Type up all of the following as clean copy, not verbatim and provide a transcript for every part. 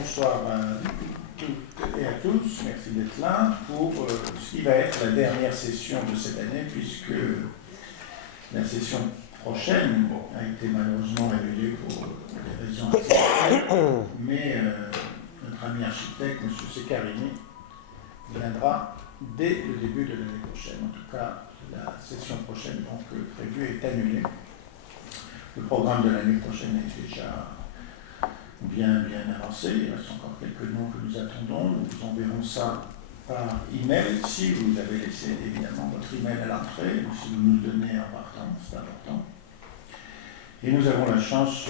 bonsoir à toutes et à tous, merci d'être là pour ce qui va être la dernière session de cette année, puisque la session prochaine a été malheureusement annulée pour des raisons artistiques, mais notre ami architecte, M. Secarini, viendra dès le début de l'année prochaine. En tout cas, la session prochaine donc prévue est annulée. Le programme de l'année prochaine est déjà bien avancé. Il reste encore quelques noms que nous attendons. Nous vous enverrons ça par email, si vous avez laissé évidemment votre email à l'entrée, ou si vous nous le donnez en partant, c'est important. Et nous avons la chance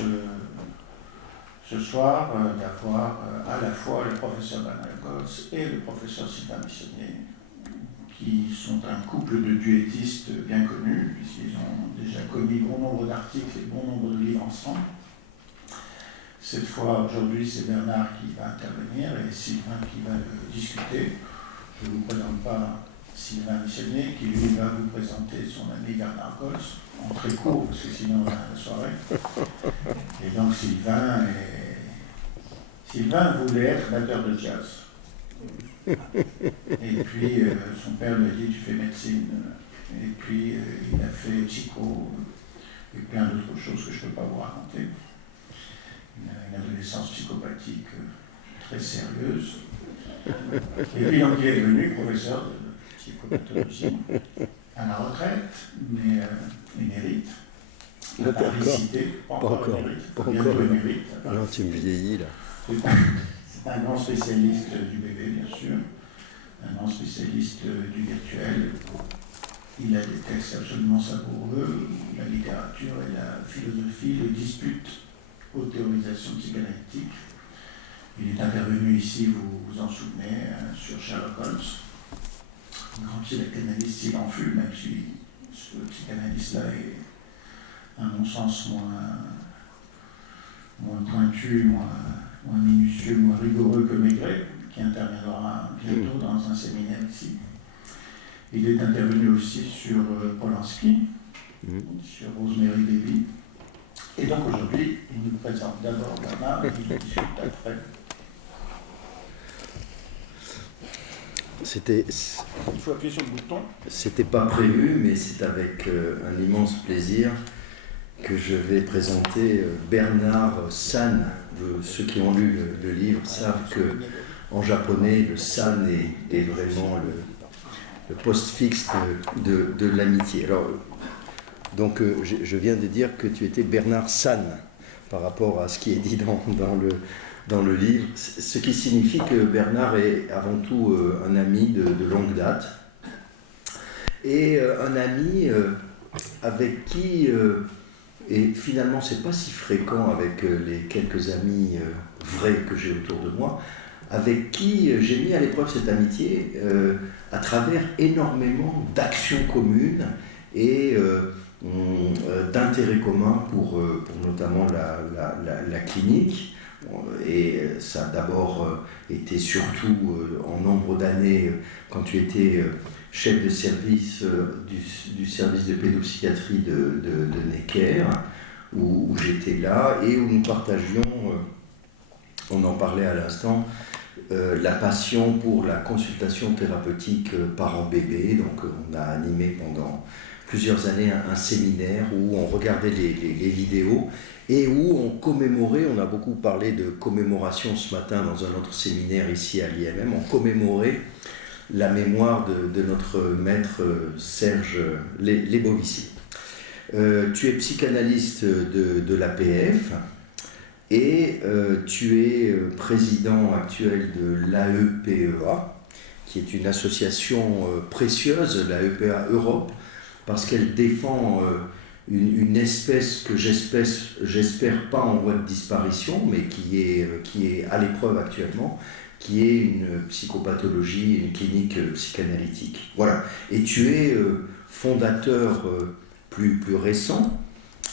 ce soir d'avoir à la fois le professeur Bernard Goltz et le professeur Sylvain Bissonnier, qui sont un couple de duettistes bien connus, puisqu'ils ont déjà commis bon nombre d'articles et bon nombre de livres ensemble. Cette fois, aujourd'hui, c'est Bernard qui va intervenir et Sylvain qui va le discuter. Je ne vous présente pas Sylvain Bissonnier, qui lui va vous présenter son ami Bernard Goltz, en très court, parce que sinon on a la soirée. Et donc Sylvain voulait être batteur de jazz. Et puis son père lui a dit tu fais médecine. Et puis il a fait psycho et plein d'autres choses que je ne peux pas vous raconter. Une adolescence psychopathique très sérieuse. Et puis donc il est devenu professeur de psychopathologie à la retraite, mais émérite. Il n'a pas récité, pas encore émérite. Non, tu me vieillis là. C'est un grand spécialiste du bébé, bien sûr, un grand spécialiste du virtuel. Il a des textes absolument savoureux, la littérature et la philosophie le disputent aux théorisations psychanalytiques. Il est intervenu ici, vous vous en souvenez, sur Sherlock Holmes, un grand psychanalyste s'il en fut, même si ce psychanalyste-là est, à mon sens, moins pointu, moins minutieux, moins rigoureux que Maigret, qui interviendra bientôt dans un séminaire ici. Il est intervenu aussi sur Polanski, sur Rosemary Baby. Et donc aujourd'hui, il nous présente d'abord Bernard et il discute après. Il faut appuyer sur le bouton. C'était pas prévu, mais c'est avec un immense plaisir que je vais présenter Bernard San. Ceux qui ont lu le livre savent que en japonais, le San est vraiment le postfixe de l'amitié. Alors, donc, je viens de dire que tu étais Bernard San par rapport à ce qui est dit dans le livre, ce qui signifie que Bernard est avant tout un ami de longue date et un ami avec qui, et finalement c'est pas si fréquent avec les quelques amis vrais que j'ai autour de moi, avec qui j'ai mis à l'épreuve cette amitié à travers énormément d'actions communes et d'intérêts communs pour notamment la clinique. Et ça a d'abord été surtout en nombre d'années quand tu étais chef de service du service de pédopsychiatrie de Necker, où j'étais là et où nous partagions, on en parlait à l'instant, la passion pour la consultation thérapeutique parent-bébé. Donc on a animé pendant plusieurs années un séminaire où on regardait les vidéos et où on commémorait, on a beaucoup parlé de commémoration ce matin dans un autre séminaire ici à l'IMM, on commémorait la mémoire de notre maître Serge Lebovici. Tu es psychanalyste de l'APF et tu es président actuel de l'AEPEA, qui est une association précieuse, l'AEPEA Europe, parce qu'elle défend une espèce que j'espère pas en voie de disparition, mais qui est à l'épreuve actuellement, qui est une psychopathologie, une clinique psychanalytique. Voilà. Et tu es fondateur plus récent,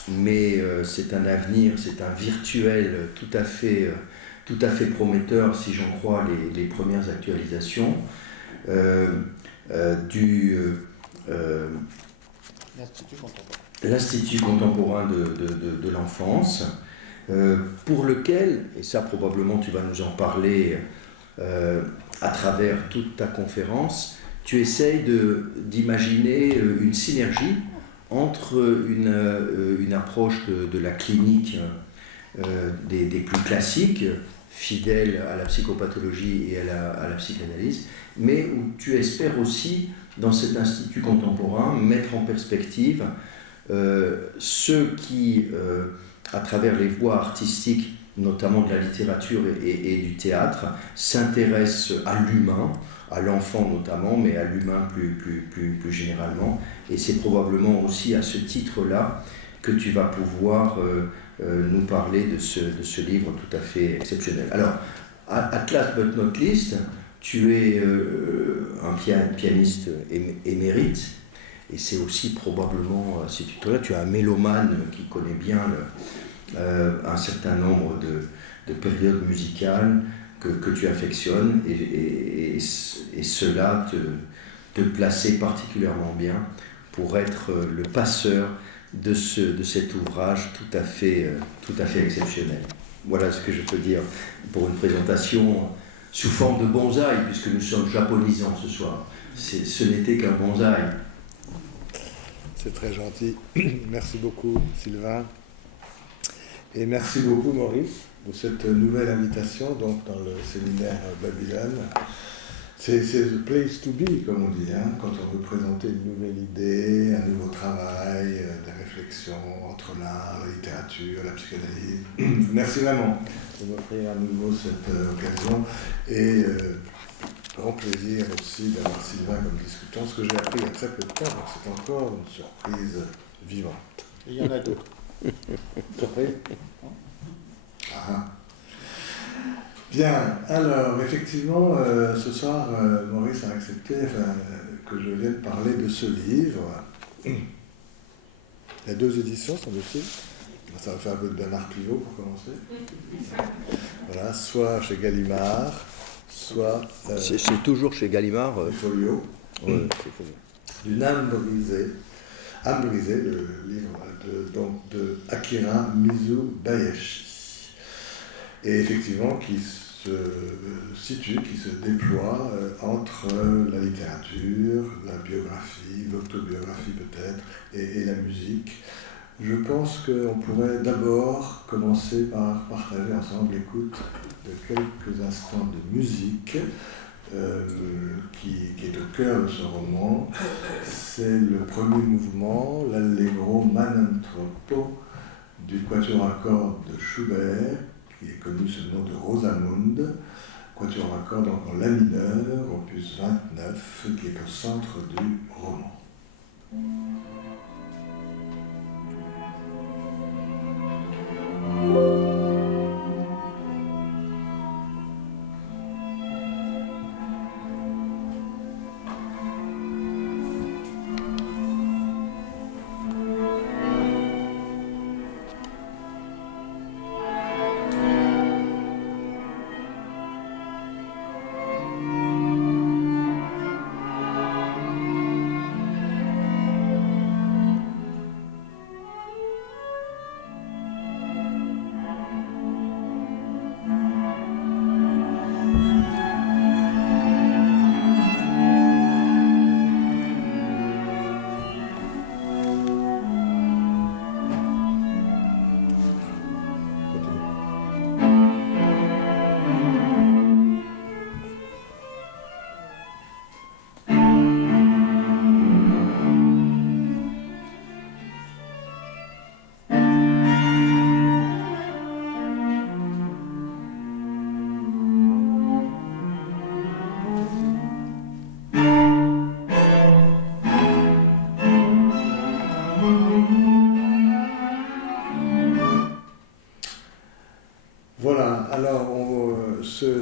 mais c'est un avenir, c'est un virtuel tout à fait prometteur, si j'en crois les premières actualisations, l'Institut contemporain de l'enfance, pour lequel, et ça probablement tu vas nous en parler à travers toute ta conférence, tu essayes d'imaginer une synergie entre une approche de la clinique des plus classiques, fidèle à la psychopathologie et à la psychanalyse, mais où tu espères aussi, dans cet institut contemporain, mettre en perspective ceux qui, à travers les voies artistiques, notamment de la littérature et du théâtre, s'intéressent à l'humain, à l'enfant notamment, mais à l'humain plus généralement. Et c'est probablement aussi à ce titre-là que tu vas pouvoir nous parler de ce livre tout à fait exceptionnel. Alors, at last but not least, tu es un pianiste émérite, et c'est aussi probablement, à ce titre-là, tu es un mélomane qui connaît bien un certain nombre de périodes musicales que tu affectionnes, et cela te plaçait particulièrement bien pour être le passeur de cet ouvrage tout à fait exceptionnel. Voilà ce que je peux dire pour une présentation sous forme de bonsaï, puisque nous sommes japonisants ce soir. Ce n'était qu'un bonsaï. C'est très gentil. Merci beaucoup, Sylvain. Et merci beaucoup, Maurice, de cette nouvelle invitation donc, dans le séminaire Babylone. C'est the place to be, comme on dit, hein, quand on veut présenter une nouvelle idée, un nouveau travail, des réflexions entre l'art, la littérature, la psychanalyse. Merci vraiment de m'offrir à nouveau cette occasion. Et grand plaisir aussi d'avoir Sylvain comme discutant, ce que j'ai appris il y a très peu de temps, donc c'est encore une surprise vivante. Et il y en a d'autres. Surprise ? Bien, alors effectivement, ce soir, Maurice a accepté que je vienne parler de ce livre. Il y a 2 éditions, semble-t-il. Ça va faire un peu de Bernard Pivot pour commencer. Voilà, soit chez Gallimard, soit... c'est toujours chez Gallimard. Folio. Ouais, c'est Folio. D'une âme brisée. Âme brisée, le livre de Akira Mizubayashi. Et effectivement, qui se situe, qui se déploie entre la littérature, la biographie, l'autobiographie peut-être, et la musique. Je pense qu'on pourrait d'abord commencer par partager ensemble l'écoute de quelques instants de musique qui est au cœur de ce roman. C'est le premier mouvement, l'Allegro Man Troppo du quatuor à cordes de Schubert, qui est connu sous le nom de Rosamunde, quatuor à cordes en la mineur, opus 29, qui est au centre du roman.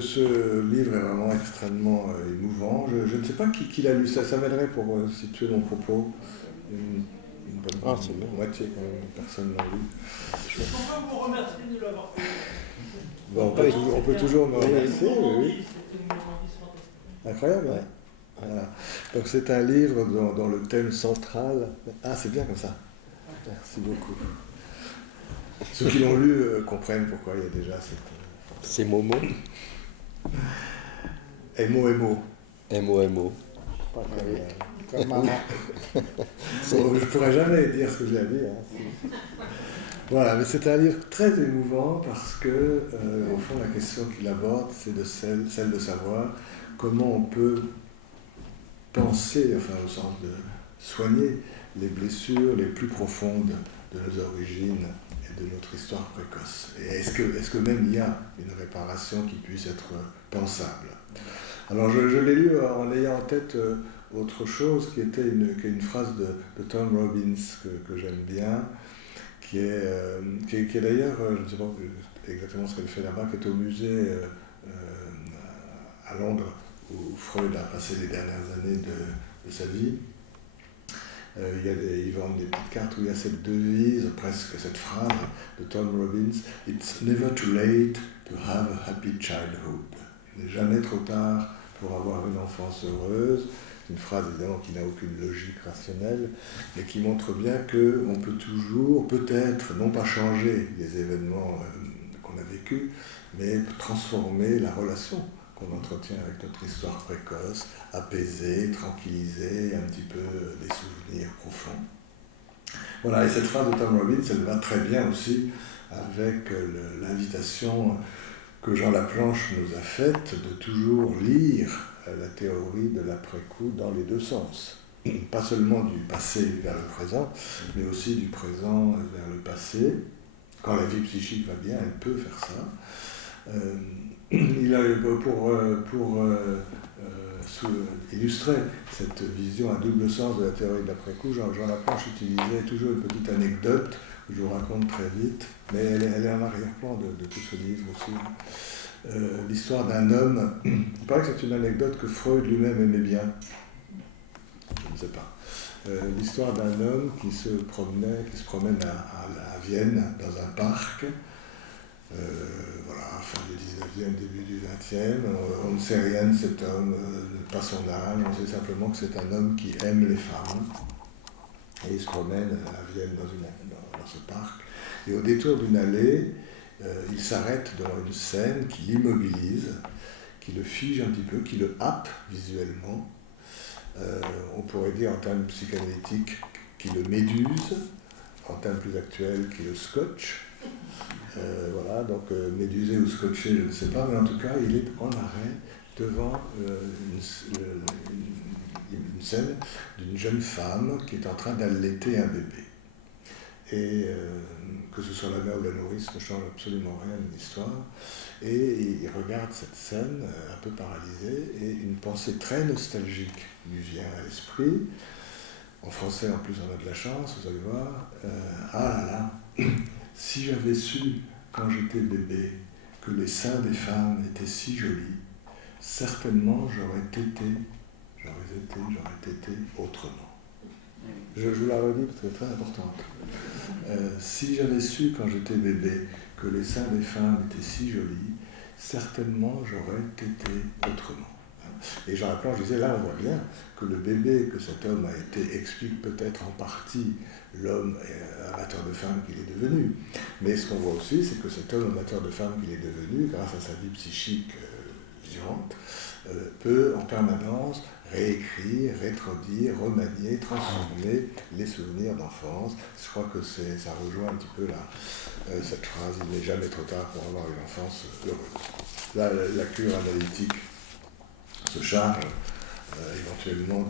Ce livre est vraiment extrêmement émouvant. Je ne sais pas qui l'a lu. Ça m'aiderait pour situer mon propos. Une bonne c'est bon. moitié quand même, personne ne l'a lu. Je peux vous remercier de l'avoir fait. Bon, on peut toujours me remercier. Oui. Incroyable. Ouais. Voilà. Donc c'est un livre dont le thème central... Ah, c'est bien comme ça. Merci beaucoup. Ceux qui l'ont lu comprennent pourquoi il y a déjà C'est Momo. MO. MO. Pas comme maman. Bon, je pourrais jamais dire ce que j'ai à dire. Voilà, mais c'est un livre très émouvant parce que, au fond, la question qu'il aborde, c'est celle de savoir comment on peut penser, enfin au sens de soigner les blessures les plus profondes de nos origines et de notre histoire précoce. Et est-ce que même il y a une réparation qui puisse être pensable? Alors je l'ai lu en ayant en tête autre chose qui était une phrase de Tom Robbins que j'aime bien, qui est d'ailleurs, je ne sais pas exactement ce qu'elle fait là-bas, qui est au musée à Londres, où Freud a passé les dernières années de sa vie. Ils vendent des petites cartes où il y a cette devise, presque cette phrase de Tom Robbins: It's never too late to have a happy childhood. Il n'est jamais trop tard pour avoir une enfance heureuse. C'est une phrase évidemment qui n'a aucune logique rationnelle, mais qui montre bien qu'on peut toujours, peut-être, non pas changer les événements qu'on a vécus, mais transformer la relation qu'on entretient avec notre histoire précoce, apaiser, tranquilliser un petit peu des souvenirs profonds. Voilà, et cette phrase de Tom Robbins, elle va très bien aussi avec l'invitation que Jean Laplanche nous a faite de toujours lire la théorie de l'après-coup dans les deux sens. Pas seulement du passé vers le présent, mais aussi du présent vers le passé. Quand la vie psychique va bien, elle peut faire ça. Il a, pour illustrer cette vision à double sens de la théorie de l'après-coup, Jean Laplanche utilisait toujours une petite anecdote que je vous raconte très vite, mais elle est en arrière-plan de tout ce livre aussi. L'histoire d'un homme, il paraît que c'est une anecdote que Freud lui-même aimait bien, je ne sais pas. L'histoire d'un homme qui se promène à Vienne dans un parc. Voilà, fin du 19e, début du 20e, on ne sait rien de cet homme, pas son âge, on sait simplement que c'est un homme qui aime les femmes. Et il se promène à Vienne dans ce parc. Et au détour d'une allée, il s'arrête devant une scène qui l'immobilise, qui le fige un petit peu, qui le happe visuellement. On pourrait dire en termes psychanalytiques qui le méduse, en termes plus actuels qui le scotche. Voilà, donc médusé ou scotché, je ne sais pas, mais en tout cas, il est en arrêt devant une scène d'une jeune femme qui est en train d'allaiter un bébé. Et que ce soit la mère ou la nourrice ne change absolument rien de l'histoire. Et il regarde cette scène un peu paralysé, et une pensée très nostalgique lui vient à l'esprit. En français, en plus, on a de la chance, vous allez voir. Ah là là, si j'avais su, quand j'étais bébé, que les seins des femmes étaient si jolis, certainement j'aurais été autrement. Je vous la redis parce qu'elle est très importante. Si j'avais su, quand j'étais bébé, que les seins des femmes étaient si jolis, certainement j'aurais été autrement. Et Jean Laplanche disait, là on voit bien que le bébé que cet homme a été explique peut-être en partie l'homme amateur de femmes qu'il est devenu. Mais ce qu'on voit aussi, c'est que cet homme amateur de femmes qu'il est devenu, grâce à sa vie psychique vivante, peut en permanence réécrire, rétrodire, remanier, transformer les souvenirs d'enfance. Je crois que ça rejoint un petit peu cette phrase, il n'est jamais trop tard pour avoir une enfance heureuse. Là, la cure analytique se charge éventuellement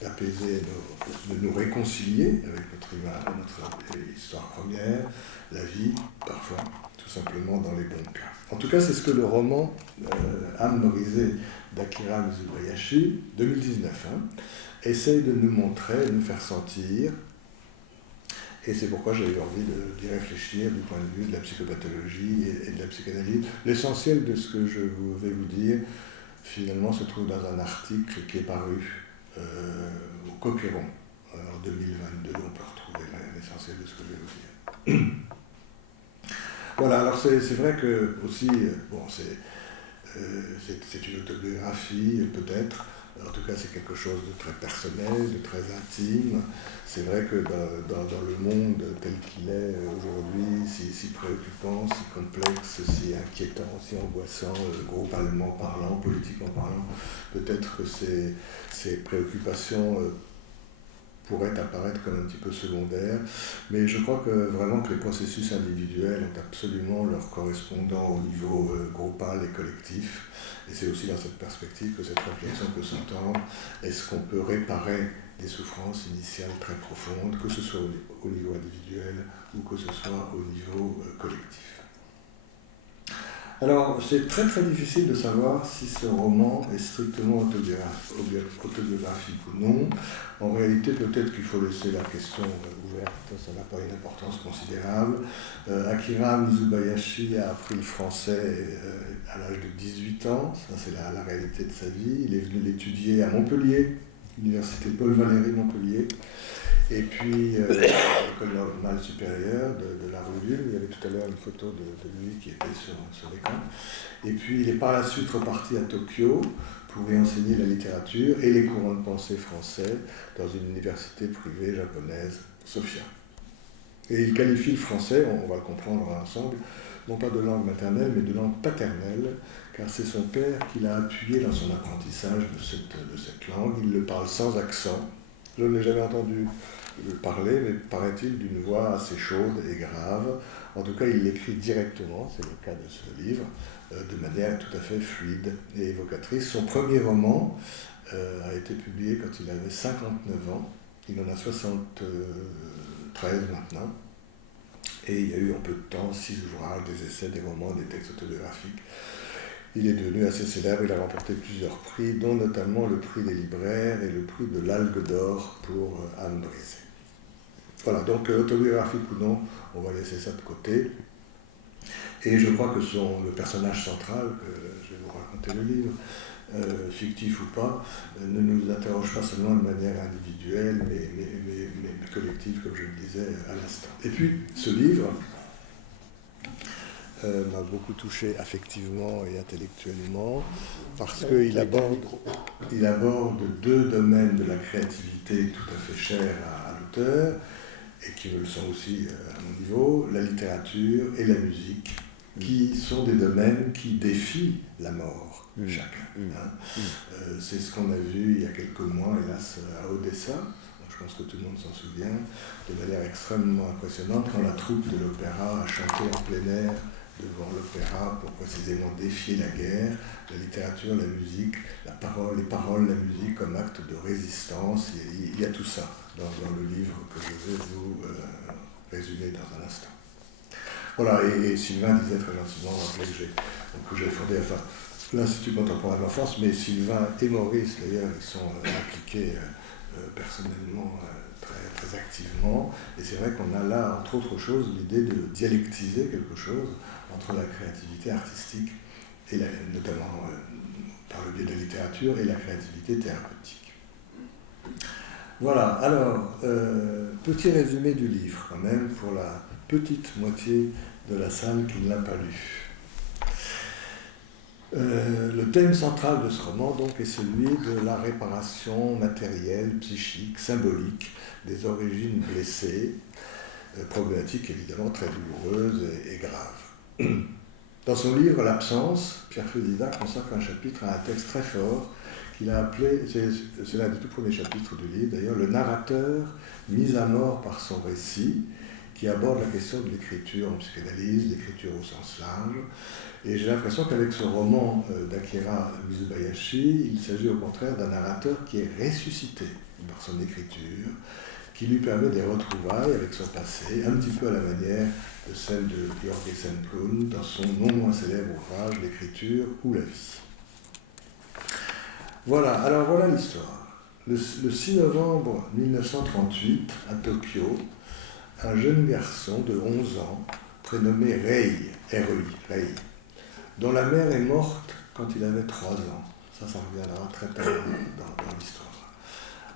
d'apaiser, de nous réconcilier avec notre image, notre histoire première, la vie, parfois, tout simplement dans les bons cas. En tout cas, c'est ce que le roman Âme brisée d'Akira Mizubayashi, 2019, essaye de nous montrer, de nous faire sentir, et c'est pourquoi j'ai eu envie d'y réfléchir du point de vue de la psychopathologie et de la psychanalyse. L'essentiel de ce que je vais vous dire, finalement, se trouve dans un article qui est paru au Coqueron en 2022. On peut retrouver l'essentiel de ce que je vais vous dire. Voilà, alors c'est vrai que aussi, bon, c'est une autobiographie peut-être, En tout cas, c'est quelque chose de très personnel, de très intime. C'est vrai que dans le monde tel qu'il est aujourd'hui, si préoccupant, si complexe, si inquiétant, si angoissant, globalement parlant, politiquement parlant, peut-être que ces préoccupations pourraient apparaître comme un petit peu secondaires, mais je crois que vraiment que les processus individuels ont absolument leur correspondant au niveau groupal et collectif, et c'est aussi dans cette perspective que cette réflexion peut s'entendre. Est-ce qu'on peut réparer des souffrances initiales très profondes, que ce soit au niveau individuel ou que ce soit au niveau collectif? Alors, c'est très très difficile de savoir si ce roman est strictement autobiographique ou non. En réalité, peut-être qu'il faut laisser la question ouverte, ça n'a pas une importance considérable. Akira Mizubayashi a appris le français à l'âge de 18 ans, ça c'est la réalité de sa vie. Il est venu l'étudier à Montpellier, l'université Paul Valéry Montpellier. Et puis, à l'école normale supérieure de la rue Lune, il y avait tout à l'heure une photo de lui qui était sur l'écran. Et puis, il est par la suite reparti à Tokyo pour y enseigner la littérature et les courants de pensée français dans une université privée japonaise, Sophia. Et il qualifie le français, on va le comprendre ensemble, non pas de langue maternelle, mais de langue paternelle, car c'est son père qui l'a appuyé dans son apprentissage de cette langue. Il le parle sans accent. Je ne l'ai jamais entendu parler, mais paraît-il d'une voix assez chaude et grave. En tout cas, il l'écrit directement, c'est le cas de ce livre, de manière tout à fait fluide et évocatrice. Son premier roman a été publié quand il avait 59 ans. Il en a 73 maintenant. Et il y a eu en peu de temps 6 ouvrages, des essais, des romans, des textes autobiographiques. Il est devenu assez célèbre, il a remporté plusieurs prix, dont notamment le prix des libraires et le prix de l'Algue d'Or pour Âme brisée. Voilà, donc autobiographique ou non, on va laisser ça de côté. Et je crois que le personnage central, que je vais vous raconter le livre, fictif ou pas, ne nous interroge pas seulement de manière individuelle, mais collective, comme je le disais à l'instant. Et puis, ce livre m'a beaucoup touché affectivement et intellectuellement, parce qu'il aborde 2 domaines de la créativité tout à fait chers à l'auteur, et qui me le sont aussi à mon niveau, la littérature et la musique, qui sont des domaines qui défient la mort, chacun. C'est ce qu'on a vu il y a quelques mois, hélas, à Odessa. Je pense que tout le monde s'en souvient, de manière extrêmement impressionnante, quand la troupe de l'opéra a chanté en plein air devant l'opéra pour précisément défier la guerre, la littérature, la musique, les paroles, la musique comme acte de résistance. Il y a tout ça dans le livre que je vais vous résumer dans un instant. Voilà, et Sylvain disait très gentiment, rappelez que j'ai fondé l'Institut contemporain de l'enfance, mais Sylvain et Maurice d'ailleurs, ils sont impliqués personnellement très, très activement, et c'est vrai qu'on a là, entre autres choses, l'idée de dialectiser quelque chose entre la créativité artistique, et notamment par le biais de la littérature, et la créativité thérapeutique. Voilà, alors, petit résumé du livre quand même, pour la petite moitié de la salle qui ne l'a pas lu. Le thème central de ce roman donc, est celui de la réparation matérielle, psychique, symbolique des origines blessées, problématique évidemment très douloureuse et grave. Dans son livre « L'absence », Pierre Fédida consacre un chapitre à un texte très fort qu'il a appelé, c'est l'un des tout premiers chapitres du livre d'ailleurs, « Le narrateur mis à mort par son récit », qui aborde la question de l'écriture en psychanalyse, l'écriture au sens large. Et j'ai l'impression qu'avec ce roman d'Akira Mizubayashi, il s'agit au contraire d'un narrateur qui est ressuscité par son écriture, qui lui permet des retrouvailles avec son passé, un petit peu à la manière de celle de Jorge Semplún dans son non moins célèbre ouvrage « L'écriture ou la vie ». Voilà, alors voilà l'histoire. Le 6 novembre 1938, à Tokyo, un jeune garçon de 11 ans, prénommé Rei, Rei, dont la mère est morte quand il avait 3 ans, ça reviendra très tard dans l'histoire,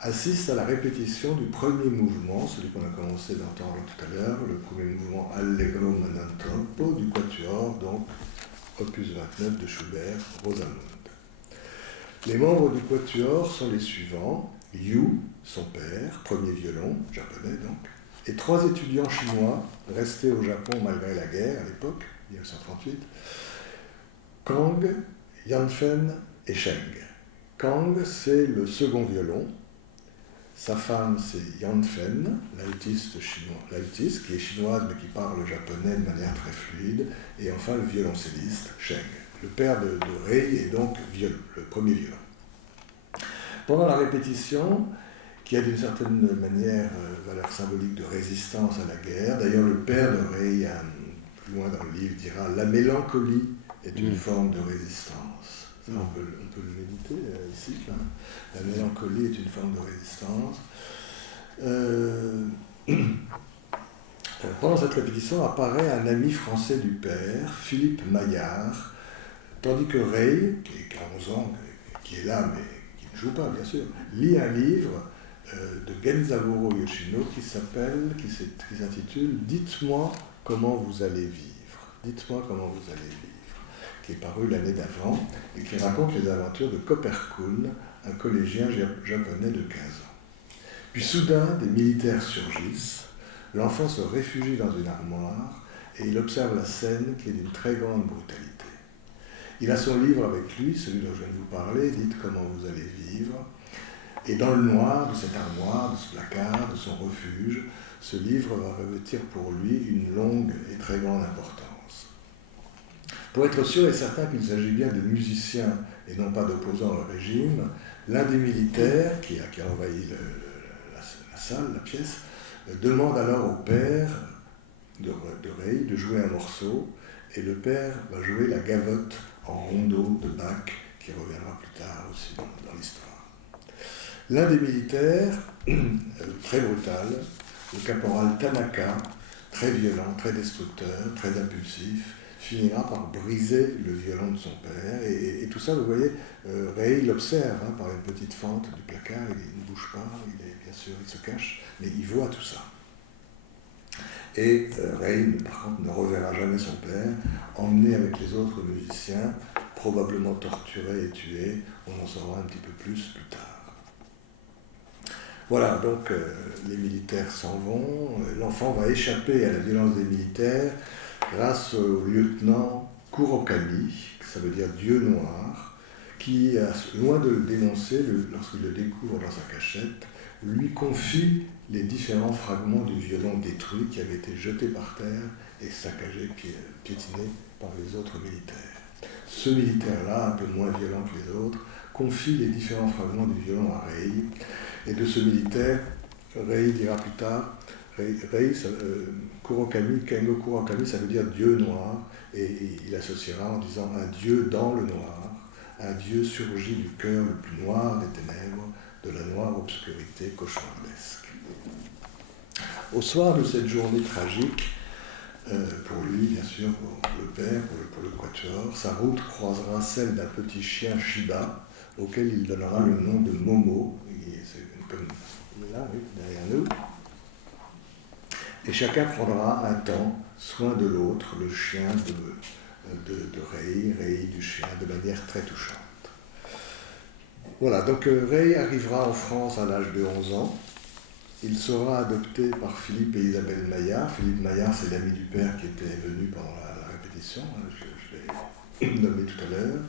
assiste à la répétition du premier mouvement, celui qu'on a commencé d'entendre tout à l'heure, le premier mouvement Allegro non troppo du quatuor, donc opus 29 de Schubert, Rosamunde. Les membres du quatuor sont les suivants. Yu, son père, premier violon, japonais donc, et 3 étudiants chinois restés au Japon malgré la guerre à l'époque, 1938, Kang, Yanfen et Sheng. Kang, c'est le second violon. Sa femme, c'est Yanfen, l'altiste qui est chinoise mais qui parle japonais de manière très fluide. Et enfin, le violoncelliste, Sheng. Le père de Rei est donc le premier violon. Pendant la répétition, qui a d'une certaine manière valeur symbolique de résistance à la guerre, d'ailleurs le père de Rei, plus loin dans le livre, dira « La mélancolie est une forme de résistance ». Ça, on peut le méditer ici. Là. La mélancolie est une forme de résistance. Pendant cette répétition apparaît un ami français du père, Philippe Maillard, tandis que Rei, qui a 11 ans, qui est là mais qui ne joue pas bien sûr, lit un livre de Genzaburo Yoshino qui s'intitule « Dites-moi comment vous allez vivre ». Dites-moi comment vous allez vivre, qui est paru l'année d'avant et qui raconte les aventures de Copperkun, un collégien japonais de 15 ans. Puis soudain, des militaires surgissent, l'enfant se réfugie dans une armoire et il observe la scène qui est d'une très grande brutalité. Il a son livre avec lui, celui dont je viens de vous parler, « Dites comment vous allez vivre ». Et dans le noir de cette armoire, de ce placard, de son refuge, ce livre va revêtir pour lui une longue et très grande importance. Pour être sûr et certain qu'il s'agit bien de musiciens et non pas d'opposants au régime, l'un des militaires qui a envahi la salle, la pièce, demande alors au père de Rei de jouer un morceau, et le père va jouer la gavotte en rondeau de Bach, qui reviendra plus tard aussi dans l'histoire. L'un des militaires, très brutal, le caporal Tanaka, très violent, très destructeur, très impulsif, finira par briser le violon de son père. Et tout ça, vous voyez, Rei l'observe par une petite fente du placard, il ne bouge pas, bien sûr, il se cache, mais il voit tout ça. Et Rei, par contre, ne reverra jamais son père, emmené avec les autres musiciens, probablement torturé et tué. On en saura un petit peu plus tard. Voilà, donc les militaires s'en vont, l'enfant va échapper à la violence des militaires grâce au lieutenant Kurokami, ça veut dire Dieu noir, qui, loin de le dénoncer, lorsqu'il le découvre dans sa cachette, lui confie les différents fragments du violon détruit qui avaient été jetés par terre et saccagés, piétinés par les autres militaires. Ce militaire-là, un peu moins violent que les autres, confie les différents fragments du violon à Rei. Et de ce militaire, Rei dira plus tard, Kurokami, Kengo Kurokami, ça veut dire Dieu noir, et il associera en disant un Dieu dans le noir, un Dieu surgi du cœur le plus noir des ténèbres, de la noire obscurité cauchemardesque. Au soir de cette journée tragique, pour lui, bien sûr, pour le père, pour le quatuor, sa route croisera celle d'un petit chien Shiba, auquel il donnera le nom de Momo, c'est comme là, oui, derrière nous. Et chacun prendra un temps soin de l'autre, le chien de Rei du chien, de manière très touchante. Voilà, donc Rei arrivera en France à l'âge de 11 ans. Il sera adopté par Philippe et Isabelle Maillard. Philippe Maillard, c'est l'ami du père qui était venu pendant la répétition, je l'ai nommé tout à l'heure.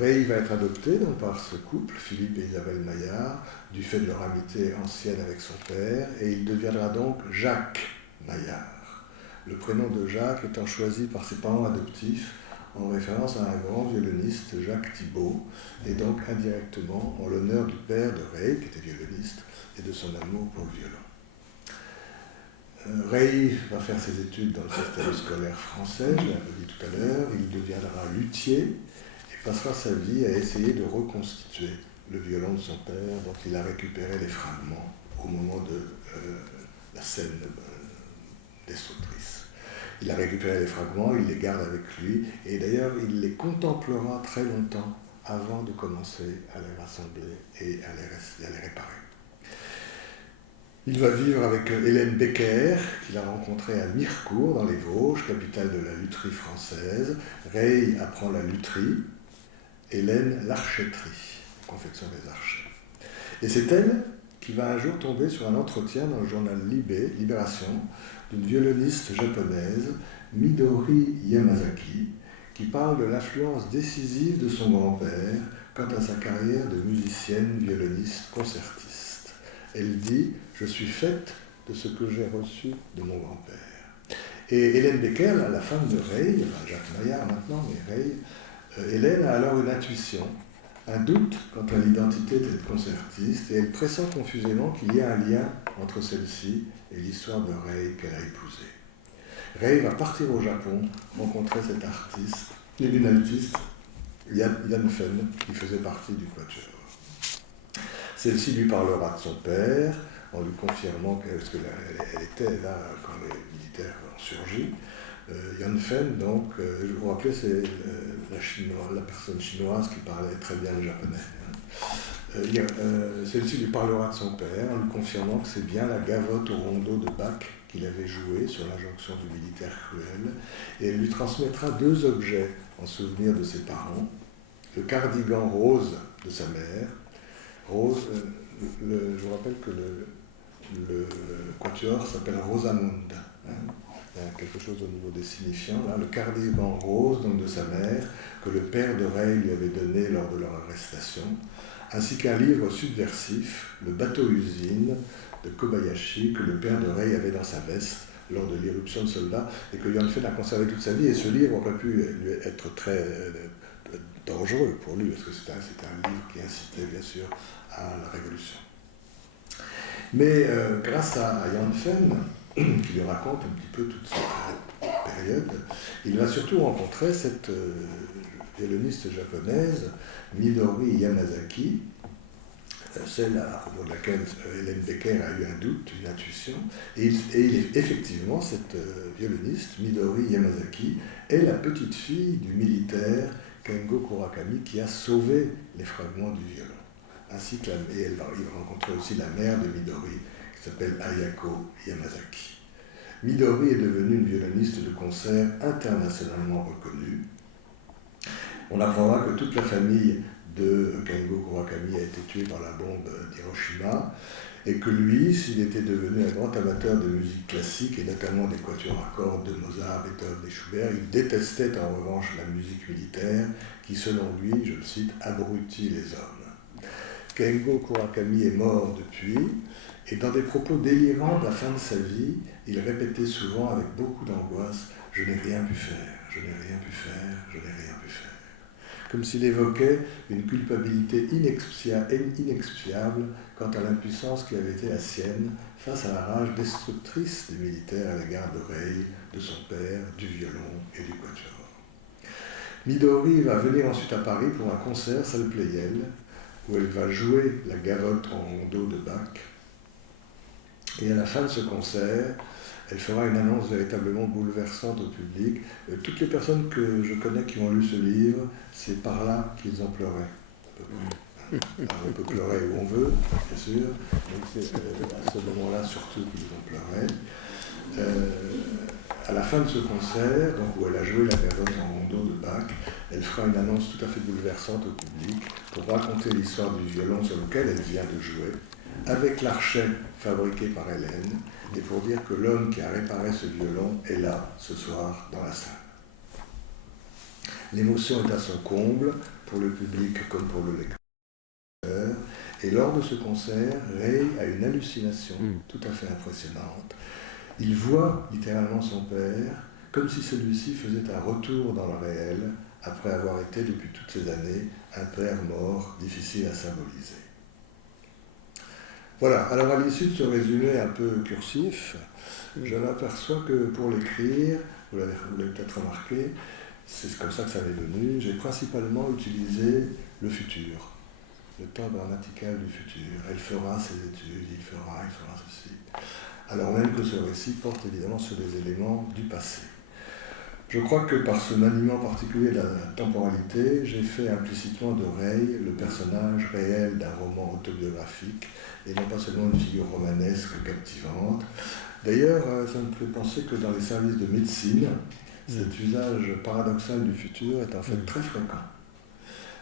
Rei va être adopté donc, par ce couple, Philippe et Isabelle Maillard, du fait de leur amitié ancienne avec son père, et il deviendra donc Jacques Maillard. Le prénom de Jacques étant choisi par ses parents adoptifs en référence à un grand violoniste, Jacques Thibault, et donc indirectement en l'honneur du père de Rei, qui était violoniste, et de son amour pour le violon. Rei va faire ses études dans le système scolaire français, je l'ai un peu dit tout à l'heure, il deviendra luthier et passera sa vie à essayer de reconstituer le violon de son père dont il a récupéré les fragments au moment de la scène destructrice. Il a récupéré les fragments, il les garde avec lui, et d'ailleurs il les contemplera très longtemps avant de commencer à les rassembler et à les réparer. Il va vivre avec Hélène Becker, qu'il a rencontrée à Mirecourt, dans les Vosges, capitale de la lutherie française. Rei apprend la lutherie, Hélène Larchetterie, confection des archets. Et c'est elle qui va un jour tomber sur un entretien dans le journal Libération d'une violoniste japonaise, Midori Yamazaki, qui parle de l'influence décisive de son grand-père quant à sa carrière de musicienne, violoniste, concertiste. Elle dit « Je suis faite de ce que j'ai reçu de mon grand-père ». Et Hélène Becker, la femme de Ray, enfin Jacques Maillard maintenant, mais Ray, Hélène a alors une intuition, un doute quant à l'identité de cette concertiste, et elle pressent confusément qu'il y a un lien entre celle-ci et l'histoire de Ray qu'elle a épousée. Ray va partir au Japon, rencontrer cet artiste, une altiste, Yann Fenn, qui faisait partie du quatuor. Celle-ci lui parlera de son père, en lui confirmant qu'elle était là quand les militaires ont surgi. Yann Fenn, donc, je vous rappelle, c'est la personne chinoise qui parlait très bien le japonais. Celle-ci lui parlera de son père, en lui confirmant que c'est bien la gavotte au rondeau de Bach qu'il avait joué sur l'injonction du militaire cruel, et elle lui transmettra 2 objets en souvenir de ses parents. Le cardigan rose de sa mère. Rose, je vous rappelle que le quatuor s'appelle Rosamund. Hein. Il y a quelque chose au niveau des signifiants. Là. Le cardigan rose, donc de sa mère, que le père de Ray lui avait donné lors de leur arrestation, ainsi qu'un livre subversif, Le bateau-usine de Kobayashi, que le père de Ray avait dans sa veste lors de l'irruption de soldats, et que Yann Fenn a conservé toute sa vie. Et ce livre aurait pu lui être très dangereux pour lui, parce que c'était un livre qui incitait bien sûr à la révolution. Mais grâce à Yann Fenn, qui lui raconte un petit peu toute cette période, il va surtout rencontrer cette violoniste japonaise, Midori Yamazaki, celle pour laquelle Hélène Becker a eu un doute, une intuition, et effectivement, cette violoniste, Midori Yamazaki, est la petite fille du militaire Kengo Kurakami qui a sauvé les fragments du violon. Ainsi que il va rencontrer aussi la mère de Midori, qui s'appelle Ayako Yamazaki. Midori est devenue une violoniste de concert internationalement reconnue. On apprendra que toute la famille de Kengo Kurakami a été tuée par la bombe d'Hiroshima, et que lui, s'il était devenu un grand amateur de musique classique, et notamment des quatuors à cordes de Mozart, Beethoven et Schubert, il détestait en revanche la musique militaire, qui selon lui, je le cite, abrutit les hommes. Kengo Kurakami est mort depuis, et dans des propos délirants de la fin de sa vie, il répétait souvent avec beaucoup d'angoisse « Je n'ai rien pu faire, je n'ai rien pu faire, je n'ai rien pu faire ». Comme s'il évoquait une culpabilité inexpiable quant à l'impuissance qui avait été la sienne face à la rage destructrice des militaires à l'égard de Ray, de son père, du violon et du quatuor. Midori va venir ensuite à Paris pour un concert salle Pleyel, où elle va jouer la gavotte en rondeau de Bach. Et à la fin de ce concert, elle fera une annonce véritablement bouleversante au public. Toutes les personnes que je connais qui ont lu ce livre, c'est par là qu'ils ont pleuré. Alors, on peut pleurer où on veut, bien sûr, mais c'est à ce moment-là surtout qu'ils ont pleuré. À la fin de ce concert, donc, où elle a joué la gavotte en rondeau de Bach, elle fera une annonce tout à fait bouleversante au public pour raconter l'histoire du violon sur lequel elle vient de jouer, avec l'archet fabriqué par Hélène, et pour dire que l'homme qui a réparé ce violon est là, ce soir, dans la salle. L'émotion est à son comble, pour le public comme pour le lecteur, et lors de ce concert, Ray a une hallucination tout à fait impressionnante. Il voit littéralement son père, comme si celui-ci faisait un retour dans le réel, après avoir été depuis toutes ces années un père mort, difficile à symboliser. Voilà, alors à l'issue de ce résumé un peu cursif, je m'aperçois que pour l'écrire, vous l'avez peut-être remarqué, c'est comme ça que ça m'est venu, j'ai principalement utilisé le futur, le temps grammatical du futur. Elle fera ses études, il fera ceci. Alors même que ce récit porte évidemment sur des éléments du passé. Je crois que par ce maniement particulier de la temporalité, j'ai fait implicitement de Ray le personnage réel d'un roman autobiographique, et non pas seulement une figure romanesque captivante. D'ailleurs, ça me fait penser que dans les services de médecine, cet usage paradoxal du futur est en fait très fréquent.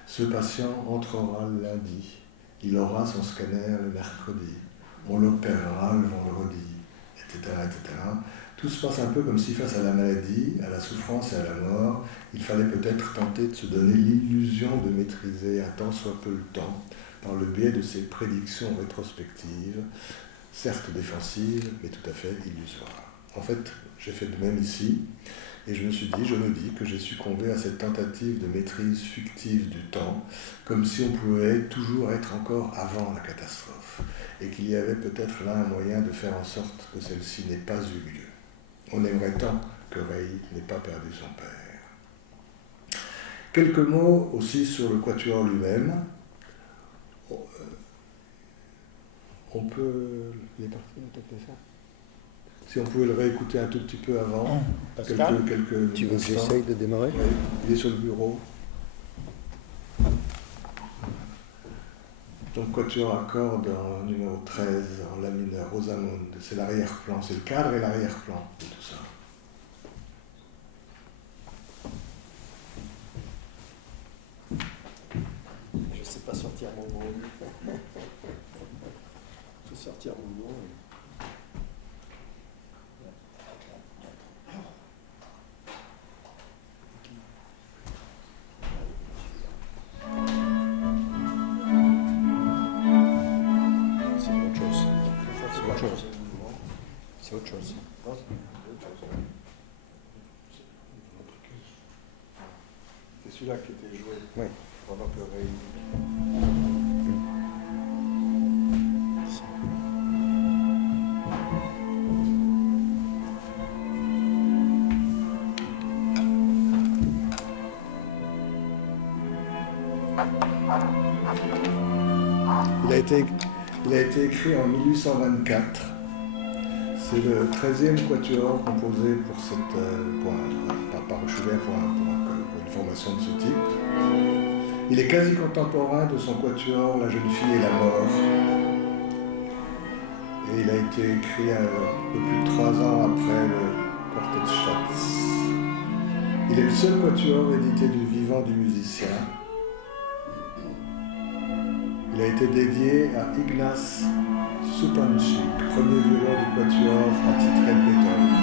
Ce patient entrera le lundi. Il aura son scanner le mercredi. On l'opérera le vendredi, etc., etc. Tout se passe un peu comme si face à la maladie, à la souffrance et à la mort, il fallait peut-être tenter de se donner l'illusion de maîtriser un tant soit peu le temps par le biais de ces prédictions rétrospectives, certes défensives, mais tout à fait illusoires. En fait, j'ai fait de même ici, et je me dis que j'ai succombé à cette tentative de maîtrise fictive du temps, comme si on pouvait toujours être encore avant la catastrophe, et qu'il y avait peut-être là un moyen de faire en sorte que celle-ci n'ait pas eu lieu. On aimerait tant que Ray n'ait pas perdu son père. Quelques mots aussi sur le quatuor lui-même. On peut les parties, peut-être ça. Si on pouvait le réécouter un tout petit peu avant, quelques Tu veux que instants. j'essaye de démarrer? Oui, il est sur le bureau. Donc quatuor à cordes en numéro 13, en la mineur, Rosamunde. C'est l'arrière-plan, c'est le cadre et l'arrière-plan de tout ça. Je ne sais pas sortir mon mot. Je vais sortir mon mot. C'est autre chose. C'est celui-là qui était joué Oui. pendant que Ray... Il a été écrit en 1824. C'est le 13e quatuor composé par Schubert pour une formation de ce type. Il est quasi contemporain de son quatuor La jeune fille et la mort. Et il a été écrit un peu plus de 3 ans après le Quartet Schatz. Il est le seul quatuor édité du vivant du musicien. Il a été dédié à Ignaz Supancic, premier violon du quatuor attitré de Beethoven.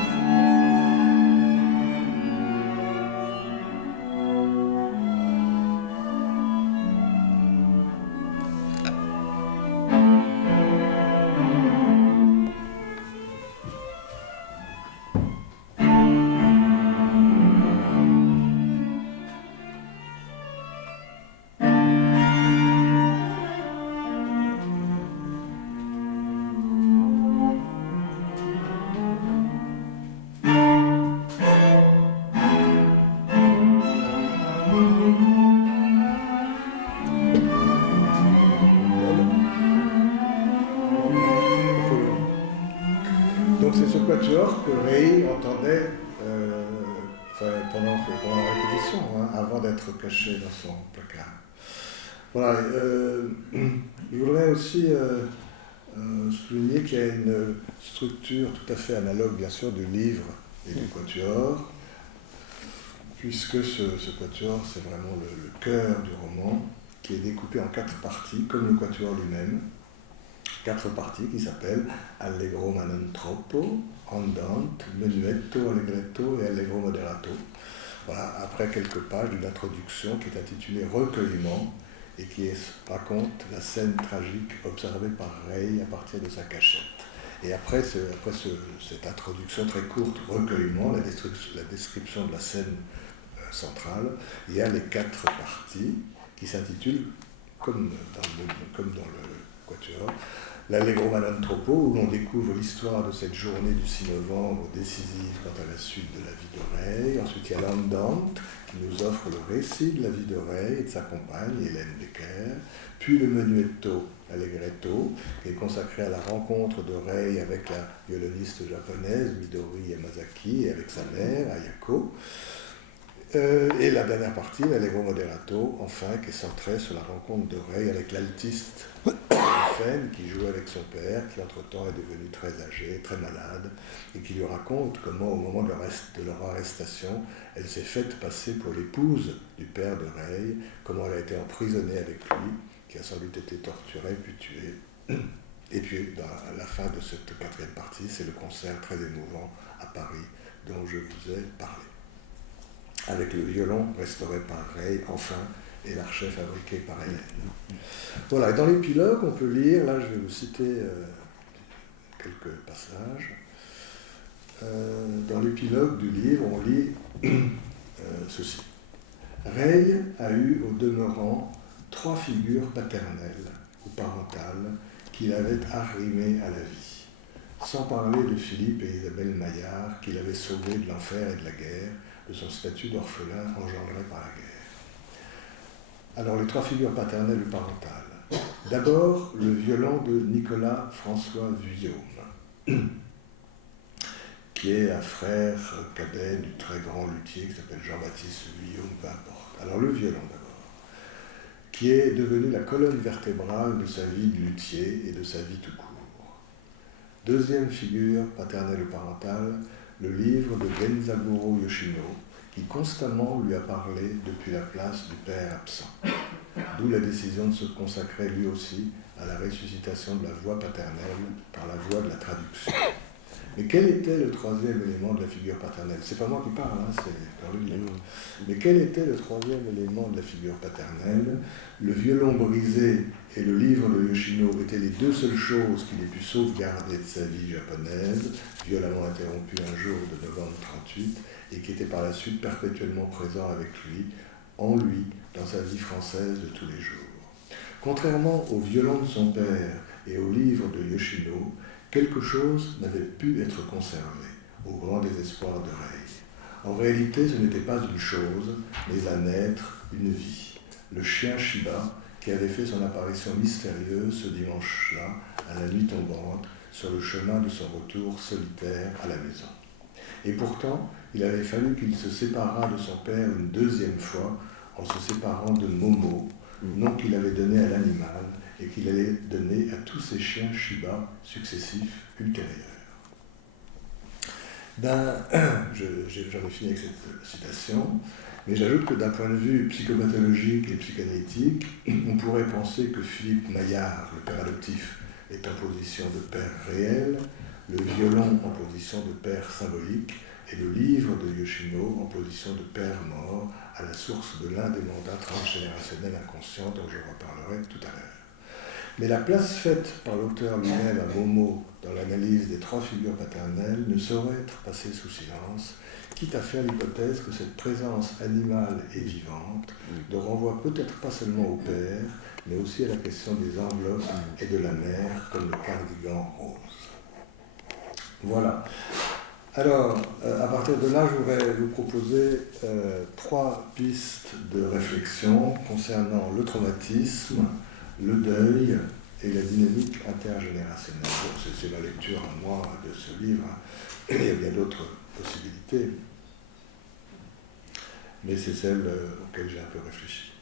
Donc c'est ce quatuor que Ray entendait pendant la répétition, avant d'être caché dans son placard. Voilà. Il voudrait aussi souligner qu'il y a une structure tout à fait analogue, bien sûr, du livre et du quatuor, puisque ce quatuor, c'est vraiment le cœur du roman, qui est découpé en 4 parties, comme le quatuor lui-même. 4 parties qui s'appellent Allegro ma non troppo, Andante, Menuetto, Allegretto et Allegro moderato. Voilà, après quelques pages d'une introduction qui est intitulée Recueillement et qui raconte la scène tragique observée par Ray à partir de sa cachette. Et après cette introduction très courte, Recueillement, la description de la scène centrale, il y a les 4 parties qui s'intitulent, comme dans le quatuor, l'Allegro ma non troppo, où l'on découvre l'histoire de cette journée du 6 novembre décisive quant à la suite de la vie de Ray. Ensuite, il y a l'Andante, qui nous offre le récit de la vie de Ray et de sa compagne, Hélène Becker. Puis le Menuetto, Allegretto, qui est consacré à la rencontre de Ray avec la violoniste japonaise Midori Yamazaki et avec sa mère, Ayako. Et la dernière partie, l'Allegro moderato, enfin, qui est centrée sur la rencontre de Ray avec l'altiste Stéphane, qui jouait avec son père, qui entre-temps est devenu très âgé, très malade, et qui lui raconte comment, au moment de leur arrestation, elle s'est faite passer pour l'épouse du père de Ray, comment elle a été emprisonnée avec lui, qui a sans doute été torturée puis tuée. Et puis, à la fin de cette 4e partie, c'est le concert très émouvant à Paris dont je vous ai parlé. Avec le violon restauré par Ray, enfin, et l'archet fabriqué par Hélène. Voilà, et dans l'épilogue, on peut lire, là je vais vous citer quelques passages. Dans l'épilogue du livre, on lit ceci. Ray a eu au demeurant 3 figures paternelles ou parentales qui l'avaient arrimé à la vie, sans parler de Philippe et Isabelle Maillard qui l'avaient sauvé de l'enfer et de la guerre, de son statut d'orphelin engendré par la guerre. Alors, les 3 figures paternelles ou parentales. D'abord, le violon de Nicolas François Vuillaume, qui est un frère cadet du très grand luthier qui s'appelle Jean-Baptiste Vuillaume, peu importe. Alors, le violon d'abord, qui est devenu la colonne vertébrale de sa vie de luthier et de sa vie tout court. Deuxième figure paternelle ou parentale, le livre de Genzaburo Yoshino, qui constamment lui a parlé depuis la place du père absent. D'où la décision de se consacrer lui aussi à la ressuscitation de la voix paternelle par la voix de la traduction. Mais quel était le 3e élément de la figure paternelle? C'est pas moi qui parle, hein, c'est par le livre. Mais quel était le 3e élément de la figure paternelle? Le violon brisé et le livre de Yoshino étaient les 2 seules choses qu'il ait pu sauvegarder de sa vie japonaise, violemment interrompue un jour de novembre 1938, et qui était par la suite perpétuellement présent avec lui, en lui, dans sa vie française de tous les jours. Contrairement au violon de son père et au livre de Yoshino, quelque chose n'avait pu être conservé, au grand désespoir de Ray. En réalité, ce n'était pas une chose, mais un être, une vie. Le chien Shiba, qui avait fait son apparition mystérieuse ce dimanche-là, à la nuit tombante, sur le chemin de son retour solitaire à la maison. Et pourtant, il avait fallu qu'il se séparât de son père une 2e fois, en se séparant de Momo, nom qu'il avait donné à l'animal, et qu'il allait donner à tous ses chiens Shiba successifs ultérieurs. J'en ai fini avec cette citation, mais j'ajoute que d'un point de vue psychopathologique et psychanalytique, on pourrait penser que Philippe Maillard, le père adoptif, est en position de père réel, le violon en position de père symbolique, et le livre de Yoshino en position de père mort, à la source de l'un des mandats transgénérationnels inconscients dont je reparlerai tout à l'heure. Mais la place faite par l'auteur lui-même à Momo dans l'analyse des 3 figures paternelles ne saurait être passée sous silence, quitte à faire l'hypothèse que cette présence animale et vivante ne renvoie peut-être pas seulement au père, mais aussi à la question des enveloppes et de la mère, comme le cardigan rose. Voilà. Alors, à partir de là, je voudrais vous proposer 3 pistes de réflexion concernant le traumatisme, le deuil et la dynamique intergénérationnelle. Donc, c'est la lecture à moi de ce livre. Il y a bien d'autres possibilités, mais c'est celle auxquelles j'ai un peu réfléchi.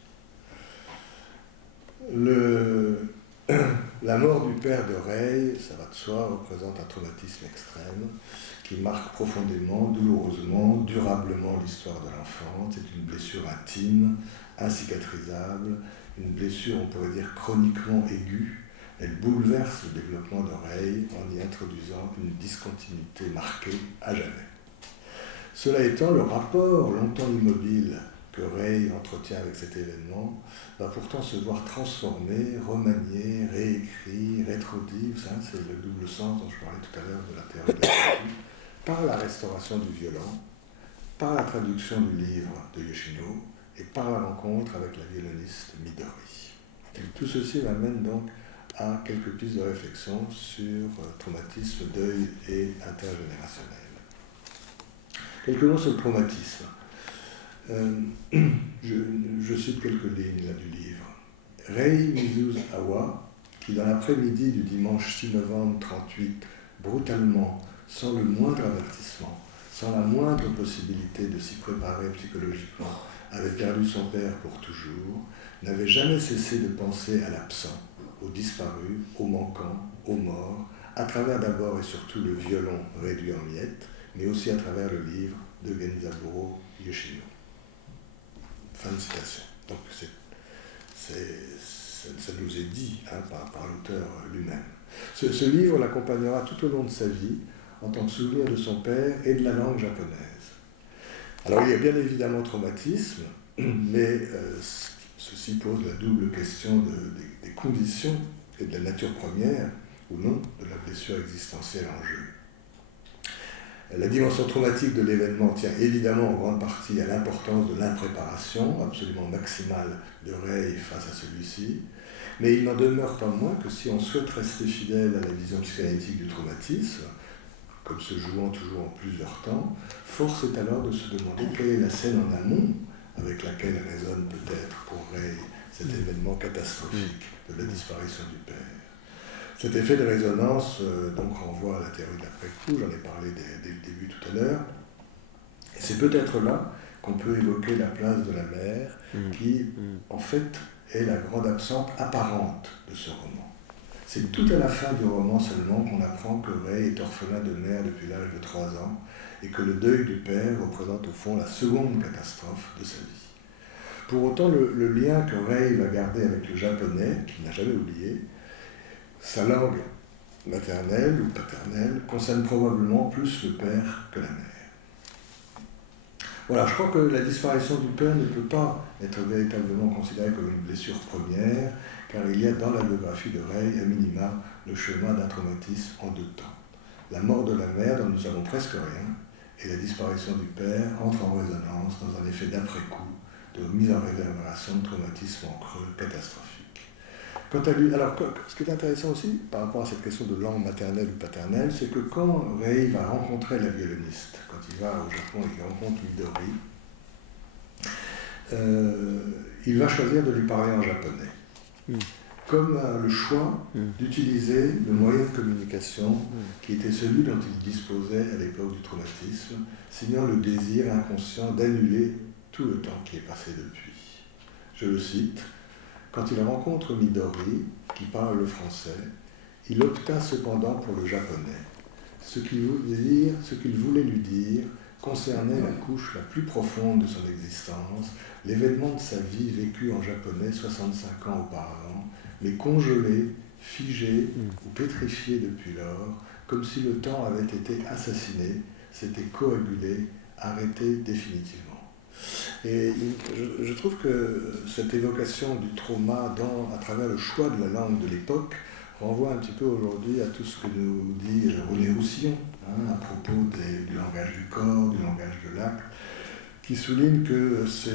La mort du père de Ray, ça va de soi, représente un traumatisme extrême qui marque profondément, douloureusement, durablement l'histoire de l'enfant. C'est une blessure intime, incicatrisable, une blessure, on pourrait dire, chroniquement aiguë. Elle bouleverse le développement de Ray en y introduisant une discontinuité marquée à jamais. Cela étant, le rapport longtemps immobile que Ray entretient avec cet événement va pourtant se voir transformé, remanié, réécrit, rétrodit, c'est le double sens dont je parlais tout à l'heure de la théorie de la thérapie, par la restauration du violon, par la traduction du livre de Yoshino et par la rencontre avec la violoniste Midori. Tout ceci m'amène donc à quelques pistes de réflexion sur traumatisme, deuil et intergénérationnel. Quelques mots sur le traumatisme. Je cite quelques lignes là, du livre. Rei Mizusawa, qui dans l'après-midi du dimanche 6 novembre 1938, brutalement, sans le moindre avertissement, sans la moindre possibilité de s'y préparer psychologiquement, avait perdu son père pour toujours, n'avait jamais cessé de penser à l'absent, aux disparus, aux manquants, aux morts, à travers d'abord et surtout le violon réduit en miettes, mais aussi à travers le livre de Genzaburo Yoshino. Fin de citation. Donc ça nous est dit par l'auteur lui-même. Ce livre l'accompagnera tout au long de sa vie en tant que souvenir de son père et de la langue japonaise. Alors il y a bien évidemment traumatisme, mais ceci pose la double question des conditions et de la nature première ou non de la blessure existentielle en jeu. La dimension traumatique de l'événement tient évidemment en grande partie à l'importance de l'impréparation absolument maximale de Rei face à celui-ci, mais il n'en demeure pas moins que si on souhaite rester fidèle à la vision psychanalytique du traumatisme, comme se jouant toujours en plusieurs temps, force est alors de se demander quelle est la scène en amont avec laquelle résonne peut-être pour Rei cet événement catastrophique de la disparition du père. Cet effet de résonance donc renvoie à la théorie de l'après-coup, j'en ai parlé dès le début tout à l'heure. Et c'est peut-être là qu'on peut évoquer la place de la mère, qui en fait est la grande absente apparente de ce roman. C'est tout à la fin du roman seulement qu'on apprend que Rei est orphelin de mère depuis l'âge de 3 ans et que le deuil du père représente au fond la seconde catastrophe de sa vie. Pour autant, le lien que Rei va garder avec le japonais, qu'il n'a jamais oublié, sa langue maternelle ou paternelle concerne probablement plus le père que la mère. Voilà, je crois que la disparition du père ne peut pas être véritablement considérée comme une blessure première, car il y a dans la biographie de Rei, à minima, le chemin d'un traumatisme en 2 temps. La mort de la mère, dont nous savons presque rien, et la disparition du père entrent en résonance dans un effet d'après-coup, de mise en réverbération de traumatisme en creux catastrophique. Quant à lui, alors, ce qui est intéressant aussi, par rapport à cette question de langue maternelle ou paternelle, c'est que quand Rei va rencontrer la violoniste, quand il va au Japon et qu'il rencontre Midori, il va choisir de lui parler en japonais. Comme le choix d'utiliser le moyen de communication qui était celui dont il disposait à l'époque du traumatisme, signant le désir inconscient d'annuler tout le temps qui est passé depuis. Je le cite. Quand il rencontre Midori, qui parle le français, il opta cependant pour le japonais. Ce qu'il voulait lui dire concernait la couche la plus profonde de son existence, l'événement de sa vie vécu en japonais 65 ans auparavant, mais congelé, figé ou pétrifié depuis lors, comme si le temps avait été assassiné, s'était coagulé, arrêté définitivement. Et je trouve que cette évocation du trauma à travers le choix de la langue de l'époque renvoie un petit peu aujourd'hui à tout ce que nous dit René Roussillon à propos du langage du corps, du langage de l'acte, qui souligne que ce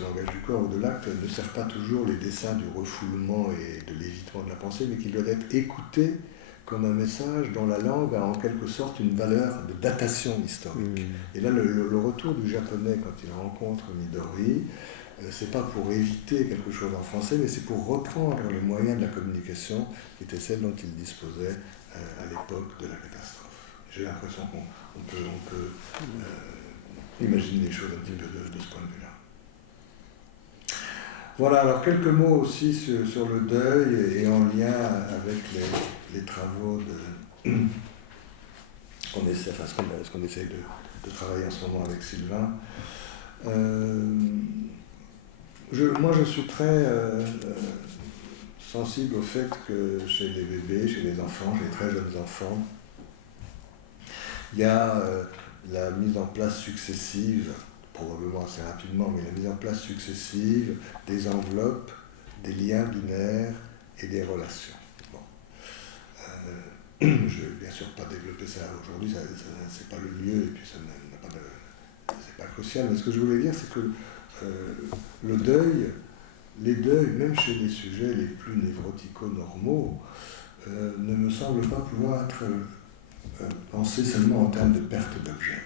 langage du corps ou de l'acte ne sert pas toujours les desseins du refoulement et de l'évitement de la pensée, mais qu'il doit être écouté comme un message dont la langue a en quelque sorte une valeur de datation historique. Et là, le retour du japonais quand il rencontre Midori, c'est pas pour éviter quelque chose en français, mais c'est pour reprendre les moyens de la communication qui étaient celles dont il disposait à l'époque de la catastrophe. J'ai l'impression qu'on peut imaginer les choses un petit peu de ce point de vue-là. Voilà, alors quelques mots aussi sur le deuil et en lien avec les travaux ce qu'on essaie de travailler en ce moment avec Sylvain. Moi, je suis très sensible au fait que chez les bébés, chez les enfants, chez les très jeunes enfants, il y a la mise en place successive, probablement assez rapidement, mais la mise en place successive des enveloppes, des liens binaires et des relations. Bon. Je ne vais bien sûr pas développer ça aujourd'hui, c'est pas le lieu et puis ça n'a pas c'est pas crucial, mais ce que je voulais dire, c'est que le deuil, les deuils, même chez les sujets les plus névrotico-normaux, ne me semblent pas pouvoir être pensés seulement en termes de perte d'objet.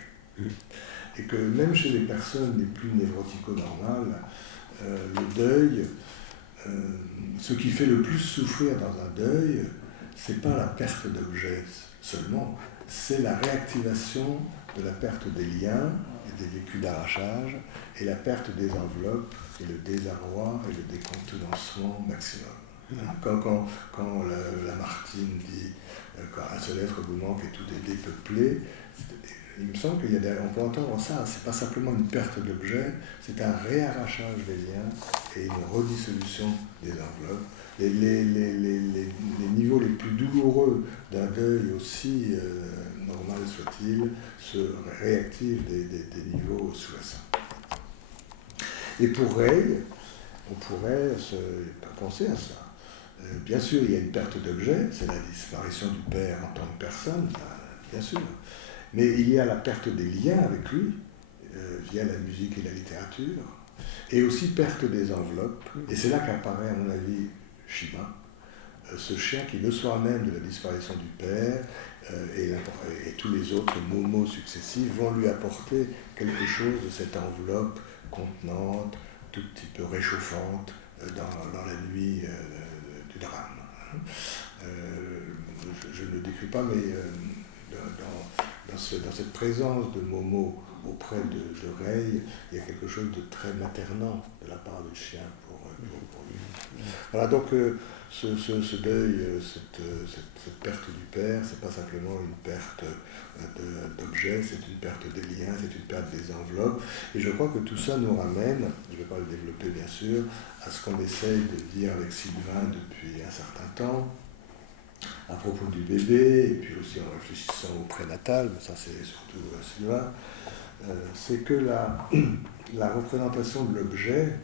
Et que même chez les personnes les plus névrotico-normales, le deuil, ce qui fait le plus souffrir dans un deuil, c'est pas la perte d'objet seulement, c'est la réactivation de la perte des liens et des vécus d'arrachage, et la perte des enveloppes, et le désarroi et le décontenancement maximum. Quand Lamartine dit quand un seul être vous manque et tout est dépeuplé, il me semble qu'on peut entendre ça, c'est pas simplement une perte d'objet, c'est un réarrachage des liens et une redissolution des enveloppes. Les niveaux les plus douloureux d'un deuil, aussi normal soit-il, se réactivent des niveaux sous-jacents. Et pour Ray, on pourrait penser à ça. Bien sûr, il y a une perte d'objet, c'est la disparition du père en tant que personne, bien sûr. Mais il y a la perte des liens avec lui, via la musique et la littérature, et aussi perte des enveloppes. Et c'est là qu'apparaît, à mon avis, Shiva, ce chien qui, le soir même de la disparition du père, et tous les autres momos successifs vont lui apporter quelque chose de cette enveloppe contenante, tout petit peu réchauffante, dans la nuit du drame. Je ne le décris pas, mais dans cette présence de Momo auprès de Ray, il y a quelque chose de très maternant de la part du chien pour lui. Voilà, donc ce deuil, cette perte du père, c'est pas simplement une perte d'objets, c'est une perte des liens, c'est une perte des enveloppes. Et je crois que tout ça nous ramène, je ne vais pas le développer bien sûr, à ce qu'on essaye de dire avec Sylvain depuis un certain temps, à propos du bébé, et puis aussi en réfléchissant au prénatal, mais ça c'est surtout Sylvain, c'est que la représentation de l'objet,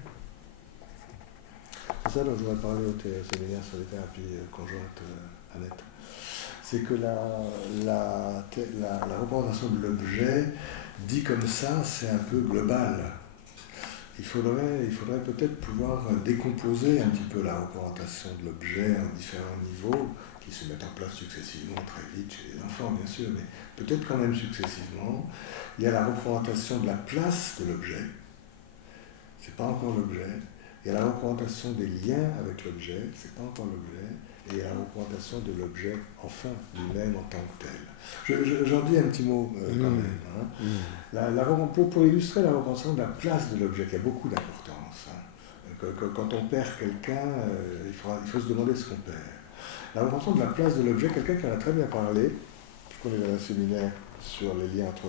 c'est ça dont je voudrais parler au séminaire sur les thérapies conjointes, Annette, c'est que la représentation de l'objet, dit comme ça, c'est un peu global. Il faudrait peut-être pouvoir décomposer un petit peu la représentation de l'objet en différents niveaux, qui se mettent en place successivement très vite chez les enfants, bien sûr, mais peut-être quand même successivement. Il y a la représentation de la place de l'objet, c'est pas encore l'objet. Il y a la représentation des liens avec l'objet, c'est pas encore l'objet. Et il y a la représentation de l'objet, enfin, lui-même en tant que tel. J'en dis un petit mot quand même. Hein. Pour illustrer la représentation de la place de l'objet, qui a beaucoup d'importance. Hein. Quand on perd quelqu'un, il faut se demander ce qu'on perd. La représentation de la place de l'objet, quelqu'un qui en a très bien parlé, puisqu'on est dans un séminaire sur les liens entre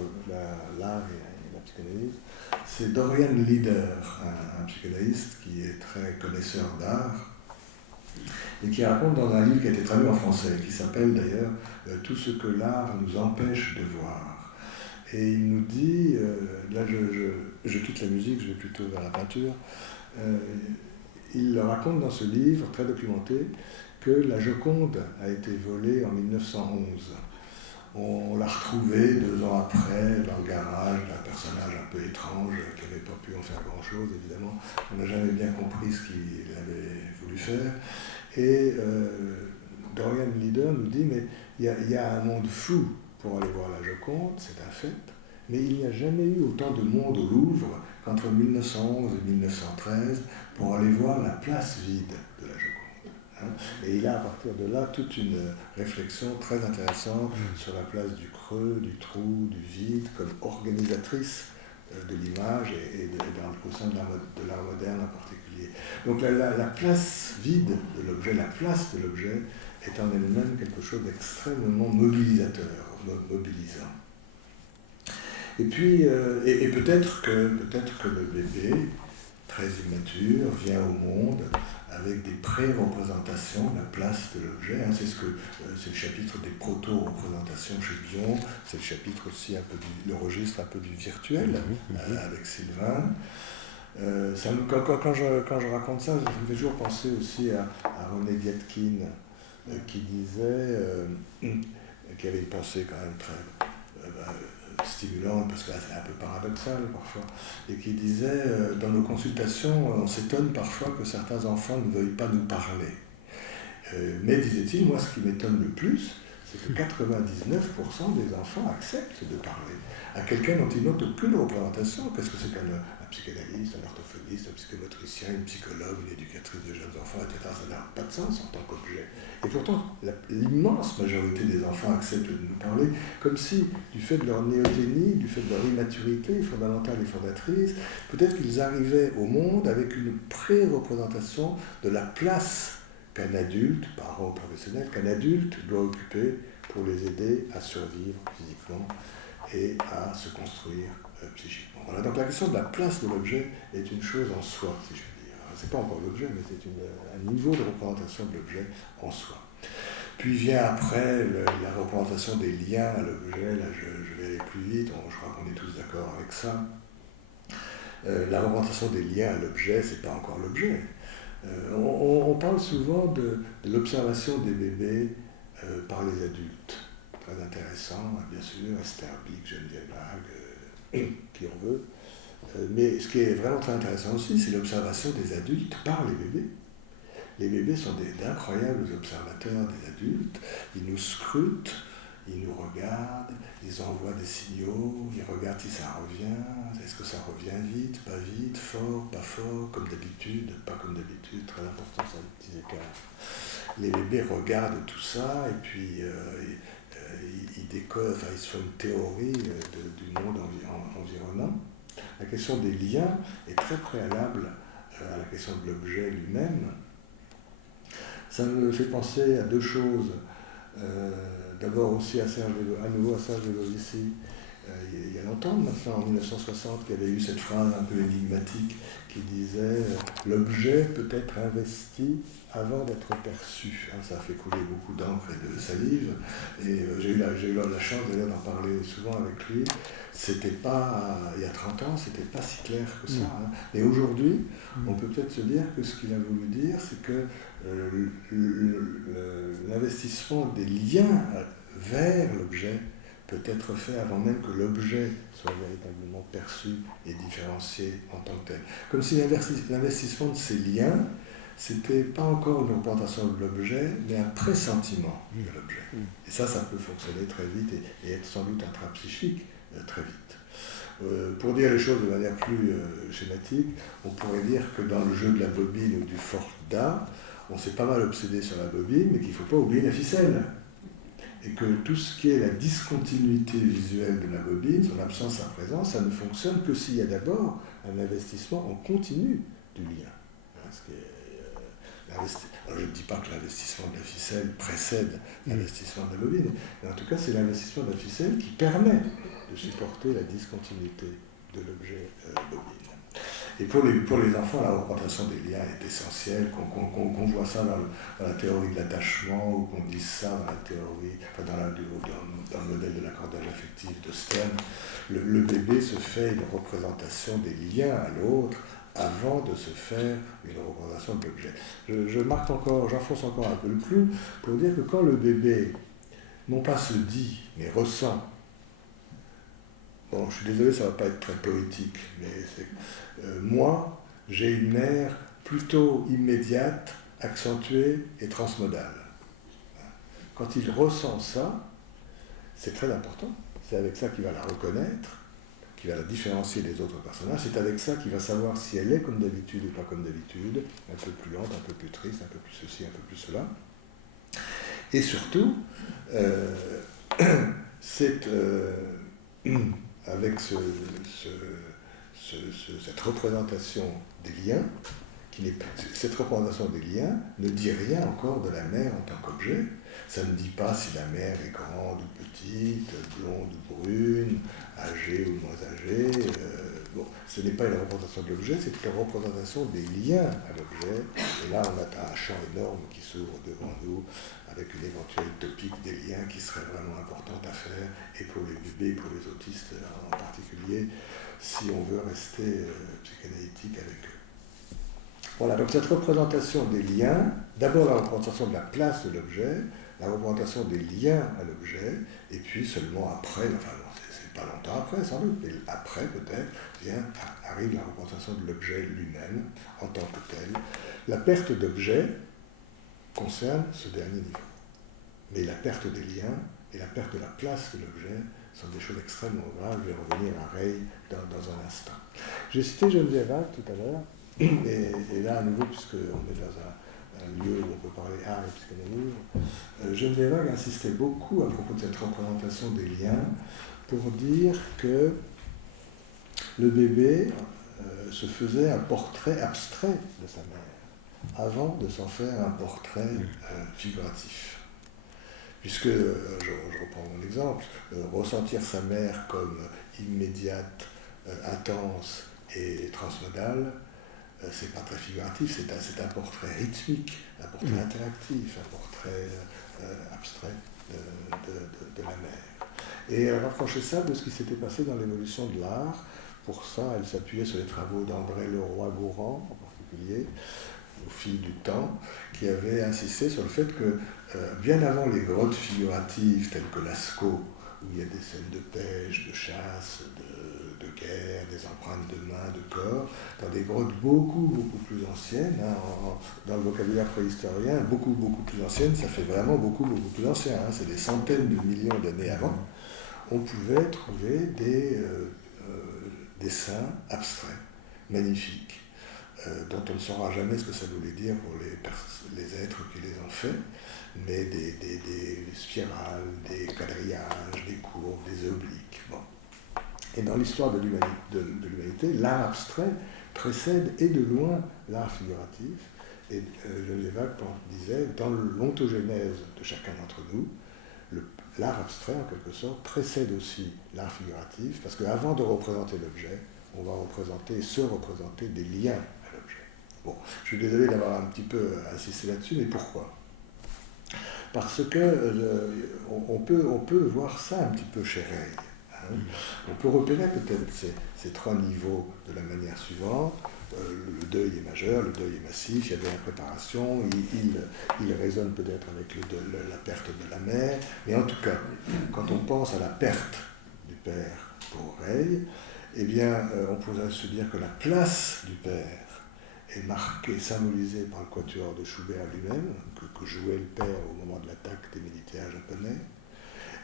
l'art et la psychanalyse, c'est Dorian Leader, un psychanalyste qui est très connaisseur d'art, et qui raconte dans un livre qui a été traduit en français, qui s'appelle d'ailleurs « Tout ce que l'art nous empêche de voir ». Et il nous dit, là je quitte la musique, je vais plutôt vers la peinture, il raconte dans ce livre, très documenté, que la Joconde a été volée en 1911. On l'a retrouvée 2 ans après dans le garage d'un personnage un peu étrange qui n'avait pas pu en faire grand-chose, évidemment. On n'a jamais bien compris ce qu'il avait voulu faire. Et Dorian Leader nous dit, mais il y a un monde fou pour aller voir la Joconde, c'est un fait, mais il n'y a jamais eu autant de monde au Louvre qu'entre 1911 et 1913 pour aller voir la place vide de la Joconde. Et il a à partir de là toute une réflexion très intéressante sur la place du creux, du trou, du vide comme organisatrice de l'image et au sein de l'art moderne en particulier. Donc la place vide de l'objet, la place de l'objet est en elle-même quelque chose d'extrêmement mobilisateur, mobilisant. Et puis, et peut-être que le bébé, très immature, vient au monde avec des pré-représentations de la place de l'objet. Hein, c'est le chapitre des proto-représentations chez Bion, c'est le chapitre aussi le registre un peu du virtuel avec Sylvain. Quand je raconte ça, je me fais toujours penser aussi à René Vietkin, qui disait, qui avait une pensée quand même très stimulante, parce que c'est un peu paradoxal parfois, et qui disait, dans nos consultations, on s'étonne parfois que certains enfants ne veuillent pas nous parler. Mais, disait-il, moi ce qui m'étonne le plus, c'est que 99% des enfants acceptent de parler à quelqu'un dont ils n'ont aucune représentation. Qu'est-ce que c'est qu'un psychanalyste, un orthophoniste, un psychomotricien, une psychologue, une éducatrice de jeunes enfants, etc. Ça n'a pas de sens en tant qu'objet. Et pourtant, l'immense majorité des enfants acceptent de nous parler, comme si, du fait de leur néothénie, du fait de leur immaturité fondamentale et fondatrice, peut-être qu'ils arrivaient au monde avec une pré-représentation de la place qu'un adulte, parent ou professionnel, qu'un adulte doit occuper pour les aider à survivre physiquement et à se construire psychiquement. Voilà, donc la question de la place de l'objet est une chose en soi, si je puis dire. C'est pas encore l'objet, mais c'est un niveau de représentation de l'objet en soi. Puis vient après la représentation des liens à l'objet. Là, je vais aller plus vite, je crois qu'on est tous d'accord avec ça. La représentation des liens à l'objet, c'est pas encore l'objet. On parle souvent de l'observation des bébés par les adultes. Très intéressant, bien sûr, Esther Blick, Geneviève Vague, qui en veut. Mais ce qui est vraiment très intéressant aussi, c'est l'observation des adultes par les bébés. Les bébés sont d'incroyables observateurs des adultes. Ils nous scrutent, ils nous regardent, ils envoient des signaux, ils regardent si ça revient, est-ce que ça revient vite, pas vite, fort, pas fort, comme d'habitude, pas comme d'habitude, très important ça, les petits écarts. Les bébés regardent tout ça et puis ils décodent, ils se font une théorie du monde environnant. La question des liens est très préalable à la question de l'objet lui-même. Ça me fait penser à deux choses. D'abord aussi à nouveau à Serge Vélovici, il y a longtemps maintenant, en 1960, qu'il y avait eu cette phrase un peu énigmatique qui disait « L'objet peut être investi avant d'être perçu ». Ça a fait couler beaucoup d'encre et de salive, et j'ai eu la chance d'ailleurs d'en parler souvent avec lui. C'était pas, il y a 30 ans, c'était pas si clair que ça. Et aujourd'hui, on peut peut-être se dire que ce qu'il a voulu dire, c'est que l'investissement des liens vers l'objet peut être fait avant même que l'objet soit véritablement perçu et différencié en tant que tel. Comme si l'investissement de ces liens, c'était pas encore une représentation de l'objet, mais un pressentiment de l'objet. Et ça peut fonctionner très vite et être sans doute intrapsychique très vite. Pour dire les choses de manière plus schématique, on pourrait dire que dans le jeu de la bobine ou du Forda, on s'est pas mal obsédé sur la bobine, mais qu'il ne faut pas oublier la ficelle. Et que tout ce qui est la discontinuité visuelle de la bobine, son absence à présence, ça ne fonctionne que s'il y a d'abord un investissement en continu du lien. Alors je ne dis pas que l'investissement de la ficelle précède l'investissement de la bobine, mais en tout cas c'est l'investissement de la ficelle qui permet de supporter la discontinuité de l'objet bobine. Et pour les enfants, la représentation des liens est essentielle, qu'on voit ça dans la théorie de l'attachement, ou qu'on dise ça dans la théorie, dans le modèle de l'accordage affectif de Stern. Le bébé se fait une représentation des liens à l'autre avant de se faire une représentation de l'objet. J'enfonce encore un peu le clou pour dire que quand le bébé, non pas se dit, mais ressent, bon, je suis désolé, ça ne va pas être très poétique, mais moi, j'ai une mère plutôt immédiate, accentuée et transmodale. Quand il ressent ça, c'est très important. C'est avec ça qu'il va la reconnaître, qu'il va la différencier des autres personnages. C'est avec ça qu'il va savoir si elle est comme d'habitude ou pas comme d'habitude, un peu plus lente, un peu plus triste, un peu plus ceci, un peu plus cela. Et surtout, c'est avec cette représentation des liens, cette représentation des liens ne dit rien encore de la mère en tant qu'objet. Ça ne dit pas si la mère est grande ou petite, blonde ou brune, âgée ou moins âgée. Ce n'est pas une représentation de l'objet, c'est une représentation des liens à l'objet. Et là, on a un champ énorme qui s'ouvre devant nous, avec une éventuelle topique des liens qui serait vraiment importante à faire, et pour les bébés, pour les autistes en particulier, si on veut rester psychanalytique avec eux. Voilà, donc cette représentation des liens, d'abord la représentation de la place de l'objet, la représentation des liens à l'objet, et puis seulement après, c'est pas longtemps après sans doute, mais après peut-être, arrive la représentation de l'objet lui-même en tant que tel. La perte d'objet concerne ce dernier niveau. Mais la perte des liens et la perte de la place de l'objet sont des choses extrêmement graves. Je vais revenir à Ray dans un instant. J'ai cité Geneviève Vague tout à l'heure, et là à nouveau, puisqu'on est dans un lieu où on peut parler art et psychanalyse, Geneviève Vague insistait beaucoup à propos de cette représentation des liens pour dire que le bébé se faisait un portrait abstrait de sa mère. avant de s'en faire un portrait figuratif. Puisque, je reprends mon exemple, ressentir sa mère comme immédiate, intense et transmodale, c'est pas très figuratif, c'est un portrait rythmique, un portrait interactif, un portrait abstrait de la mère. Et elle rapprochait ça de ce qui s'était passé dans l'évolution de l'art. Pour ça, elle s'appuyait sur les travaux d'André Leroy-Gourand, en particulier, au fil du temps, qui avait insisté sur le fait que, bien avant les grottes figuratives telles que Lascaux, où il y a des scènes de pêche, de chasse, de guerre, des empreintes de mains, de corps, dans des grottes beaucoup plus anciennes, dans le vocabulaire préhistorien, beaucoup plus anciennes, ça fait vraiment beaucoup plus ancien, c'est des centaines de millions d'années avant, on pouvait trouver des dessins abstraits, magnifiques, dont on ne saura jamais ce que ça voulait dire pour les êtres qui les ont faits, mais des spirales, des quadrillages, des courbes, des obliques. Bon. Et dans l'histoire de l'humanité, l'art abstrait précède et de loin l'art figuratif. Et Geneviève disait, dans l'ontogénèse de chacun d'entre nous, l'art abstrait, en quelque sorte, précède aussi l'art figuratif, parce qu'avant de représenter l'objet, on va se représenter des liens à l'objet. Bon, je suis désolé d'avoir un petit peu insisté là-dessus, mais pourquoi ? Parce que on peut voir ça un petit peu chez Rey. On peut repérer peut-être ces trois niveaux de la manière suivante. Le deuil est majeur, le deuil est massif, il y avait la préparation, il résonne peut-être avec la perte de la mère, mais en tout cas, quand on pense à la perte du père pour Rey, eh bien, on pourrait se dire que la place du père est marquée, symbolisée par le quatuor de Schubert lui-même, que jouait le père au moment de l'attaque des militaires japonais.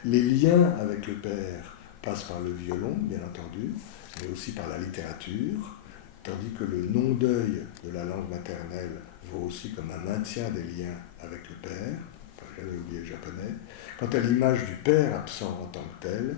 Les liens avec le père passent par le violon, bien entendu, mais aussi par la littérature, tandis que le non-deuil de la langue maternelle vaut aussi comme un maintien des liens avec le père, j'avais oublié le japonais. Quant à l'image du père absent en tant que tel,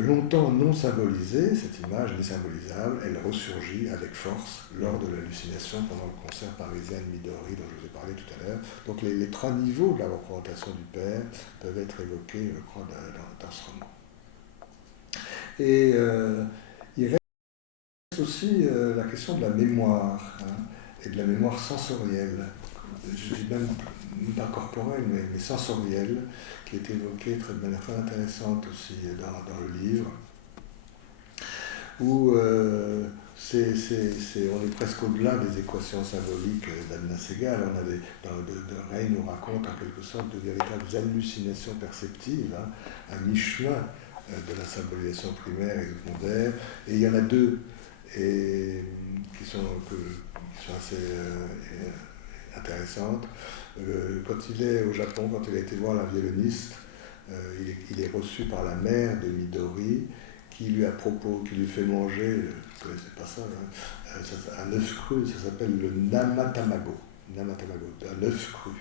longtemps non symbolisée, cette image désymbolisable, elle ressurgit avec force lors de l'hallucination pendant le concert parisien de Midori dont je vous ai parlé tout à l'heure. Donc les trois niveaux de la représentation du père peuvent être évoqués, je crois, dans ce roman. Et il reste aussi la question de la mémoire, et de la mémoire sensorielle. Je dis même pas corporelle, mais sensorielle, qui est évoquée de manière très intéressante aussi dans le livre, où on est presque au-delà des équations symboliques d'Anna Segal. Rey nous raconte en quelque sorte de véritables hallucinations perceptives, à mi-chemin de la symbolisation primaire et secondaire. Et il y en a deux qui sont assez intéressantes. Quand il est au Japon, quand il a été voir la violoniste, il est reçu par la mère de Midori, qui lui fait manger, je ne connaissais pas ça, un œuf cru, ça s'appelle le namatamago, un œuf cru.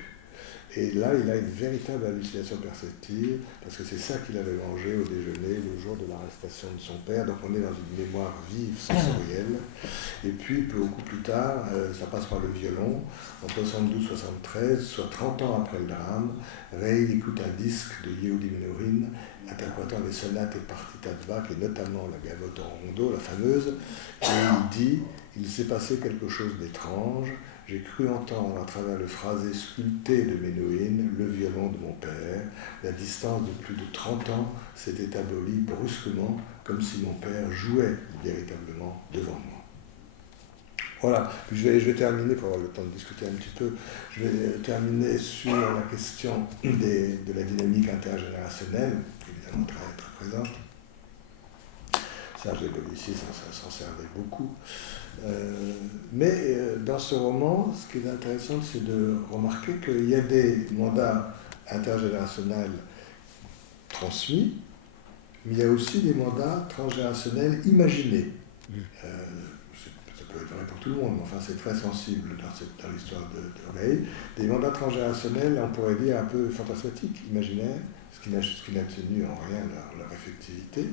Et là, il a une véritable hallucination perceptive, parce que c'est ça qu'il avait mangé au déjeuner le jour de l'arrestation de son père. Donc on est dans une mémoire vive, sensorielle. Et puis, beaucoup plus tard, ça passe par le violon. En 72-73, soit 30 ans après le drame, Rey écoute un disque de Yehudi Menuhin, interprétant les sonates et partitas de Bach, et notamment la gavotte en rondeau, la fameuse, et il dit « Il s'est passé quelque chose d'étrange. J'ai cru entendre à travers le phrasé sculpté de Menuhin le violon de mon père. La distance de plus de 30 ans s'était abolie brusquement, comme si mon père jouait véritablement devant moi. » Voilà, puis je vais terminer, pour avoir le temps de discuter un petit peu, je vais terminer sur la question de la dynamique intergénérationnelle, évidemment très, très présente. Serge Bovici s'en servait beaucoup. Mais dans ce roman, ce qui est intéressant, c'est de remarquer qu'il y a des mandats intergénérationnels transmis, mais il y a aussi des mandats transgénérationnels imaginés. Ça peut être vrai pour tout le monde, mais enfin c'est très sensible dans l'histoire de Rey. Des mandats transgénérationnels, on pourrait dire un peu fantasmatiques, imaginaires, ce qui n'a tenu en rien leur effectivité.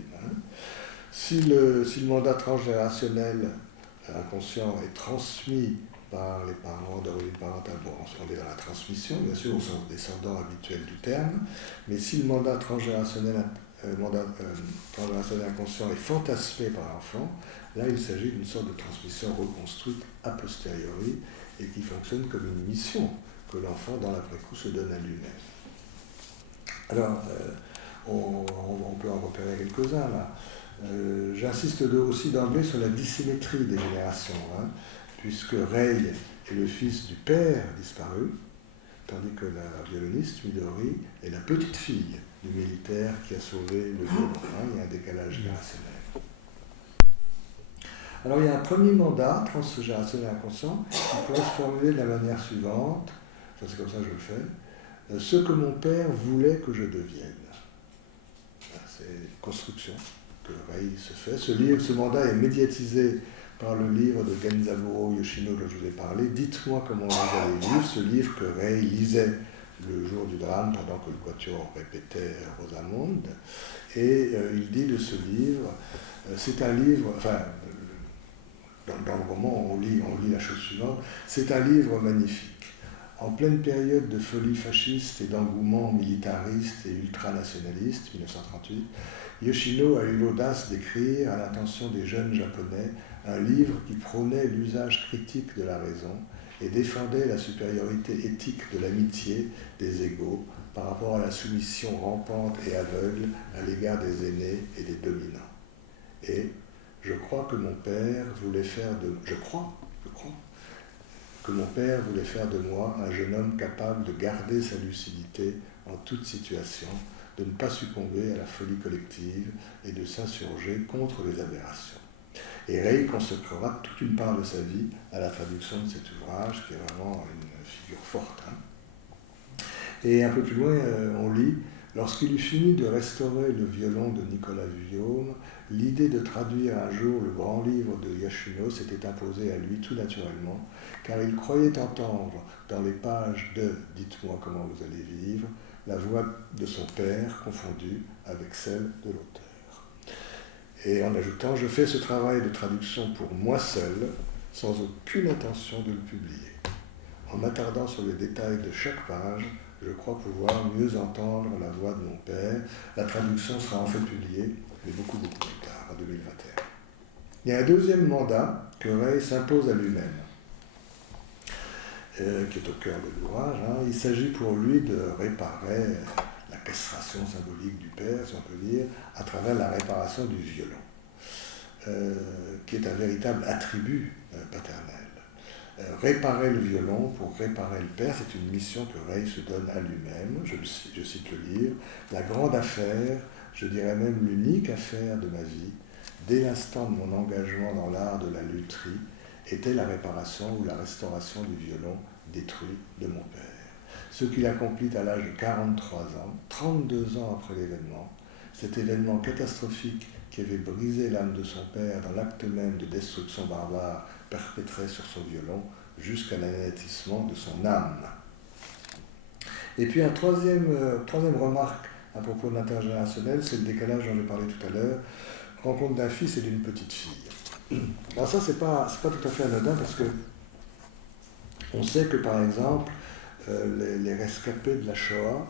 Si le mandat transgénérationnel inconscient est transmis par les parents d'origine parentale. Bon, on est dans la transmission, bien sûr, au sens descendant habituel du terme, mais si le mandat transgénérationnel inconscient est fantasmé par l'enfant, là il s'agit d'une sorte de transmission reconstruite a posteriori et qui fonctionne comme une mission que l'enfant, dans l'après-coup, se donne à lui-même. Alors, on peut en repérer quelques-uns là. J'insiste aussi d'emblée sur la dissymétrie des générations, puisque Rei est le fils du père disparu, tandis que la violoniste Midori est la petite fille du militaire qui a sauvé le violon. Il y a un décalage générationnel. Alors il y a un premier mandat transgénérationnel inconscient qui pourrait se formuler de la manière suivante, ça c'est comme ça que je le fais, ce que mon père voulait que je devienne. C'est une construction que Rei se fait. Ce mandat est médiatisé par le livre de Genzaburo Yoshino dont je vous ai parlé, Dites-moi comment vous allez vivre, ce livre que Rei lisait le jour du drame pendant que le quatuor répétait Rosamonde. Et il dit de ce livre, c'est un livre, enfin, dans le roman on lit la chose suivante, c'est un livre magnifique. En pleine période de folie fasciste et d'engouement militariste et ultranationaliste, 1938, Yoshino a eu l'audace d'écrire, à l'intention des jeunes japonais, un livre qui prônait l'usage critique de la raison et défendait la supériorité éthique de l'amitié des égaux par rapport à la soumission rampante et aveugle à l'égard des aînés et des dominants. Et je crois que mon père voulait faire de... Je crois que mon père voulait faire de moi un jeune homme capable de garder sa lucidité en toute situation, de ne pas succomber à la folie collective et de s'insurger contre les aberrations. Et Rei consacrera toute une part de sa vie à la traduction de cet ouvrage, qui est vraiment une figure forte. Et un peu plus loin, on lit « Lorsqu'il eut fini de restaurer le violon de Nicolas Vuillaume, l'idée de traduire un jour le grand livre de Yoshino s'était imposée à lui tout naturellement, car il croyait entendre dans les pages de « Dites-moi comment vous allez vivre » la voix de son père confondue avec celle de l'auteur. Et en ajoutant « Je fais ce travail de traduction pour moi seul, sans aucune intention de le publier. En m'attardant sur les détails de chaque page, je crois pouvoir mieux entendre la voix de mon père. La traduction sera en fait publiée, mais beaucoup plus tard, en 2021. » Il y a un deuxième mandat que Rei s'impose à lui-même, qui est au cœur de l'ouvrage. Il s'agit pour lui de réparer la castration symbolique du père, si on peut dire, à travers la réparation du violon, qui est un véritable attribut paternel. Réparer le violon pour réparer le père, c'est une mission que Rei se donne à lui-même. Je cite le livre. La grande affaire, je dirais même l'unique affaire de ma vie, dès l'instant de mon engagement dans l'art de la lutherie, était la réparation ou la restauration du violon détruit de mon père. Ce qu'il accomplit à l'âge de 43 ans, 32 ans après l'événement, cet événement catastrophique qui avait brisé l'âme de son père dans l'acte même de destruction barbare perpétré sur son violon jusqu'à l'anéantissement de son âme. Et puis une troisième remarque à propos de l'intergénérationnel, c'est le décalage dont j'ai parlé tout à l'heure, rencontre d'un fils et d'une petite fille. Alors ça, c'est pas tout à fait anodin parce que on sait que par exemple, les rescapés de la Shoah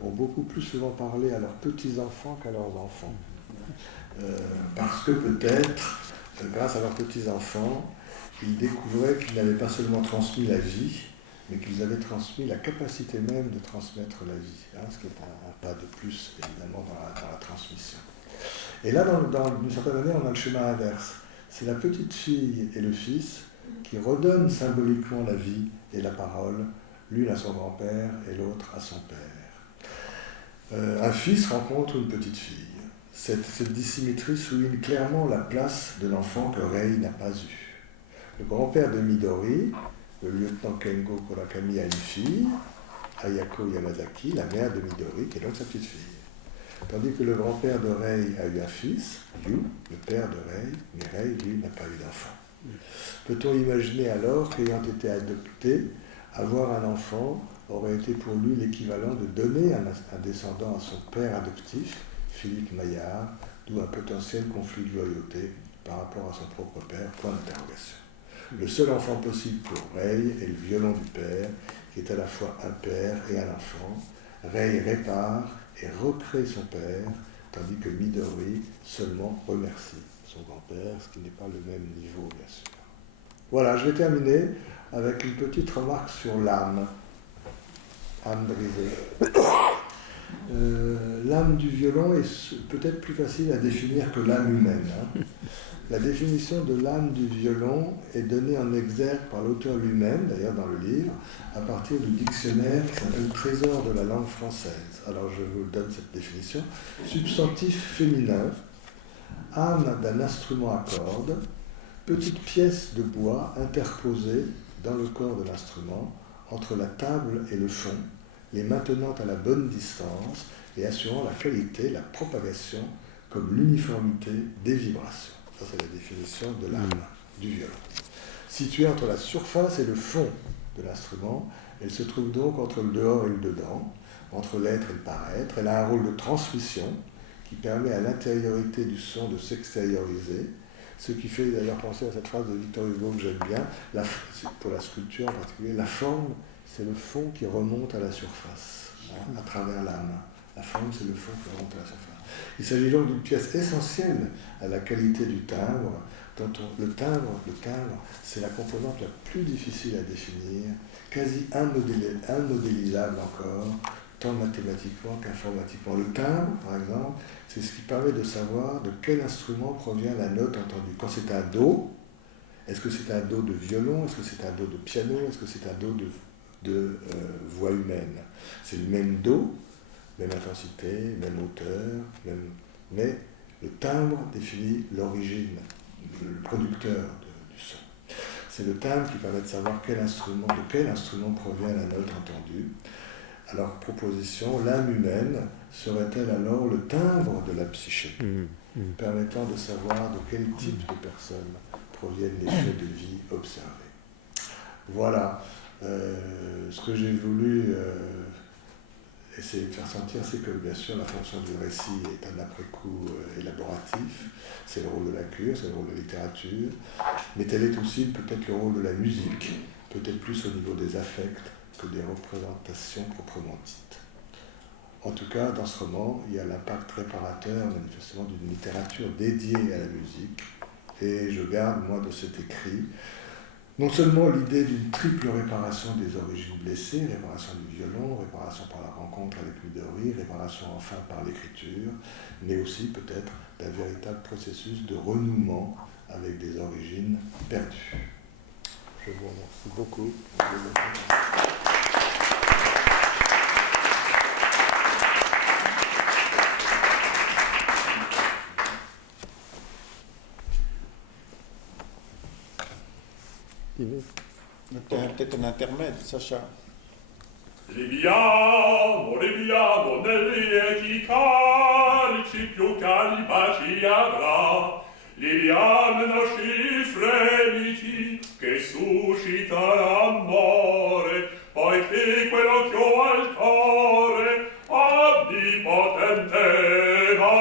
ont beaucoup plus souvent parlé à leurs petits-enfants qu'à leurs enfants. Parce que peut-être, grâce à leurs petits-enfants, ils découvraient qu'ils n'avaient pas seulement transmis la vie, mais qu'ils avaient transmis la capacité même de transmettre la vie, ce qui est un pas de plus, évidemment, dans la transmission. Et là, d'une certaine manière, on a le schéma inverse. C'est la petite fille et le fils qui redonnent symboliquement la vie et la parole, l'une à son grand-père et l'autre à son père. Un fils rencontre une petite fille. Cette dissymétrie souligne clairement la place de l'enfant que Rei n'a pas eue. Le grand-père de Midori, le lieutenant Kengo Kurakami, a une fille, Ayako Yamazaki, la mère de Midori, qui est donc sa petite fille. Tandis que le grand-père de Rei a eu un fils, Yu, le père de Rei, mais Rei, lui, n'a pas eu d'enfant. Peut-on imaginer alors qu'ayant été adopté, avoir un enfant aurait été pour lui l'équivalent de donner un descendant à son père adoptif, Philippe Maillard, d'où un potentiel conflit de loyauté par rapport à son propre père, point d'interrogation. Le seul enfant possible pour Rei est le violon du père, qui est à la fois un père et un enfant. Rei répare et recrée son père, tandis que Midori seulement remercie son grand-père, ce qui n'est pas le même niveau, bien sûr. Voilà, je vais terminer avec une petite remarque sur l'âme. Âme brisée. L'âme du violon est peut-être plus facile à définir que l'âme humaine. La définition de l'âme du violon est donnée en exergue par l'auteur lui-même, d'ailleurs dans le livre, à partir du dictionnaire qui s'appelle Trésor de la langue française. Alors je vous donne cette définition. Substantif féminin, âme d'un instrument à cordes, petite pièce de bois interposée dans le corps de l'instrument, entre la table et le fond, les maintenant à la bonne distance et assurant la qualité, la propagation, comme l'uniformité des vibrations. Ça, c'est la définition de l'âme du violon. Située entre la surface et le fond de l'instrument, elle se trouve donc entre le dehors et le dedans, entre l'être et le paraître. Elle a un rôle de transmission qui permet à l'intériorité du son de s'extérioriser, ce qui fait d'ailleurs penser à cette phrase de Victor Hugo que j'aime bien, pour la sculpture en particulier, la forme, c'est le fond qui remonte à la surface, à travers l'âme. La forme, c'est le fond qui remonte à la surface. Il s'agit donc d'une pièce essentielle à la qualité du timbre. Le timbre, c'est la composante la plus difficile à définir, quasi immodélisable encore, tant mathématiquement qu'informatiquement. Le timbre, par exemple, c'est ce qui permet de savoir de quel instrument provient la note entendue. Quand c'est un Do, est-ce que c'est un Do de violon, est-ce que c'est un Do de piano, est-ce que c'est un Do de voix humaine? C'est le même Do, même intensité, même hauteur, mais le timbre définit l'origine, le producteur du son. C'est le timbre qui permet de savoir de quel instrument provient la note entendue. Alors, proposition, l'âme humaine serait-elle alors le timbre de la psyché, permettant de savoir de quel type de personne proviennent les faits de vie observés. Voilà, ce que j'ai voulu essayer de faire sentir, c'est que bien sûr la fonction du récit est un après-coup élaboratif, c'est le rôle de la cure, c'est le rôle de la littérature, mais tel est aussi peut-être le rôle de la musique, peut-être plus au niveau des affects que des représentations proprement dites. En tout cas, dans ce roman, il y a l'impact réparateur manifestement d'une littérature dédiée à la musique, et je garde, moi, de cet écrit, non seulement l'idée d'une triple réparation des origines blessées, réparation du violon, réparation par la rencontre avec Midori, réparation enfin par l'écriture, mais aussi peut-être d'un véritable processus de renouement avec des origines perdues. Je vous remercie beaucoup. Peut-être un intermède, Sacha. Liviamo negli echi carici più cari baci avrà. Liviamo nostri fremiti che suscita l'amore, poiché quell'occhio al cuore onnipotente va.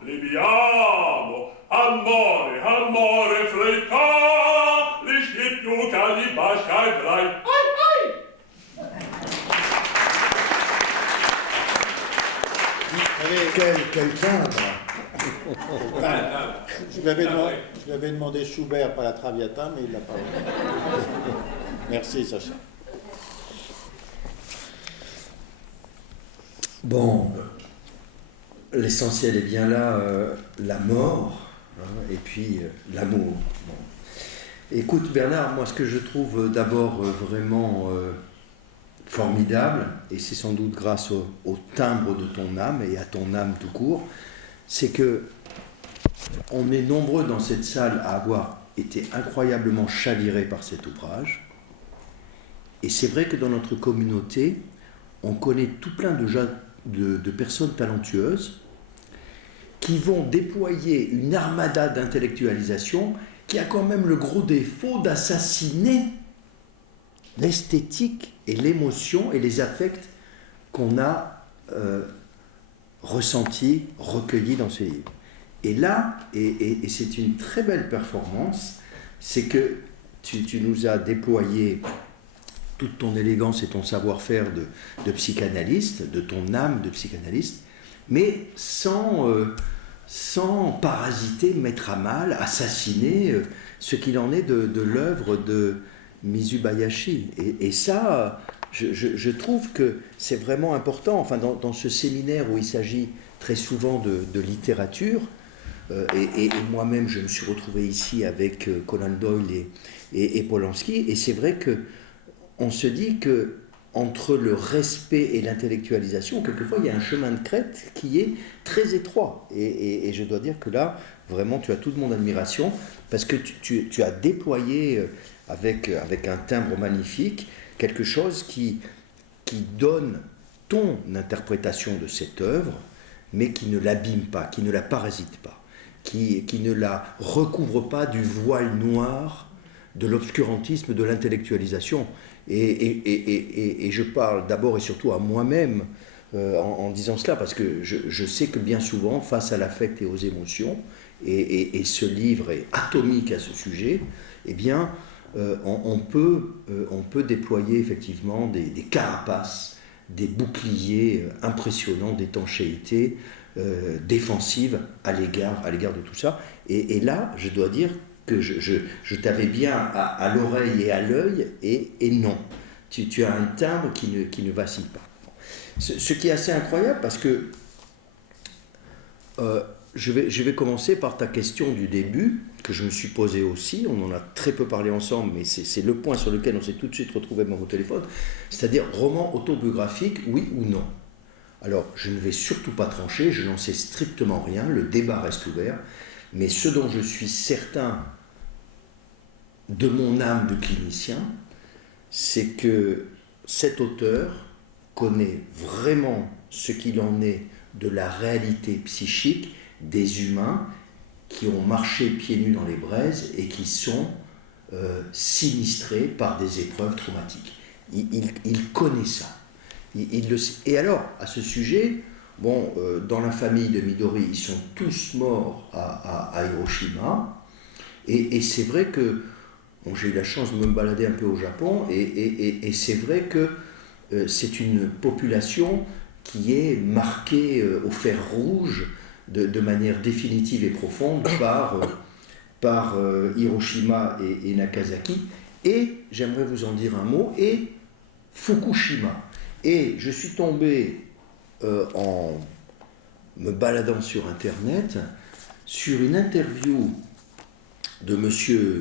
Liviamo, amore fretta, più caldi baci avrai. Quel timbre! Je lui avais demandé Schubert, pas la Traviata, mais il l'a pas. Merci, Sacha. Bon, l'essentiel est bien là, la mort, hein, et puis l'amour. Bon. Écoute Bernard, moi ce que je trouve d'abord vraiment formidable, et c'est sans doute grâce au timbre de ton âme et à ton âme tout court, c'est que on est nombreux dans cette salle à avoir été incroyablement chavirés par cet ouvrage, et c'est vrai que dans notre communauté, on connaît tout plein de personnes talentueuses qui vont déployer une armada d'intellectualisation qui a quand même le gros défaut d'assassiner l'esthétique et l'émotion et les affects qu'on a ressentis, recueillis dans ces livres. Et là, et c'est une très belle performance, c'est que tu nous as déployé toute ton élégance et ton savoir-faire de psychanalyste, de ton âme de psychanalyste, mais sans parasiter, mettre à mal, assassiner ce qu'il en est de l'œuvre de Mizubayashi. Et ça, je trouve que c'est vraiment important, enfin, dans ce séminaire où il s'agit très souvent de littérature, et moi-même je me suis retrouvé ici avec Conan Doyle et Polanski, et c'est vrai qu'on se dit que entre le respect et l'intellectualisation, quelquefois il y a un chemin de crête qui est très étroit, et je dois dire que là, vraiment tu as toute mon admiration, parce que tu as déployé avec un timbre magnifique quelque chose qui donne ton interprétation de cette œuvre, mais qui ne l'abîme pas, qui ne la parasite pas, qui ne la recouvre pas du voile noir de l'obscurantisme, de l'intellectualisation. Et je parle d'abord et surtout à moi-même en disant cela, parce que je sais que bien souvent, face à l'affect et aux émotions, et ce livre est atomique à ce sujet, eh bien, on peut déployer effectivement des carapaces, des boucliers impressionnants d'étanchéité défensive à l'égard de tout ça. Et là, je dois dire que je t'avais bien à l'oreille et à l'œil, et non. Tu as un timbre qui ne vacille pas. Ce qui est assez incroyable, parce que je vais commencer par ta question du début, que je me suis posée aussi. On en a très peu parlé ensemble, mais c'est le point sur lequel on s'est tout de suite retrouvé dans vos téléphones. C'est-à-dire, roman autobiographique, oui ou non? Alors, je ne vais surtout pas trancher, je n'en sais strictement rien, le débat reste ouvert, mais ce dont je suis certain de mon âme de clinicien, c'est que cet auteur connaît vraiment ce qu'il en est de la réalité psychique des humains qui ont marché pieds nus dans les braises et qui sont sinistrés par des épreuves traumatiques. Il connaît ça. Il le sait. Et alors, à ce sujet, dans la famille de Midori, ils sont tous morts à Hiroshima. Et c'est vrai que j'ai eu la chance de me balader un peu au Japon, et c'est vrai que c'est une population qui est marquée au fer rouge de manière définitive et profonde par Hiroshima et Nagasaki. Et j'aimerais vous en dire un mot, et Fukushima. Et je suis tombé en me baladant sur Internet sur une interview de M.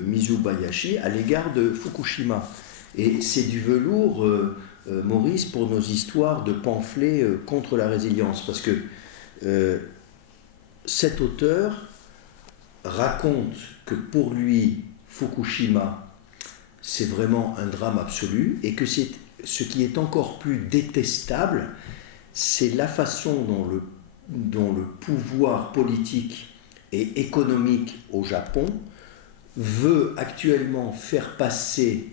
Mizubayashi à l'égard de Fukushima. Et c'est du velours, Maurice, pour nos histoires de pamphlets contre la résilience. Parce que cet auteur raconte que pour lui, Fukushima, c'est vraiment un drame absolu, et que ce qui est encore plus détestable, c'est la façon dont le pouvoir politique et économique au Japon veut actuellement faire passer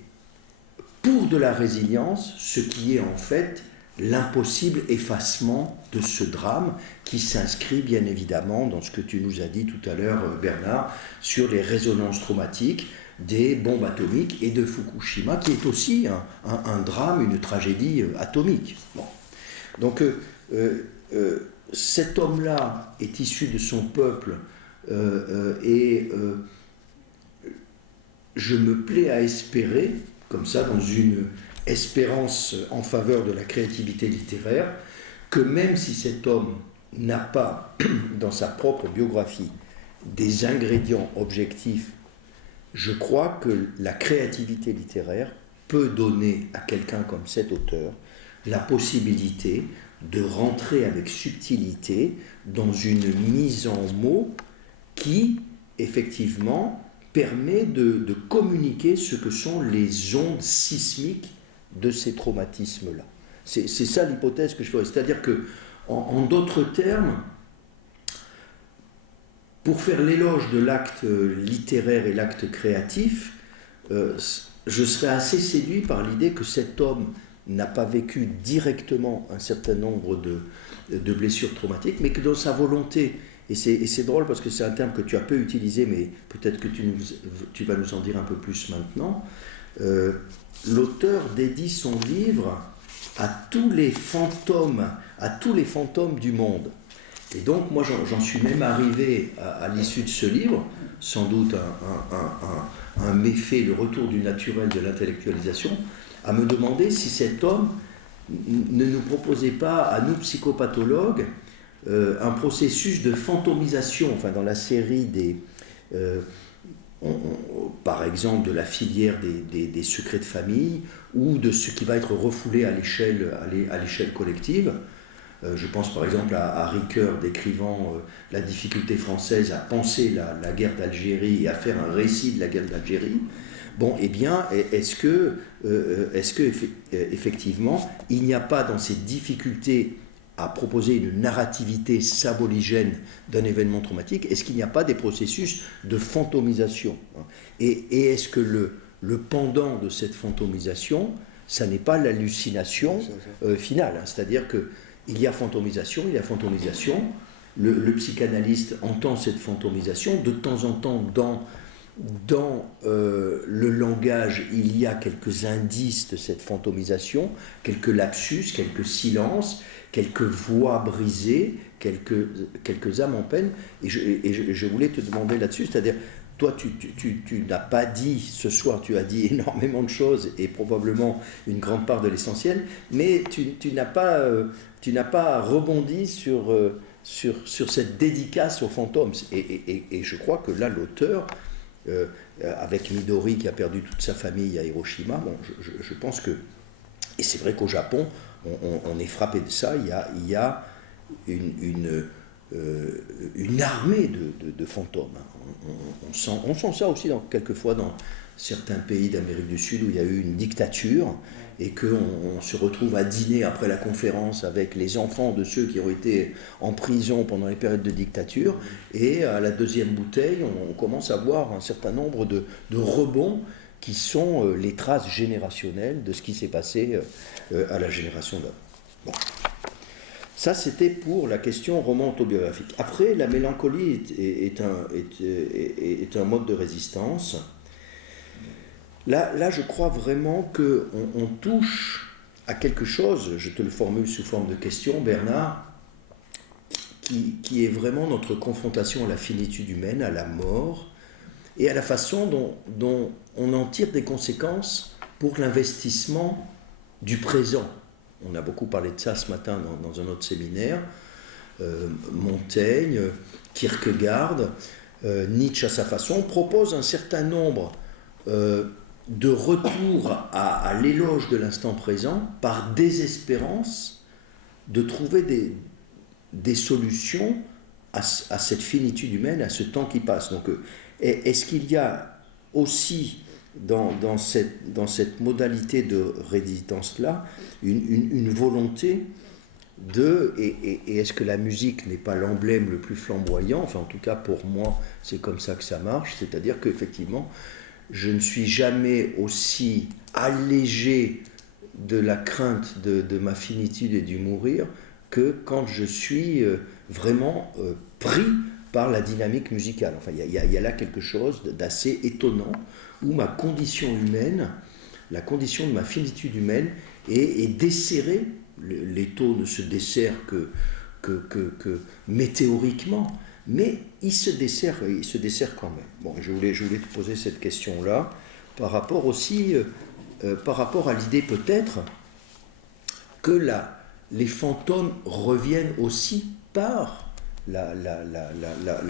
pour de la résilience ce qui est en fait l'impossible effacement de ce drame, qui s'inscrit bien évidemment dans ce que tu nous as dit tout à l'heure, Bernard, sur les résonances traumatiques des bombes atomiques et de Fukushima, qui est aussi un drame, une tragédie atomique. Bon. Donc cet homme-là est issu de son peuple, et je me plais à espérer, comme ça, dans une espérance en faveur de la créativité littéraire, que même si cet homme n'a pas, dans sa propre biographie, des ingrédients objectifs, je crois que la créativité littéraire peut donner à quelqu'un comme cet auteur la possibilité de rentrer avec subtilité dans une mise en mots qui, effectivement, permet de communiquer ce que sont les ondes sismiques de ces traumatismes-là. C'est ça l'hypothèse que je ferais. C'est-à-dire que, en d'autres termes, pour faire l'éloge de l'acte littéraire et l'acte créatif, je serais assez séduit par l'idée que cet homme n'a pas vécu directement un certain nombre de blessures traumatiques, mais que dans sa volonté et c'est drôle parce que c'est un terme que tu as peu utilisé, mais peut-être que tu vas nous en dire un peu plus maintenant. L'auteur dédie son livre à tous les fantômes du monde. Et donc, moi, j'en suis même arrivé à l'issue de ce livre, sans doute un méfait, le retour du naturel de l'intellectualisation, à me demander si cet homme ne nous proposait pas, à nous psychopathologues, un processus de fantomisation, enfin dans la série par exemple de la filière des secrets de famille, ou de ce qui va être refoulé à l'échelle collective. Je pense par exemple à Ricoeur décrivant la difficulté française à penser la guerre d'Algérie et à faire un récit de la guerre d'Algérie. Bon, eh bien, est-ce que effectivement, il n'y a pas dans ces difficultés à proposer une narrativité symboligène d'un événement traumatique, est-ce qu'il n'y a pas des processus de fantomisation? Et est-ce que le pendant de cette fantomisation, ça n'est pas l'hallucination finale, c'est-à-dire qu'il y a fantomisation, le psychanalyste entend cette fantomisation, de temps en temps dans le langage, il y a quelques indices de cette fantomisation, quelques lapsus, quelques silences, quelques voix brisées, quelques âmes en peine. Et je voulais te demander là-dessus, c'est-à-dire, toi, tu n'as pas dit, ce soir, tu as dit énormément de choses, et probablement une grande part de l'essentiel, mais tu n'as pas rebondi sur cette dédicace aux fantômes. Et je crois que là, l'auteur... avec Midori qui a perdu toute sa famille à Hiroshima, bon, je pense que, et c'est vrai qu'au Japon, on est frappé de ça, il y a une armée de fantômes. On sent ça aussi quelquefois dans certains pays d'Amérique du Sud où il y a eu une dictature et qu'on se retrouve à dîner après la conférence avec les enfants de ceux qui ont été en prison pendant les périodes de dictature, et à la deuxième bouteille, on commence à voir un certain nombre de rebonds qui sont les traces générationnelles de ce qui s'est passé à la génération d'avant. Bon. Ça, c'était pour la question roman autobiographique. Après, la mélancolie est un mode de résistance. Là, je crois vraiment qu'on touche à quelque chose, je te le formule sous forme de question, Bernard, qui est vraiment notre confrontation à la finitude humaine, à la mort, et à la façon dont on en tire des conséquences pour l'investissement du présent. On a beaucoup parlé de ça ce matin dans un autre séminaire. Montaigne, Kierkegaard, Nietzsche à sa façon, proposent un certain nombre de retour à l'éloge de l'instant présent par désespérance de trouver des solutions à cette finitude humaine, à ce temps qui passe. Donc, est-ce qu'il y a aussi dans cette modalité de résistance-là une volonté et est-ce que la musique n'est pas l'emblème le plus flamboyant? Enfin, en tout cas, pour moi, c'est comme ça que ça marche, c'est-à-dire qu'effectivement, je ne suis jamais aussi allégé de la crainte de ma finitude et du mourir que quand je suis vraiment pris par la dynamique musicale. Enfin, il y a là quelque chose d'assez étonnant où ma condition humaine, la condition de ma finitude humaine est desserrée. L'étau ne se dessert que météoriquement, mais il se dessert quand même. Bon, je voulais te poser cette question-là par rapport aussi, par rapport à l'idée peut-être que les fantômes reviennent aussi par la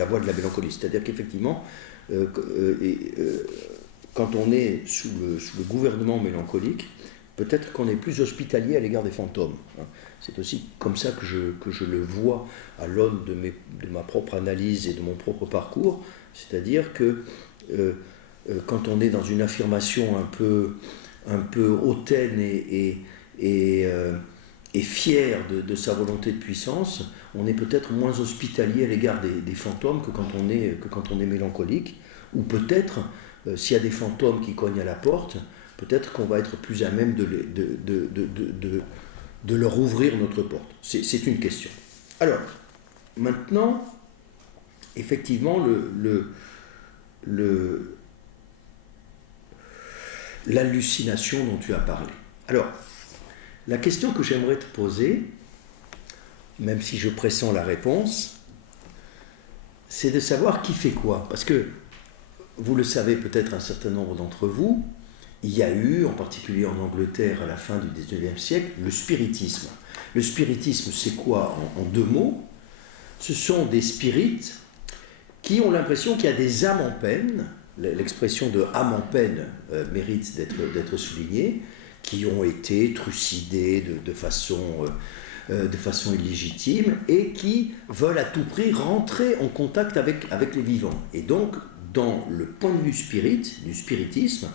voie de la mélancolie. C'est-à-dire qu'effectivement, quand on est sous le gouvernement mélancolique, peut-être qu'on est plus hospitalier à l'égard des fantômes. C'est aussi comme ça que je le vois à l'aune de ma propre analyse et de mon propre parcours. C'est-à-dire que quand on est dans une affirmation un peu hautaine et fier de sa volonté de puissance, on est peut-être moins hospitalier à l'égard des fantômes que quand on est mélancolique. Ou peut-être, s'il y a des fantômes qui cognent à la porte, peut-être qu'on va être plus à même de leur ouvrir notre porte. C'est une question. Alors, maintenant, effectivement l'hallucination dont tu as parlé. Alors, la question que j'aimerais te poser, même si je pressens la réponse, c'est de savoir qui fait quoi. Parce que, vous le savez peut-être un certain nombre d'entre vous, il y a eu, en particulier en Angleterre à la fin du XIXe siècle, le spiritisme. Le spiritisme, c'est quoi en deux mots? Ce sont des spirites qui ont l'impression qu'il y a des âmes en peine, l'expression de âme en peine mérite d'être soulignée, qui ont été trucidées de façon illégitime et qui veulent à tout prix rentrer en contact avec les vivants. Et donc, dans le point de vue du spiritisme,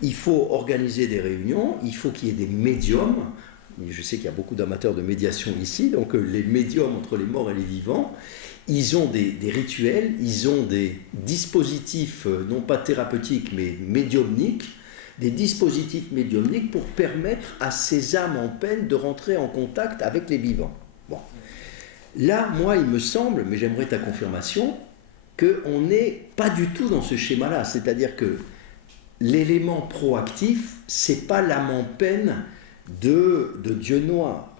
il faut organiser des réunions, il faut qu'il y ait des médiums. Je sais qu'il y a beaucoup d'amateurs de médiation ici, donc les médiums entre les morts et les vivants, ils ont des rituels, ils ont des dispositifs, non pas thérapeutiques, mais médiumniques, des dispositifs médiumniques pour permettre à ces âmes en peine de rentrer en contact avec les vivants. Bon. Là, moi, il me semble, mais j'aimerais ta confirmation, qu'on n'est pas du tout dans ce schéma-là. C'est-à-dire que l'élément proactif, c'est pas l'âme en peine de Dieu noir.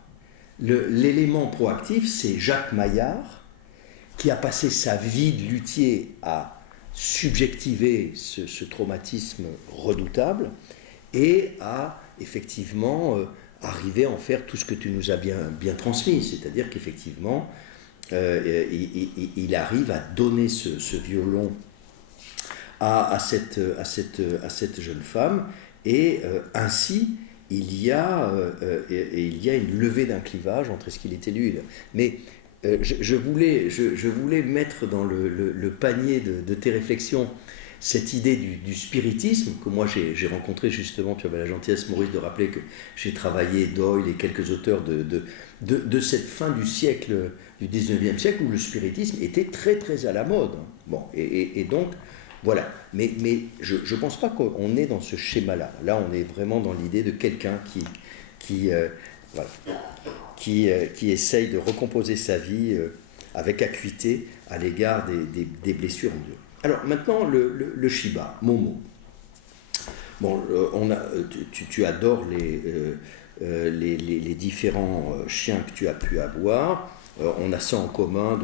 L'élément proactif, c'est Jacques Maillard, qui a passé sa vie de luthier à subjectiver ce traumatisme redoutable et à effectivement arriver à en faire tout ce que tu nous as bien transmis. C'est-à-dire qu'effectivement, il arrive à donner ce violon à cette jeune femme, et ainsi il y a une levée d'un clivage entre ce qu'il était lui. Mais je voulais mettre dans le panier de tes réflexions cette idée du spiritisme que moi j'ai rencontré justement. Tu avais la gentillesse, Maurice, de rappeler que j'ai travaillé Doyle et quelques auteurs de cette fin du siècle, du 19e siècle, où le spiritisme était très très à la mode. Bon, et donc voilà, mais je ne pense pas qu'on est dans ce schéma-là. Là, on est vraiment dans l'idée de quelqu'un qui essaye de recomposer sa vie avec acuité à l'égard des blessures en Dieu. Alors maintenant, le Shiba, Momo. Bon, tu adores les différents chiens que tu as pu avoir. On a ça en commun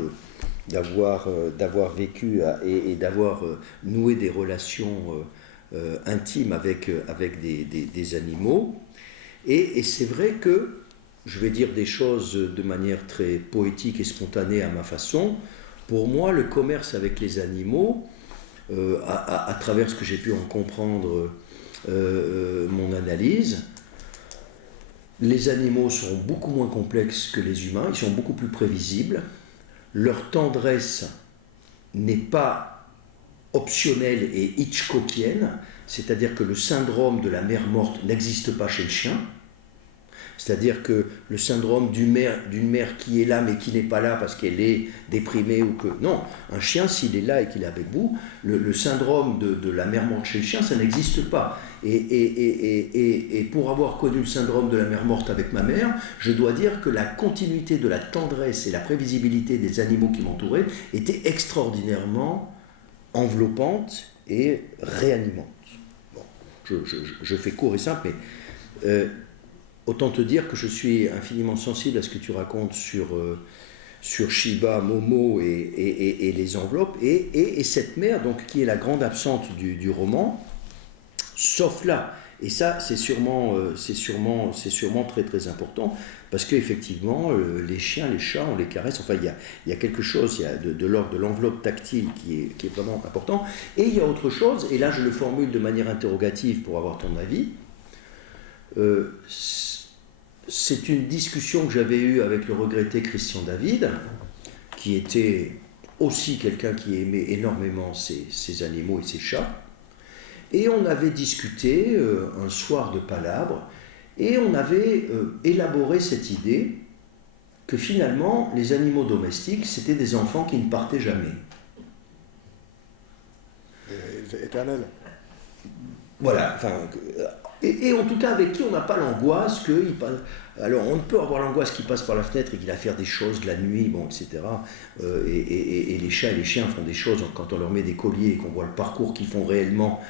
d'avoir vécu et d'avoir noué des relations intimes avec des animaux. Et c'est vrai que, je vais dire des choses de manière très poétique et spontanée à ma façon, pour moi, le commerce avec les animaux, à travers ce que j'ai pu en comprendre, mon analyse, les animaux sont beaucoup moins complexes que les humains, ils sont beaucoup plus prévisibles. Leur tendresse n'est pas optionnelle et hitchcockienne, c'est-à-dire que le syndrome de la mère morte n'existe pas chez le chien. C'est-à-dire que le syndrome d'une mère qui est là mais qui n'est pas là parce qu'elle est déprimée ou que... Non, un chien, s'il est là et qu'il est avec vous, le syndrome de la mère morte chez le chien, ça n'existe pas. Et pour avoir connu le syndrome de la mère morte avec ma mère, je dois dire que la continuité de la tendresse et la prévisibilité des animaux qui m'entouraient était extraordinairement enveloppante et réanimante. Bon, je fais court et simple, mais... autant te dire que je suis infiniment sensible à ce que tu racontes sur Shiba, Momo et les enveloppes, et cette mère, donc, qui est la grande absente du roman, sauf là. Et ça, c'est sûrement très très important, parce qu'effectivement, les chiens, les chats, on les caresse, enfin, il y a quelque chose de l'ordre de l'enveloppe tactile qui est vraiment important, et il y a autre chose, et là je le formule de manière interrogative pour avoir ton avis. C'est une discussion que j'avais eue avec le regretté Christian David, qui était aussi quelqu'un qui aimait énormément ses animaux et ses chats. Et on avait discuté un soir de palabres, et on avait élaboré cette idée que finalement, les animaux domestiques, c'était des enfants qui ne partaient jamais. Éternel. Voilà, enfin... et en tout cas avec qui on n'a pas l'angoisse qu'il passe. Alors on peut avoir l'angoisse qu'il passe par la fenêtre et qu'il a à faire des choses de la nuit, bon, etc. Et les chats et les chiens font des choses quand on leur met des colliers et qu'on voit le parcours qu'ils font réellement.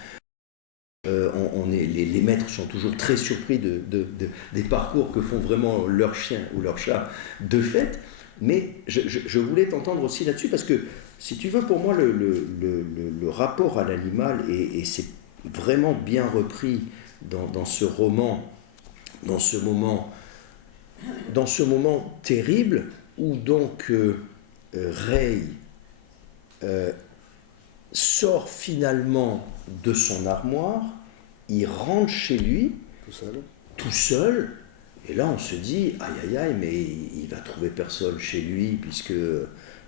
Les maîtres sont toujours très surpris des parcours que font vraiment leurs chiens ou leurs chats de fait. Mais je voulais t'entendre aussi là-dessus parce que, si tu veux, pour moi, le rapport à l'animal, et c'est vraiment bien repris dans ce roman, dans ce moment terrible où donc Ray sort finalement de son armoire, il rentre chez lui, tout seul, et là on se dit, aïe aïe aïe, mais il va trouver personne chez lui,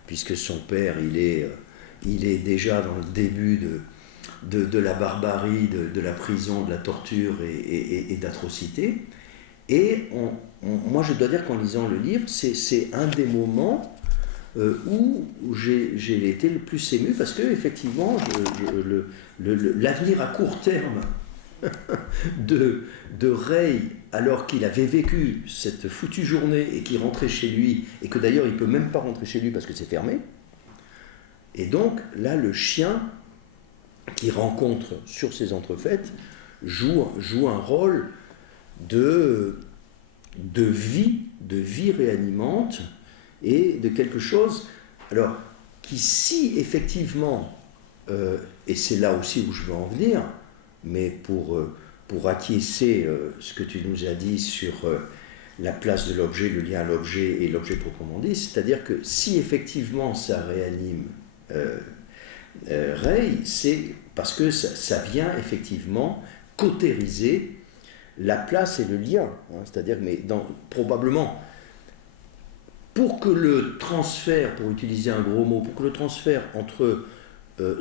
puisque son père, il est déjà dans le début de la barbarie, de la prison, de la torture et d'atrocité. Et moi je dois dire qu'en lisant le livre, c'est un de où j'ai été le plus ému, parce que effectivement l'avenir à court terme de Ray, alors qu'il avait vécu cette foutue journée et qu'il rentrait chez lui, et que d'ailleurs il ne peut même pas rentrer chez lui parce que c'est fermé, et donc là le chien qu'il rencontre sur ces entrefaites joue un rôle de vie réanimante, et de quelque chose, alors, qui si effectivement, et c'est là aussi où je veux en venir, mais pour acquiescer ce que tu nous as dit sur la place de l'objet, le lien à l'objet et l'objet proprement dit, c'est-à-dire que si effectivement ça réanime Ray, c'est parce que ça vient effectivement cautériser la place et le lien, hein, c'est-à-dire, mais probablement, pour que le transfert, pour utiliser un gros mot, pour que le transfert entre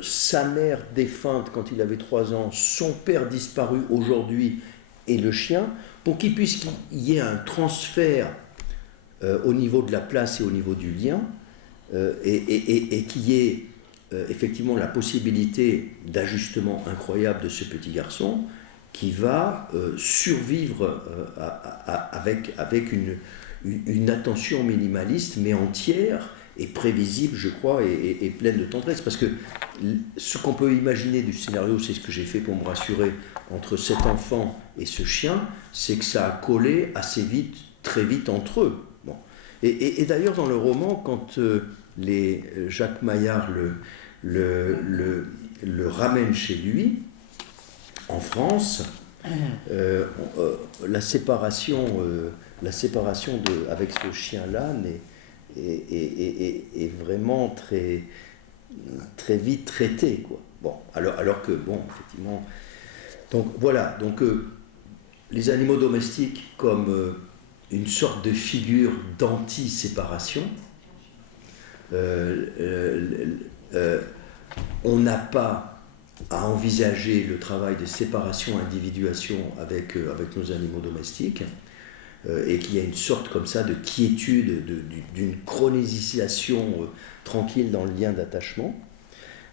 sa mère défunte quand il avait 3 ans, son père disparu aujourd'hui et le chien, pour qu'il puisse y ait un transfert au niveau de la place et au niveau du lien, et qu'il y ait effectivement la possibilité d'ajustement incroyable de ce petit garçon qui va survivre avec une attention minimaliste, mais entière et prévisible, je crois, et pleine de tendresse. Parce que ce qu'on peut imaginer du scénario, c'est ce que j'ai fait pour me rassurer, entre cet enfant et ce chien, c'est que ça a collé assez vite, très vite entre eux. Bon. Et d'ailleurs, dans le roman, quand Jacques Maillard le ramène chez lui, en France, la séparation avec ce chien-là est vraiment très, très vite traitée, quoi. Bon, alors que, bon, effectivement... Donc, voilà. Donc, les animaux domestiques comme une sorte de figure d'anti-séparation. On n'a pas à envisager le travail de séparation, individuation avec nos animaux domestiques, et qu'il y a une sorte comme ça de quiétude, d'une chronisation tranquille dans le lien d'attachement.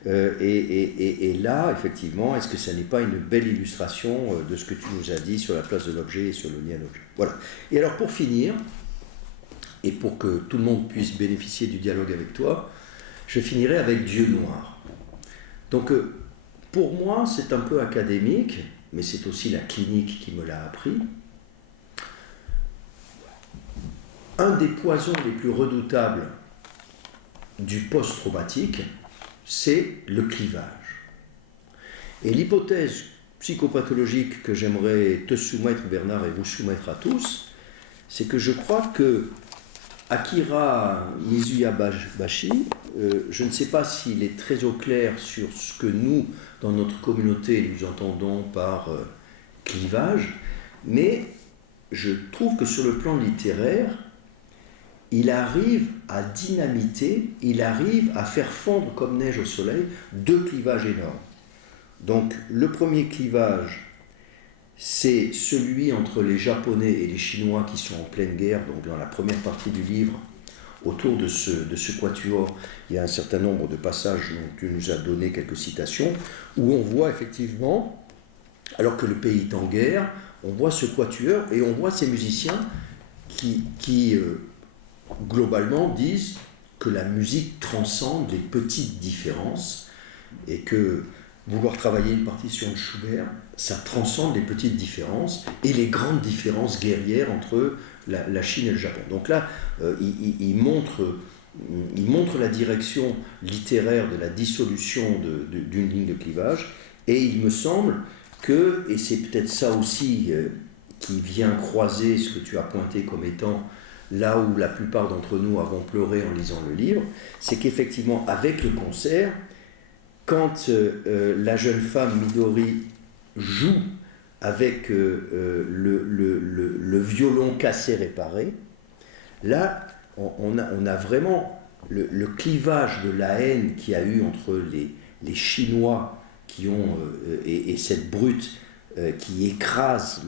Et là, effectivement, est-ce que ça n'est pas une belle illustration de ce que tu nous as dit sur la place de l'objet et sur le lien à l'objet? Voilà. Et alors, pour finir, et pour que tout le monde puisse bénéficier du dialogue avec toi, je finirai avec Dieu noir. Donc, pour moi, c'est un peu académique, mais c'est aussi la clinique qui me l'a appris. Un des poisons les plus redoutables du post-traumatique, c'est le clivage. Et l'hypothèse psychopathologique que j'aimerais te soumettre, Bernard, et vous soumettre à tous, c'est que je crois que Akira Mizuyabashi, je ne sais pas s'il est très au clair sur ce que nous, dans notre communauté, nous entendons par clivage, mais je trouve que sur le plan littéraire, il arrive à dynamiter, il arrive à faire fondre comme neige au soleil 2 clivages énormes. Donc le premier clivage, c'est celui entre les Japonais et les Chinois qui sont en pleine guerre, donc dans la première partie du livre, autour de ce quatuor, il y a un certain nombre de passages dont tu nous as donné quelques citations, où on voit effectivement alors que le pays est en guerre, on voit ce quatuor et on voit ces musiciens qui globalement disent que la musique transcende les petites différences et que vouloir travailler une partition de Schubert, ça transcende les petites différences et les grandes différences guerrières entre la Chine et le Japon. Donc là, il montre la direction littéraire de la dissolution d'une ligne de clivage, et il me semble que, et c'est peut-être ça aussi qui vient croiser ce que tu as pointé comme étant là où la plupart d'entre nous avons pleuré en lisant le livre, c'est qu'effectivement, avec le concert, quand la jeune femme Midori joue avec le violon cassé réparé, là, on a vraiment le clivage de la haine qu'il y a eu entre les Chinois qui ont, et cette brute qui écrase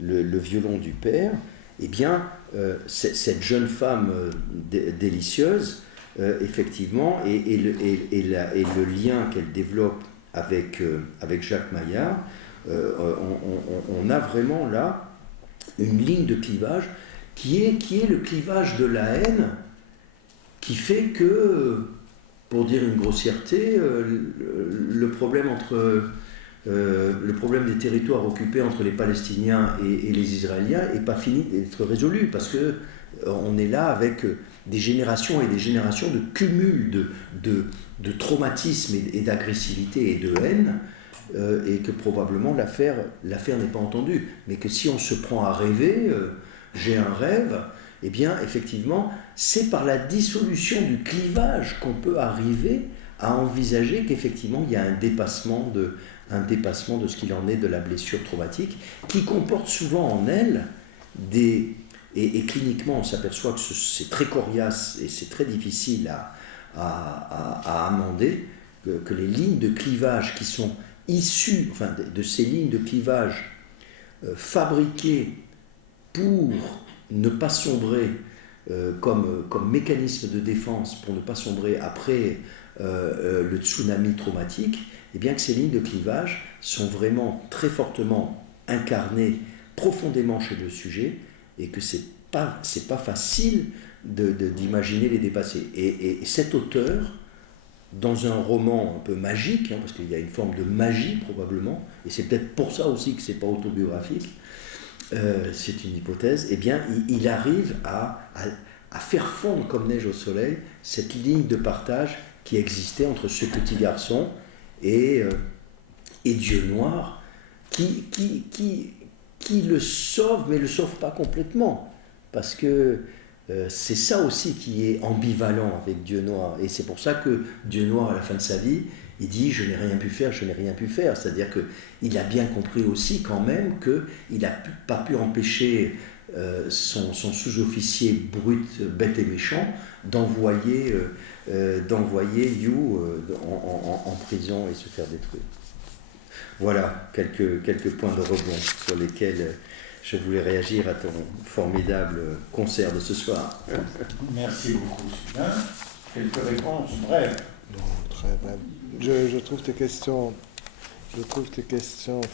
le violon du père. Eh bien, cette jeune femme délicieuse, effectivement, et le lien qu'elle développe avec Jacques Maillard, on a vraiment là une ligne de clivage qui est le clivage de la haine, qui fait que, pour dire une grossièreté, le problème des territoires occupés entre les Palestiniens et les Israéliens n'est pas fini d'être résolu, parce que on est là avec des générations et des générations de cumul de traumatisme et d'agressivité et de haine, et que probablement l'affaire n'est pas entendue. Mais que si on se prend à rêver, j'ai un rêve, eh bien effectivement, c'est par la dissolution du clivage qu'on peut arriver à envisager qu'effectivement il y a un dépassement de ce qu'il en est de la blessure traumatique, qui comporte souvent en elle et cliniquement on s'aperçoit que c'est très coriace et c'est très difficile à amender, que les lignes de clivage qui sont issues, enfin de ces lignes de clivage fabriquées pour ne pas sombrer comme mécanisme de défense, pour ne pas sombrer après le tsunami traumatique, et bien que ces lignes de clivage sont vraiment très fortement incarnées profondément chez le sujet, et que c'est pas facile d'imaginer les dépasser. Et cet auteur, dans un roman un peu magique, parce qu'il y a une forme de magie probablement, et c'est peut-être pour ça aussi que c'est pas autobiographique, c'est une hypothèse, eh bien il arrive à faire fondre comme neige au soleil cette ligne de partage qui existait entre ce petit garçon et Dieu noir, qui le sauve, mais le sauve pas complètement, parce que c'est ça aussi qui est ambivalent avec Dieu noir, et c'est pour ça que Dieu noir, à la fin de sa vie, il dit « je n'ai rien pu faire, je n'ai rien pu faire », c'est-à-dire qu'il a bien compris aussi quand même qu'il n'a pas pu empêcher son sous-officier brut, bête et méchant d'envoyer You en prison et se faire détruire. Voilà quelques points de rebond sur lesquels je voulais réagir à ton formidable concert de ce soir. Merci beaucoup, Sylvain. Quelques réponses brèves. Non, très brèves. Je trouve tes questions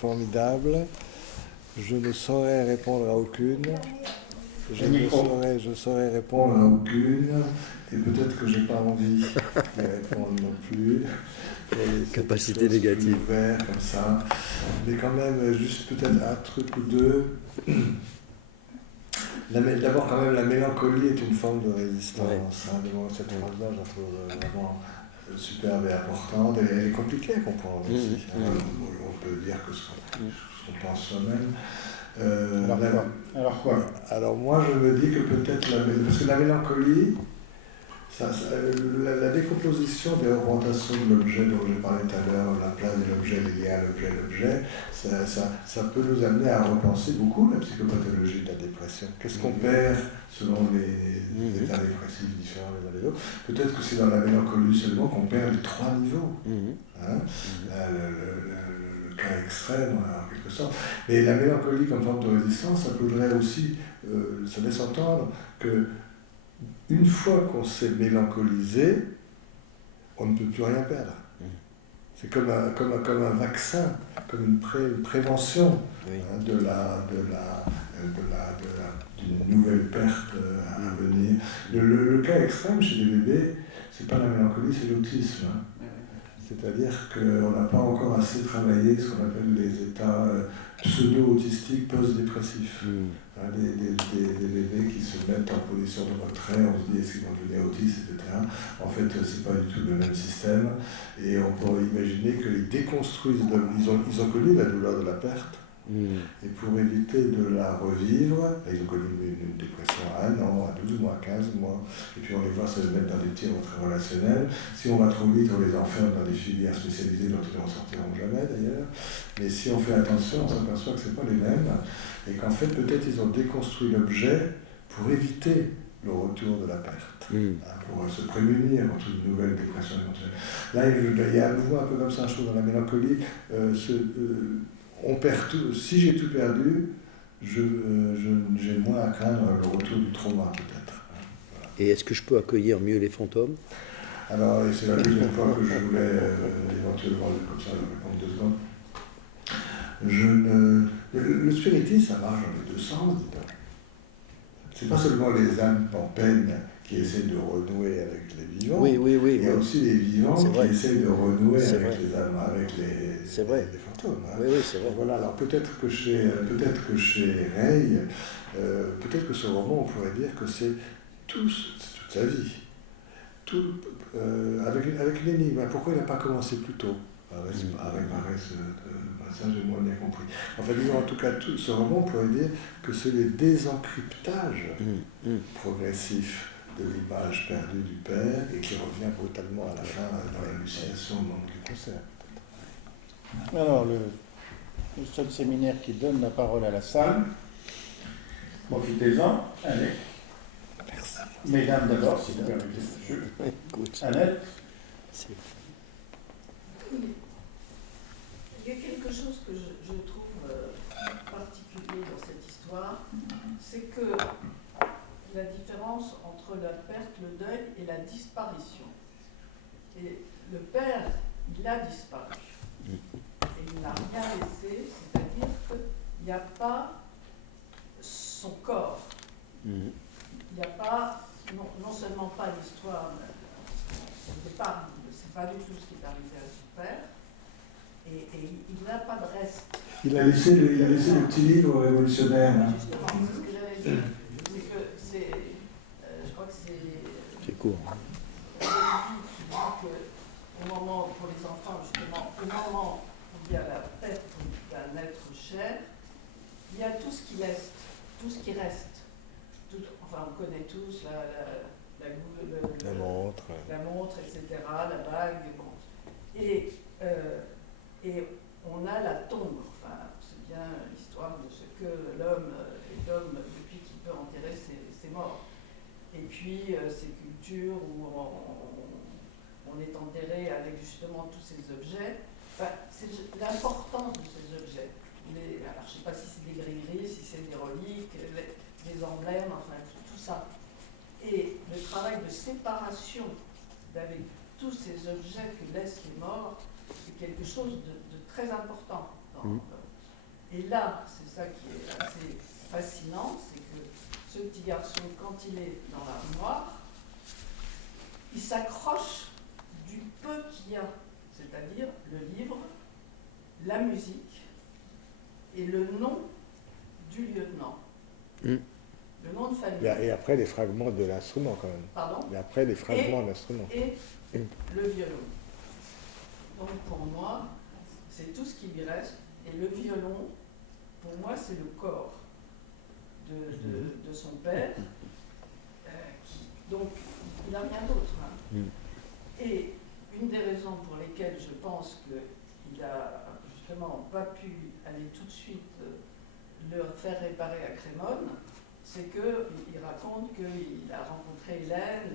formidables. Je ne saurais répondre à aucune. Je saurais répondre à aucune, et peut-être que j'ai pas envie de répondre non plus. Capacité négative. Ouvert, comme ça. Mais quand même, juste peut-être un truc ou deux. D'abord, quand même, la mélancolie est une forme de résistance. Ouais. Cette phrase-là, je la trouve vraiment superbe et importante. Elle est compliquée à comprendre aussi. On peut dire que ce qu'on pense soi-même. Alors quoi? Alors moi, je me dis que peut-être parce que la mélancolie, la décomposition des représentations de l'objet dont j'ai parlé tout à l'heure, la place de l'objet lié à l'objet, ça peut nous amener à repenser beaucoup la psychopathologie de la dépression. Qu'est-ce qu'on perd selon les états dépressifs différents les uns des autres? Peut-être que c'est dans la mélancolie seulement qu'on perd les trois niveaux. Le cas extrême, en quelque sorte. Et la mélancolie comme forme de résistance, ça voudrait aussi, ça laisse entendre que une fois qu'on s'est mélancolisé, on ne peut plus rien perdre. C'est comme un vaccin, comme une prévention Oui. hein, d'une nouvelle perte à venir. Le cas extrême chez les bébés, c'est pas la mélancolie, c'est l'autisme. Hein. C'est-à-dire qu'on n'a pas encore assez travaillé ce qu'on appelle les états pseudo-autistiques post-dépressifs. Hein, des bébés qui se mettent en position de retrait, on se dit est-ce qu'ils vont devenir autistes, etc. En fait, c'est pas du tout le même système. Et on peut imaginer qu'ils déconstruisent, ils ont connu la douleur de la perte. Et pour éviter de la revivre, ils ont connu une dépression à 1 an, à 12 mois, à 15 mois, et puis on les voit se mettre dans des tirs très relationnels. Si on va trop vite, on les enferme dans des filières spécialisées dont ils ne ressortiront jamais d'ailleurs. Mais si on fait attention, on s'aperçoit que ce n'est pas les mêmes, et qu'en fait peut-être ils ont déconstruit l'objet pour éviter le retour de la perte, pour se prémunir contre une nouvelle dépression éventuelle. Là, il y a un mouvement un peu comme ça, je trouve, dans la mélancolie. On perd tout. Si j'ai tout perdu, j'ai moins à craindre le retour du trauma, peut-être. Voilà. Et est-ce que je peux accueillir mieux les fantômes? Alors, et c'est la deuxième fois que je voulais éventuellement, comme ça, répondre 2 secondes. Le spiritisme, ça marche dans les 2 sens, dis donc. C'est pas seulement les âmes en peine qui essaient de renouer avec les vivants. Oui. Il y a aussi les vivants qui essaient de renouer C'est avec vrai. les âmes, avec les fantômes. Hein. Oui, c'est vrai. Voilà, alors peut-être que chez Ray, peut-être que ce roman, on pourrait dire que c'est toute sa vie. Avec l'énigme. Pourquoi il n'a pas commencé plus tôt à réparer ça, j'ai moins bien compris. Enfin, disons, en tout cas, ce roman, on pourrait dire que c'est le désencryptage progressif de l'image perdue du père et qui revient brutalement à la fin dans l'hallucination au moment du concert. Alors, le seul séminaire qui donne la parole à la salle. Profitez-en. Allez. Merci. Mesdames d'abord, si vous permettez. Écoute. Annette. Il y a quelque chose que je trouve particulier dans cette histoire, c'est que la différence entre la perte, le deuil et la disparition. Et le père, il a disparu. Et il n'a rien laissé, c'est-à-dire qu'il n'y a pas son corps. Il n'y a pas, non seulement pas l'histoire, au départ, il ne sait pas du tout ce qui est arrivé à son père. Et il n'a pas de reste. Il a laissé le petit livre révolutionnaire. Hein. Justement, c'est ce que j'allais dire. C'est que c'est. Je crois que c'est. C'est court. Qui dit qu'au moment, pour les enfants, justement, au moment où il y a la perte d'un être cher, il y a tout ce qui reste. Tout ce qui reste. Enfin, on connaît tous la montre, etc., la bague. Bon. Et on a la tombe, enfin, c'est bien l'histoire de ce que l'homme est homme depuis qu'il peut enterrer ses morts. Et puis ces cultures où on est enterré avec justement tous ces objets, enfin, c'est l'importance de ces objets. Alors je ne sais pas si c'est des gris-gris, si c'est des reliques, des emblèmes, enfin tout ça. Et le travail de séparation avec tous ces objets que laissent les morts, c'est quelque chose de très important. Et là, c'est ça qui est assez fascinant, c'est que ce petit garçon, quand il est dans l'armoire, il s'accroche du peu qu'il y a, c'est-à-dire le livre, la musique et le nom du lieutenant. Le nom de famille. Et après, les fragments de l'instrument, quand même. Pardon ? Et après, les fragments de l'instrument. Et le violon. Donc pour moi, c'est tout ce qui lui reste. Et le violon, pour moi, c'est le corps de son père. Donc, il n'a rien d'autre. Hein. Et une des raisons pour lesquelles je pense qu'il n'a justement pas pu aller tout de suite le faire réparer à Crémone, c'est qu'il raconte qu'il a rencontré Hélène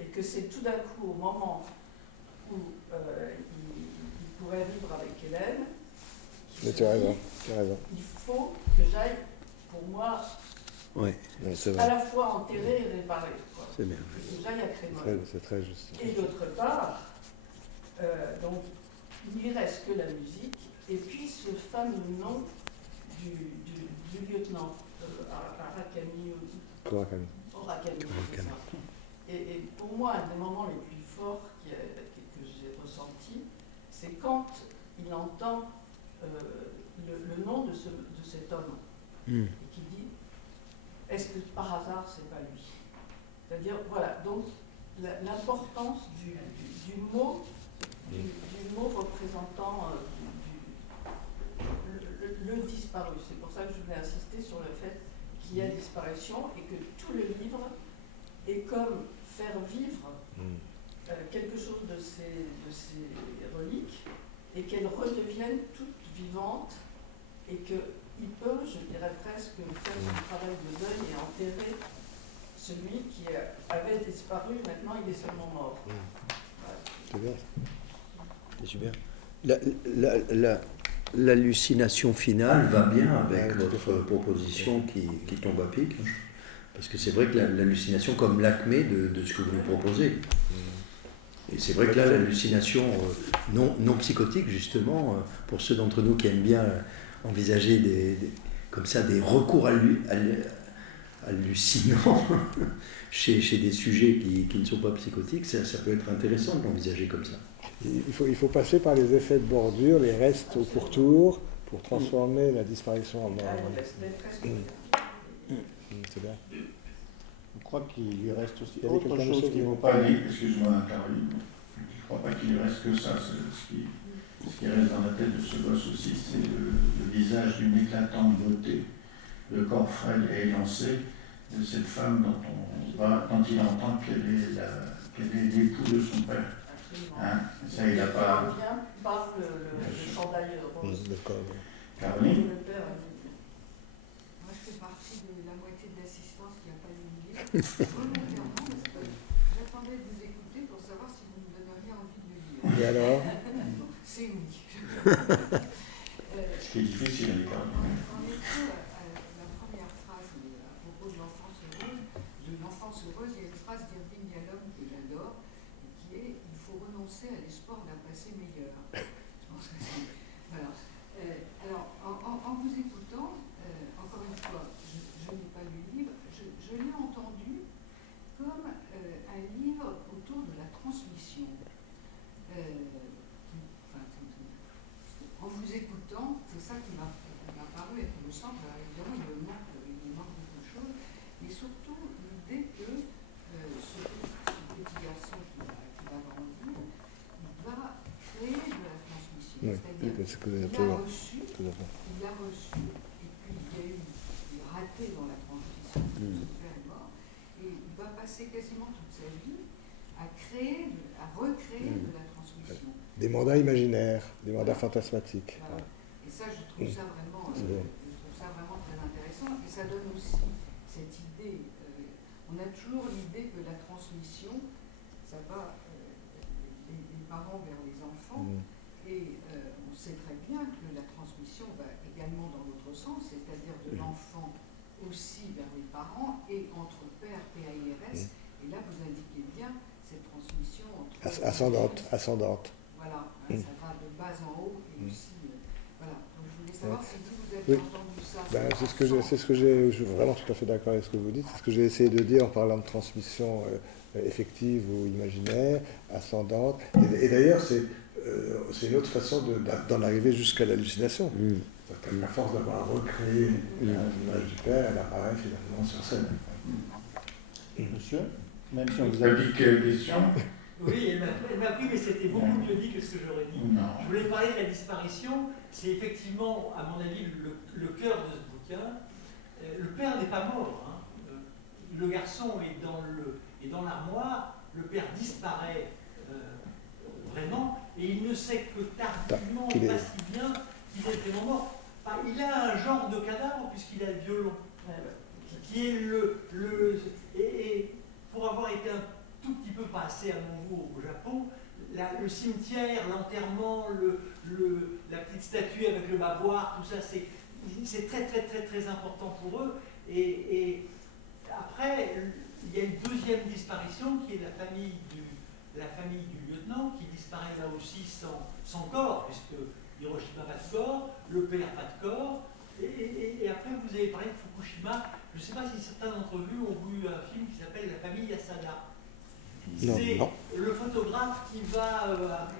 et que c'est tout d'un coup, au moment où il pourrait vivre avec Hélène, Mais tu as raison. il faut que j'aille, pour moi, à la fois enterrer et réparer. Quoi. C'est bien. Que j'aille à Crémone. C'est très juste. Et d'autre part, Donc, il lui reste que la musique, et puis ce fameux nom du lieutenant Arakami, Murakami. c'est ça. Et pour moi, un des moments les plus forts que j'ai ressenti, c'est quand il entend le nom de cet homme, et qui dit « Est-ce que par hasard, c'est pas lui ?» C'est-à-dire, voilà, donc l'importance du mot représentant le disparu. C'est pour ça que je voulais insister sur le fait qu'il y a disparition et que tout le livre est comme faire vivre quelque chose de ces reliques et qu'elles redeviennent toutes vivantes et qu'il peut, je dirais presque, faire son travail de deuil et enterrer celui qui avait disparu. Maintenant, il est seulement mort. Voilà. C'est super. L'hallucination finale va bien avec votre proposition qui tombe à pic. Parce que c'est vrai que l'hallucination comme l'acmé de ce que vous nous proposez. Et c'est vrai que là, l'hallucination non psychotique, justement, pour ceux d'entre nous qui aiment bien envisager comme ça des recours hallucinants chez des sujets qui ne sont pas psychotiques, ça peut être intéressant de l'envisager comme ça. Il faut passer par les effets de bordure, les restes au pourtour, pour transformer la disparition en mort. C'est bien. Je crois qu'il lui reste aussi autre chose qu'il ne faut pas dire, excuse-moi Caroline, je ne crois pas qu'il lui reste que ça. Ce qui reste dans la tête de ce gosse aussi, c'est le visage d'une éclatante beauté, le corps frêle et élancé de cette femme dont il entend qu'elle est l'époux de son père. Hein, ça, il n'a pas. Par le chandail rose. Caroline. Moi, je fais partie de la moitié de l'assistance qui n'a pas lu le livre. Volontairement, parce que j'attendais de vous écouter pour savoir si vous me donneriez envie de le lire. Et alors? C'est oui. Ce qui est difficile avec Caroline. En effet, la première phrase à propos de l'enfance heureuse, il y a une phrase d'Irving Yalom que j'adore, qui est « Il faut renoncer à l'espoir d'un passé meilleur ». Je pense que c'est... Voilà. Alors, en vous écoutant, encore une fois, je n'ai pas lu le livre, je l'ai entendu comme un livre autour de la transmission. En vous écoutant, c'est ça qui m'a paru être le centre. Évidemment, il me manque beaucoup de choses, mais surtout l'idée que ce petit garçon qui va grandir, il va créer de la transmission. Oui, c'est-à-dire qu'il a reçu, et puis il y a eu des ratés dans la transmission, son père est mort, et il va passer quasiment toute sa vie à recréer de la transmission. Des mandats imaginaires, des mandats fantasmatiques. Voilà. Et ça, je trouve ça vraiment très intéressant. Et ça donne aussi cette idée. On a toujours l'idée que la transmission, ça va des parents vers les enfants. Et on sait très bien que la transmission va également dans l'autre sens, c'est-à-dire de l'enfant aussi vers les parents et entre père, PAIRS. Et là, vous indiquez bien cette transmission ascendante. Voilà, ça va de bas en haut et aussi. Voilà. Donc je voulais savoir si vous avez entendu ça. C'est ce que je suis vraiment tout à fait d'accord avec ce que vous dites. C'est ce que j'ai essayé de dire en parlant de transmission effective ou imaginaire, ascendante. Et d'ailleurs, c'est une autre façon d'en arriver jusqu'à l'hallucination. À force d'avoir recréé l'image du père, elle apparaît finalement sur scène. Monsieur, même si on vous a dit quelle question. Oui, elle m'a pris, mais c'était beaucoup mieux dit que ce que j'aurais dit. Non. Je voulais parler de la disparition. C'est effectivement, à mon avis, le cœur de ce bouquin. Le père n'est pas mort. Hein. Le garçon est dans l'armoire. Le père disparaît vraiment, et il ne sait que tardivement, pas si bien, qu'il est vraiment mort. Enfin, il a un genre de cadavre puisqu'il a le violon, qui est et pour avoir été un tout petit peu passé à nouveau au Japon, le cimetière, l'enterrement, la petite statue avec le bavoir, tout ça, c'est très très très très important pour eux. Et après, il y a une deuxième disparition qui est la famille du lieutenant qui disparaît là Russie sans corps, puisque Hiroshima pas de corps, le père pas de corps, et après vous avez parlé de Fukushima. Je ne sais pas si certains d'entre vous ont vu un film qui s'appelle La famille Yasada. C'est le photographe qui va,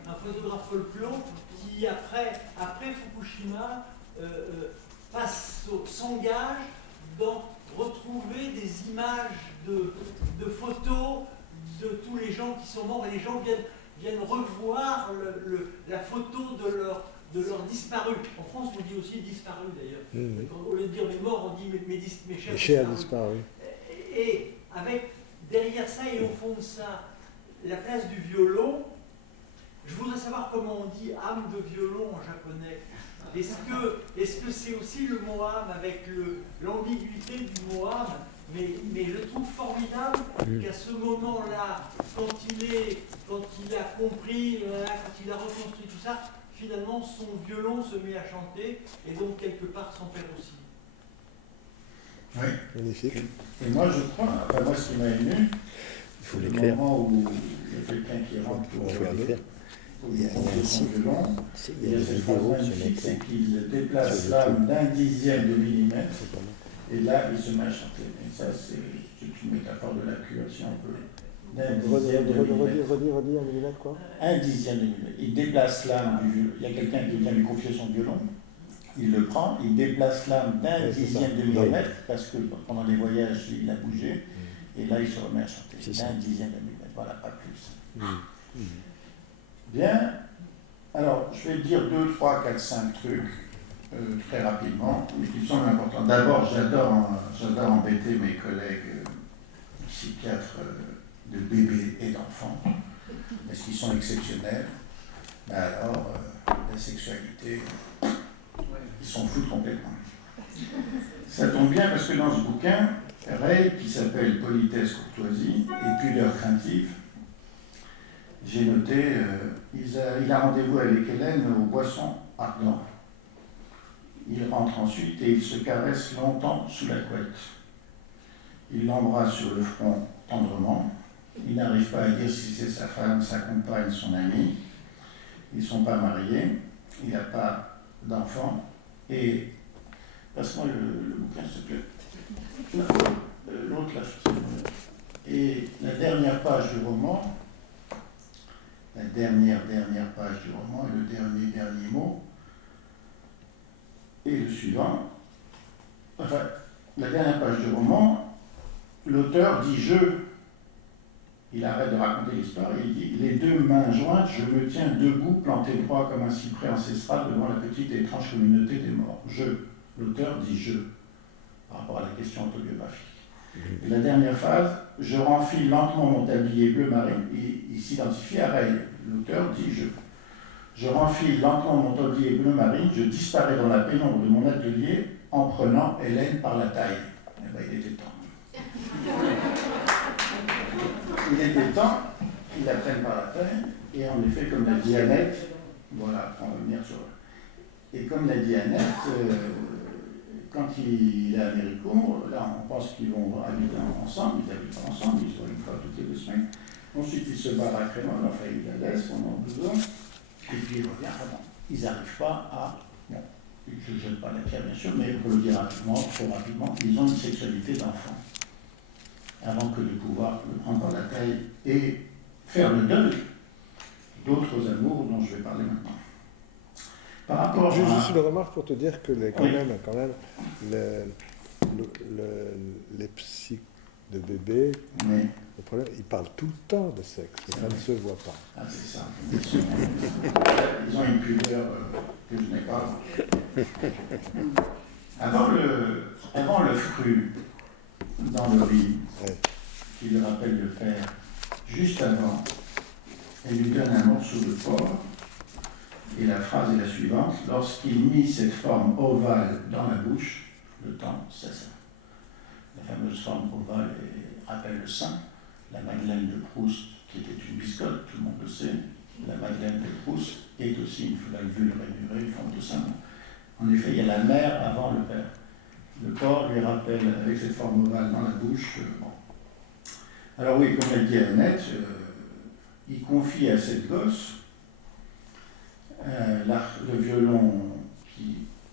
un photographe folklore, qui après Fukushima s'engage dans retrouver des images de photos de tous les gens qui sont morts, et les gens viennent revoir la photo de leurs disparus. En France, on dit aussi disparus d'ailleurs. Au lieu de dire mes morts, on dit mes chers disparus. Et avec derrière ça et au fond de ça, la place du violon. Je voudrais savoir comment on dit âme de violon en japonais. Est-ce que c'est aussi le mot âme avec l'ambiguïté du mot âme, mais je trouve formidable qu'à ce moment-là, quand il a compris, quand il a reconstruit tout ça, finalement son violon se met à chanter, et donc quelque part son père aussi. Oui. Magnifique. Et moi je crois, enfin moi ce qui m'a ému, Il faut le l'écrire. moment où il y a quelqu'un qui rentre pour Il y a un son site, violon, il y a et une cette phrase vidéo sur magnifique, c'est notre qu'il déplace l'âme d'un dixième de millimètre, et là il se met à chanter. Et ça c'est une métaphore de la cure, si on peut. D'un dixième de millimètre. Redis un millimètre quoi. Un dixième de millimètre. Il déplace l'âme du violon. Il y a quelqu'un qui vient lui confier son violon. Il le prend, il déplace l'âme d'un dixième de millimètre, parce que pendant les voyages, il a bougé, et là, il se remet à chanter. D'un dixième de millimètre, voilà, pas plus. Bien. Alors, je vais dire 2, 3, 4, 5 trucs, très rapidement, qui sont importants. D'abord, j'adore embêter mes collègues psychiatres de bébés et d'enfants, parce qu'ils sont exceptionnels. Mais alors, la sexualité, ils s'en foutent complètement. Ça tombe bien parce que dans ce bouquin, Ray, qui s'appelle Politesse, courtoisie et pudeur craintive, j'ai noté, il a rendez-vous avec Hélène au Boisson ardent. Il rentre ensuite et il se caresse longtemps sous la couette. Il l'embrasse sur le front tendrement. Il n'arrive pas à dire si c'est sa femme, sa compagne, son ami. Ils ne sont pas mariés. Il n'a pas d'enfant. Et passe-moi le bouquin, s'il te plaît. L'autre là, je sais pas. Et la dernière page du roman, la dernière page du roman et le dernier mot, et le suivant. Enfin, la dernière page du roman, l'auteur dit « je ». Il arrête de raconter l'histoire et il dit « les deux mains jointes, je me tiens debout, planté droit comme un cyprès ancestral devant la petite et étrange communauté des morts. Je ». L'auteur dit « je » par rapport à la question autobiographique. Et la dernière phrase, « je renfile lentement mon tablier bleu marine ». Il s'identifie à Ray. L'auteur dit « je ». Je renfile lentement mon tablier bleu marine, je disparais dans la pénombre de mon atelier en prenant Hélène par la taille. Eh bien, il était temps. Il était temps qu'il la prenne par la taille, et en effet, comme l'a dit Annette, voilà, on va revenir sur. Et comme l'a dit Annette, quand il est à Américo, là on pense qu'ils vont habiter ensemble, ils habitent ensemble, ils sont une fois toutes les 2 semaines. Ensuite, il se barre à Crémone, enfin il la laisse pendant 12 ans, et puis il revient. Ah bon, ils n'arrivent pas à. Bon, je ne jette pas la pierre bien sûr, mais pour le dire rapidement, trop rapidement, ils ont une sexualité d'enfant. Avant que de pouvoir le prendre par la taille et faire le deuil d'autres amours dont je vais parler maintenant. Par rapport Juste une remarque pour te dire que quand même, les psys de bébés, le problème, ils parlent tout le temps de sexe, mais ça ne se voit pas. Ah, c'est ça. Ils ont une pudeur que je n'ai pas. Avant le fru dans le riz, qui lui rappelle le père, juste avant, elle lui donne un morceau de porc, et la phrase est la suivante: lorsqu'il mit cette forme ovale dans la bouche, le temps cessa. La fameuse forme ovale rappelle le sein. La Madeleine de Proust, qui était une biscotte, tout le monde le sait, la Madeleine de Proust est aussi une valvule rainurée, une forme de sein. En effet, il y a la mère avant le père. Le porc lui rappelle, avec cette forme ovale dans la bouche. Bon. Alors oui, comme l'a dit Annette, il confie à cette gosse le violon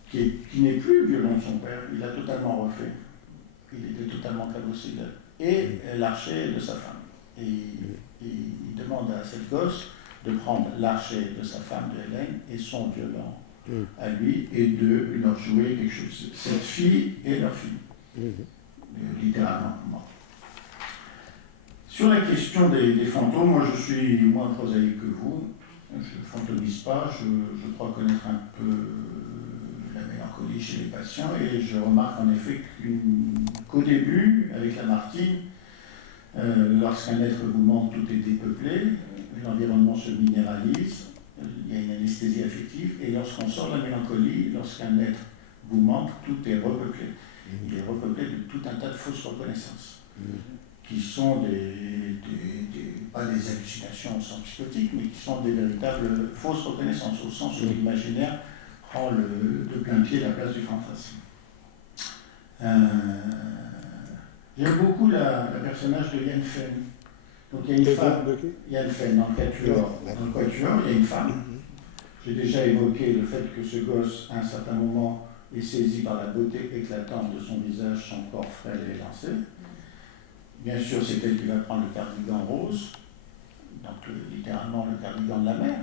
qui n'est plus le violon de son père, il l'a totalement refait. Il était totalement cabossé. Et l'archet de sa femme. Et il demande à cette gosse de prendre l'archet de sa femme, de Hélène, et son violon à lui, et de leur jouer quelque chose. Cette fille et leur fille. Littéralement. Bon. Sur la question des fantômes, moi je suis moins prosaïque que vous. Je ne fantomise pas, je crois connaître un peu la mélancolie chez les patients, et je remarque en effet qu'au début, avec Lamartine, lorsqu'un être vous manque, tout est dépeuplé, l'environnement se minéralise, il y a une anesthésie affective, et lorsqu'on sort de la mélancolie, lorsqu'un être vous manque, tout est repeuplé. Il est repeuplé de tout un tas de fausses reconnaissances, qui sont pas des hallucinations au sens psychotique, mais qui sont des véritables fausses reconnaissances, au sens où l'imaginaire prend de plein pied la place du fantasme. J'aime beaucoup le personnage de Yann Fenn. Donc il y a une femme, Yann Fenn, dans le Quatuor. Dans le Quatuor, il y a une femme. J'ai déjà évoqué le fait que ce gosse, à un certain moment, est saisi par la beauté éclatante de son visage, son corps frêle et élancé. Bien sûr, c'est elle qui va prendre le cardigan rose, donc littéralement le cardigan de la mère.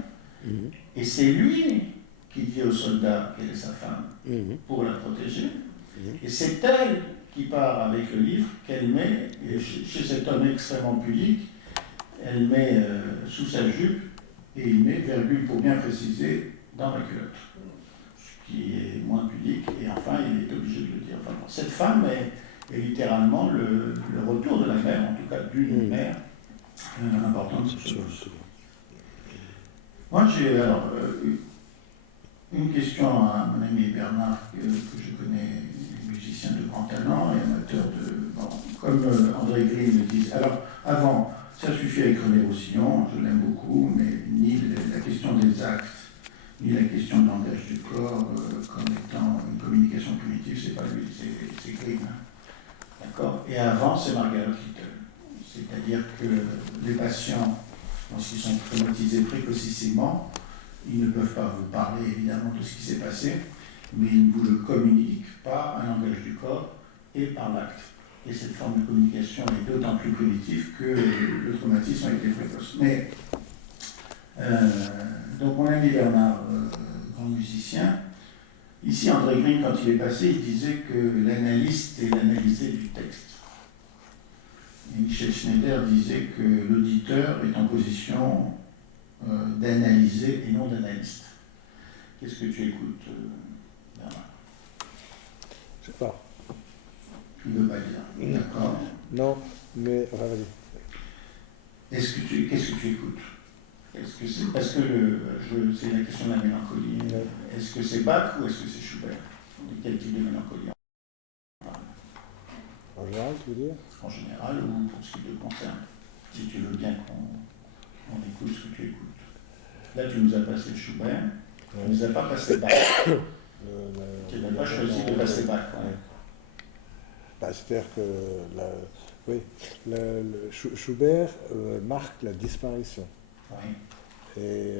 Et c'est lui qui dit au soldat qu'elle est sa femme pour la protéger. Et c'est elle qui part avec le livre qu'elle met, et chez cet homme extrêmement pudique, elle met sous sa jupe et il met virgule pour bien préciser dans la culotte. Ce qui est moins pudique, et enfin il est obligé de le dire. Enfin, bon, cette femme est littéralement le retour de la mère, en tout cas d'une mère importante. Moi j'ai alors une question à mon ami Bernard, que je connais, musicien de grand talent et amateur de... Bon, comme André Gris le disait. Alors, avant, ça suffit avec René Roussillon, je l'aime beaucoup, mais ni la question des actes, ni la question de langage du corps comme étant une communication primitive, c'est pas lui, c'est Gris. D'accord ? Et avant, c'est Margaret Little. C'est-à-dire que les patients, lorsqu'ils sont traumatisés précocissement, ils ne peuvent pas vous parler évidemment de ce qui s'est passé, mais ils ne vous le communiquent pas un langage du corps et par l'acte. Et cette forme de communication est d'autant plus primitive que le traumatisme a été précoce. Mais, donc mon ami Bernard, grand musicien, ici André Green, quand il est passé, il disait que l'analyste est l'analysé du texte. Et Michel Schneider disait que l'auditeur est en position d'analyser et non d'analyste. Qu'est-ce que tu écoutes, Bernard ? Je sais pas. Tu ne veux pas dire. D'accord. Non, mais... Enfin, vas-y. Qu'est-ce que tu écoutes ? Est-ce que c'est parce que c'est la question de la mélancolie. Est-ce que c'est Bach ou est-ce que c'est Schubert ? De quel type de mélancolie on parle ? En général, tu veux dire ? En général, ou pour ce qui te concerne. Si tu veux bien qu'on écoute ce que tu écoutes. Là, tu nous as passé Schubert, tu ne nous as pas passé Bach. Tu n'as pas choisi de passer Bach. Bah, c'est-à-dire que Schubert marque la disparition. Oui. Et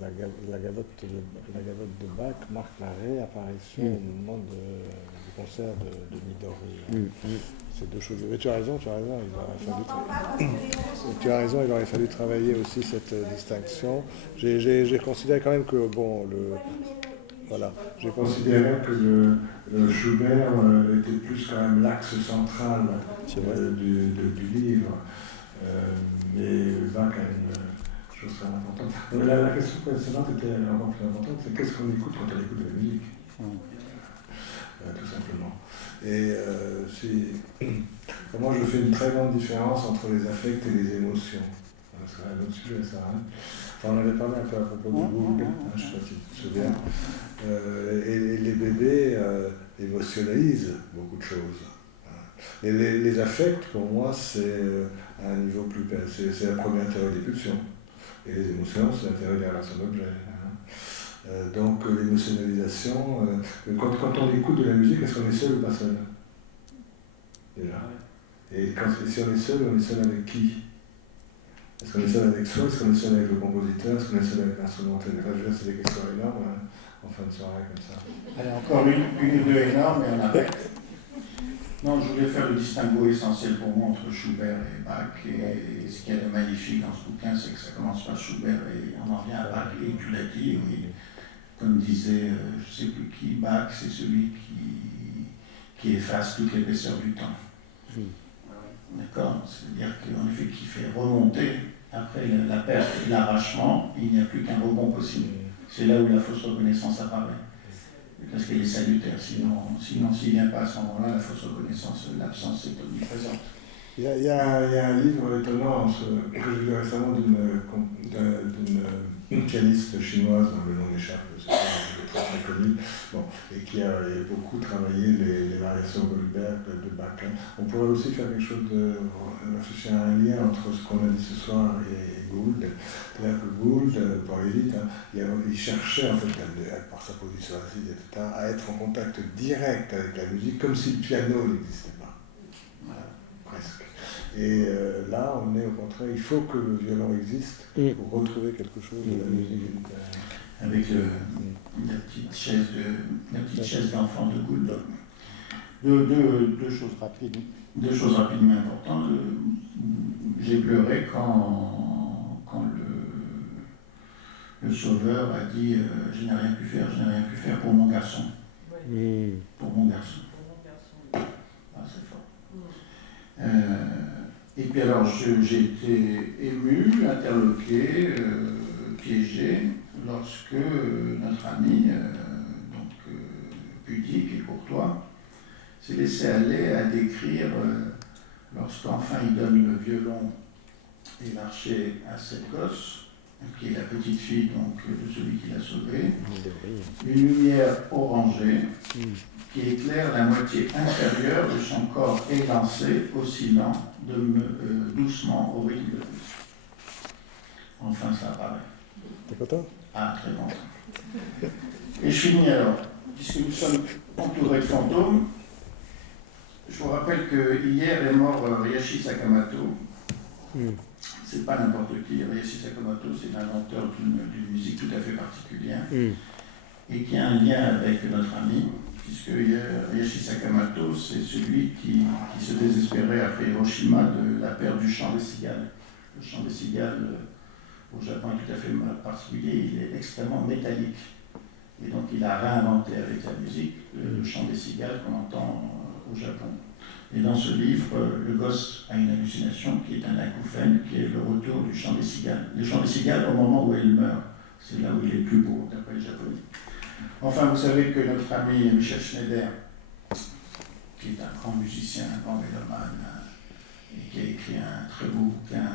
la gavotte de Bach marque la réapparition au moment du concert de Midori. C'est deux choses. Mais tu as raison, il aurait fallu travailler aussi cette distinction. J'ai considéré quand même que, j'ai considéré que le Schubert était plus quand même l'axe central du livre. Mais Bach a une chose très importante. La question précédente était encore plus importante, c'est qu'est-ce qu'on écoute quand on écoute de la musique, tout simplement. Et moi je fais une très grande différence entre les affects et les émotions. C'est un autre sujet, ça. Enfin, on avait parlé un peu à propos de Google, je ne sais pas si tu te souviens. Et les bébés émotionnalisent beaucoup de choses. Et les affects, pour moi, c'est à un niveau plus bas. C'est la première théorie des pulsions. Et les émotions, c'est la théorie des relations d'objets. Donc l'émotionnalisation, quand on écoute de la musique, est-ce qu'on est seul ou pas seul ? Déjà. Et si on est seul avec qui ? Est-ce qu'on est seul avec soi? Est-ce qu'on est seul avec le compositeur? Est-ce qu'on est seul avec l'instrumental? C'est des questions énormes hein, en fin de soirée comme ça. Allez, encore une ou deux énormes et on arrête. Non, je voulais faire le distinguo essentiel pour moi entre Schubert et Bach. Et ce qu'il y a de magnifique dans ce bouquin, c'est que ça commence par Schubert et on en vient à Bach. Et tu l'as dit, oui. Comme disait, je ne sais plus qui, Bach, c'est celui qui efface toute l'épaisseur du temps. D'accord? C'est-à-dire qu'en effet, qui fait remonter, après la perte et l'arrachement, il n'y a plus qu'un rebond possible. C'est là où la fausse reconnaissance apparaît. Parce qu'elle est salutaire. Sinon, s'il n'y vient pas à ce moment-là, la fausse reconnaissance, l'absence est omniprésente. Il y a un livre étonnant que j'ai lu récemment d'une pianiste chinoise dont le nom m'échappe, c'est très très connu, bon, et qui a beaucoup travaillé les variations Goldberg de Bach. On pourrait aussi faire quelque chose réfléchir à un lien entre ce qu'on a dit ce soir et Gould. C'est-à-dire que Gould, pour aller vite, il cherchait en fait, par sa position assise, etc., à être en contact direct avec la musique, comme si le piano n'existait pas. Voilà, presque. Et là, on est au contraire, il faut que le violon existe pour retrouver quelque chose de la musique. Avec la petite chaise d'enfant de Gould. Deux choses rapides. Deux choses rapidement importantes. J'ai pleuré quand le sauveur a dit je n'ai rien pu faire pour mon garçon. Oui. Pour mon garçon. Oui. Ah, c'est fort. Et puis alors, j'ai été ému, interloqué, piégé, lorsque notre ami, pudique et courtois, s'est laissé aller à décrire, lorsqu'enfin il donne le violon et l'archet à cette gosse, qui est la petite fille donc, de celui qui l'a sauvé, une lumière orangée qui éclaire la moitié inférieure de son corps élancé, oscillant doucement au rythme de pouce. Enfin, ça apparaît. T'es content? Ah, très content. Et je finis alors, puisque nous sommes entourés de fantômes, je vous rappelle que hier est mort Ryoshi Sakamoto. C'est pas n'importe qui. Ryoshi Sakamoto, c'est l'inventeur d'une musique tout à fait particulière et qui a un lien avec notre ami, puisque Ryoshi Sakamoto, c'est celui qui se désespérait après Hiroshima de la perte du chant des cigales. Le chant des cigales au Japon est tout à fait particulier, il est extrêmement métallique. Et donc il a réinventé avec la musique le chant des cigales qu'on entend au Japon. Et dans ce livre, le gosse a une hallucination qui est un acouphène, qui est le retour du chant des cigales. Le chant des cigales au moment où elle meurt, c'est là où il est plus beau, d'après les Japonais. Enfin, vous savez que notre ami Michel Schneider, qui est un grand musicien, un grand mélomane, et qui a écrit un très beau bouquin,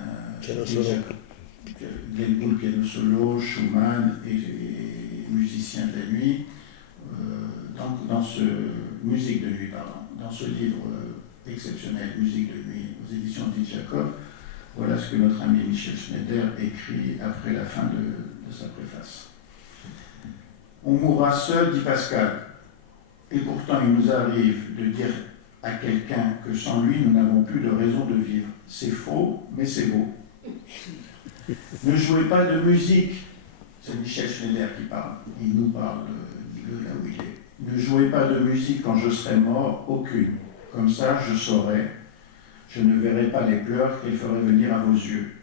Glenn Gould, piano solo, Schumann et musicien de la nuit, dans ce musique de nuit, pardon, dans ce livre exceptionnel, Musique de nuit, aux éditions Dit Jacob, voilà ce que notre ami Michel Schneider écrit après la fin de sa préface. On mourra seul, dit Pascal, et pourtant il nous arrive de dire à quelqu'un que sans lui nous n'avons plus de raison de vivre. C'est faux, mais c'est beau. Ne jouez pas de musique, c'est Michel Schneider qui parle, il nous parle de là où il est. Ne jouez pas de musique quand je serai mort, aucune. Comme ça, je saurai, je ne verrai pas les pleurs qu'elle ferait venir à vos yeux.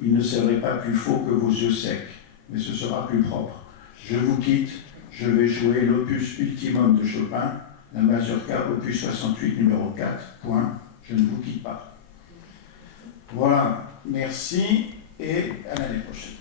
Il ne serait pas plus faux que vos yeux secs, mais ce sera plus propre. Je vous quitte, je vais jouer l'opus ultimum de Chopin, la Mazurka opus 68 numéro 4, point, je ne vous quitte pas. Voilà, merci et à l'année prochaine.